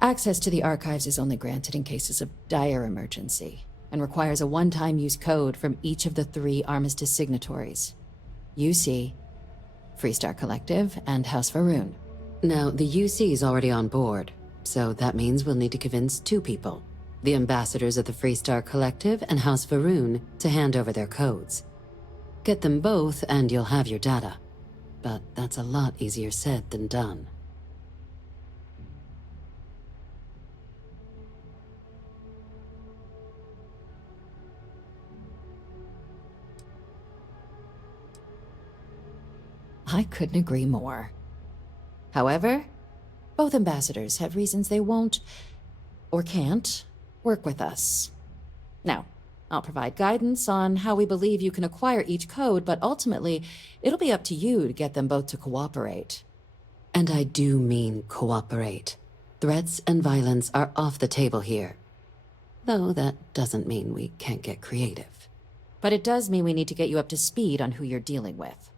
Access to the archives is only granted in cases of dire emergency and requires a one-time use code from each of the 3 Armistice signatories: UC, Freestar Collective, and House Va'ruun. Now, the UC is already on board, so that means we'll need to convince 2 people. the ambassadors of the Freestar Collective and House Va'ruun, to hand over their codes. Get them both and you'll have your data. But that's a lot easier said than done. I couldn't agree more. However, both ambassadors have reasons they won't, or can't, work with us. Now, I'll provide guidance on how we believe you can acquire each code, but ultimately, it'll be up to you to get them both to cooperate. And I do mean cooperate. Threats and violence are off the table here. Though that doesn't mean we can't get creative. But it does mean we need to get you up to speed on who you're dealing with.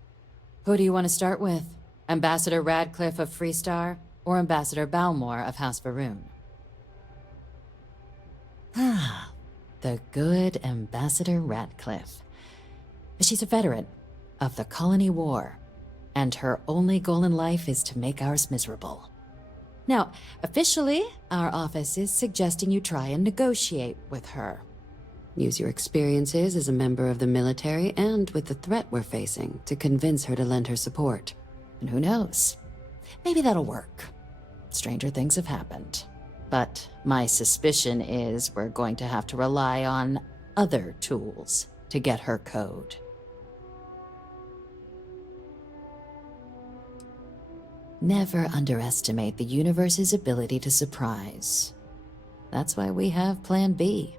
Who do you want to start with? Ambassador Radcliffe of Freestar, or Ambassador Balmor of House Va'ruun? Ah, the good Ambassador Radcliffe. She's a veteran of the Colony War, and her only goal in life is to make ours miserable. Now, officially, our office is suggesting you try and negotiate with her. Use your experiences as a member of the military and with the threat we're facing to convince her to lend her support. And who knows? Maybe that'll work. Stranger things have happened. But my suspicion is we're going to have to rely on other tools to get her code. Never underestimate the universe's ability to surprise. That's why we have Plan B.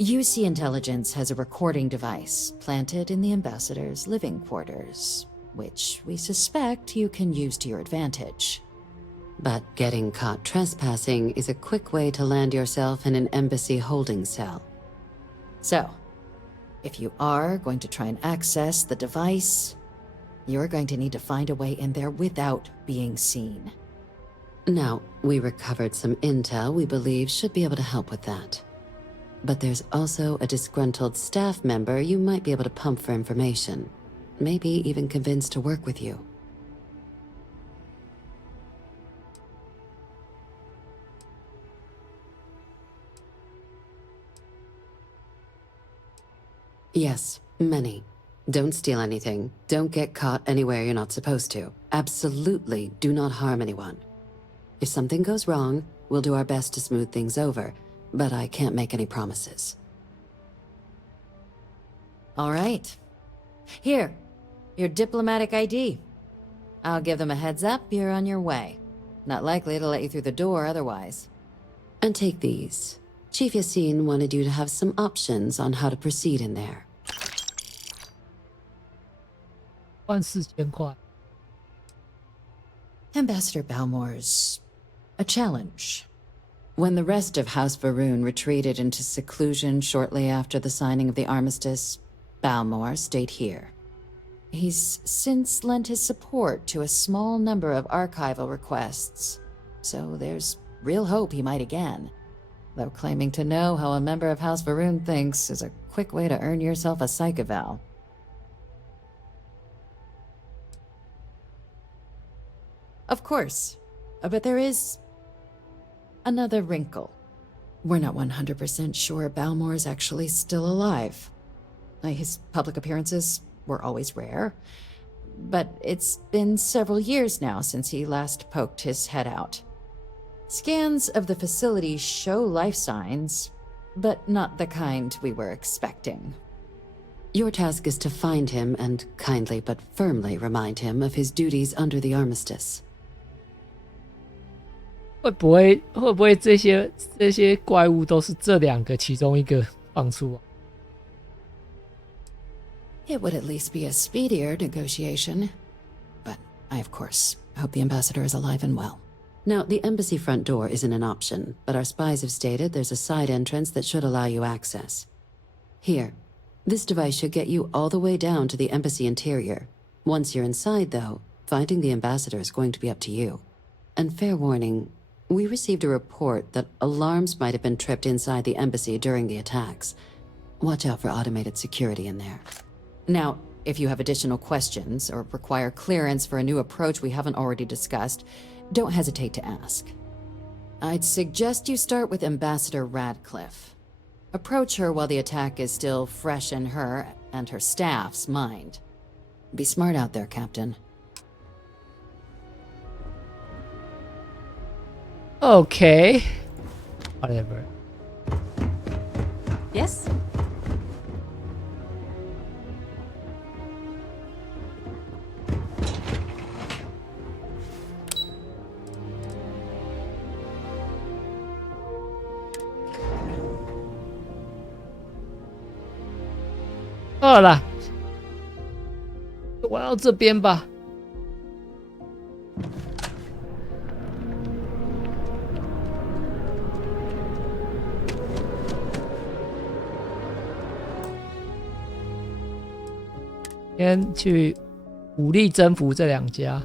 UC Intelligence has a recording device planted in the ambassador's living quarters, which we suspect you can use to your advantage. But getting caught trespassing is a quick way to land yourself in an embassy holding cell. So, if you are going to try and access the device, you're going to need to find a way in there without being seen. Now, we recovered some intel we believe should be able to help with that. But there's also a disgruntled staff member you might be able to pump for information. Maybe even convince to work with you. Yes, many. Don't steal anything. Don't get caught anywhere you're not supposed to. Absolutely do not harm anyone. If something goes wrong, we'll do our best to smooth things over, but I can't make any promises. All right. Here, your diplomatic ID. I'll give them a heads up you're on your way. Not likely to let you through the door otherwise. And take these. Chief Yassine wanted you to have some options on how to proceed in there. 14,000块. Ambassador Balmor's a challenge. When the rest of House Va'ruun retreated into seclusion shortly after the signing of the armistice, Balmor stayed here. He's since lent his support to a small number of archival requests, so there's real hope he might again. Though claiming to know how a member of House Va'ruun thinks is a quick way to earn yourself a psych eval. Of course, but there is another wrinkle. We're not 100% sure Balmor's actually still alive. His public appearances were always rare, but it's been several years now since he last poked his head out. Scans of the facility show life signs, but not the kind we were expecting. Your task is to find him and kindly but firmly remind him of his duties under the armistice. 会不会这些怪物都是这两个其中一个放出啊？ It would at least be a speedier negotiation. But I, of course, hope the ambassador is alive and well. Now, the embassy front door isn't an option, but our spies have stated there's a side entrance that should allow you access. Here, this device should get you all the way down to the embassy interior. Once you're inside, though, finding the ambassador is going to be up to you. And fair warning, we received a report that alarms might have been tripped inside the embassy during the attacks. Watch out for automated security in there. Now, if you have additional questions or require clearance for a new approach we haven't already discussed, don't hesitate to ask. I'd suggest you start with Ambassador Radcliffe. Approach her while the attack is still fresh in her and her staff's mind. Be smart out there, Captain. Okay. Whatever. Yes?好了，玩到这边吧。先去武力征服这2家。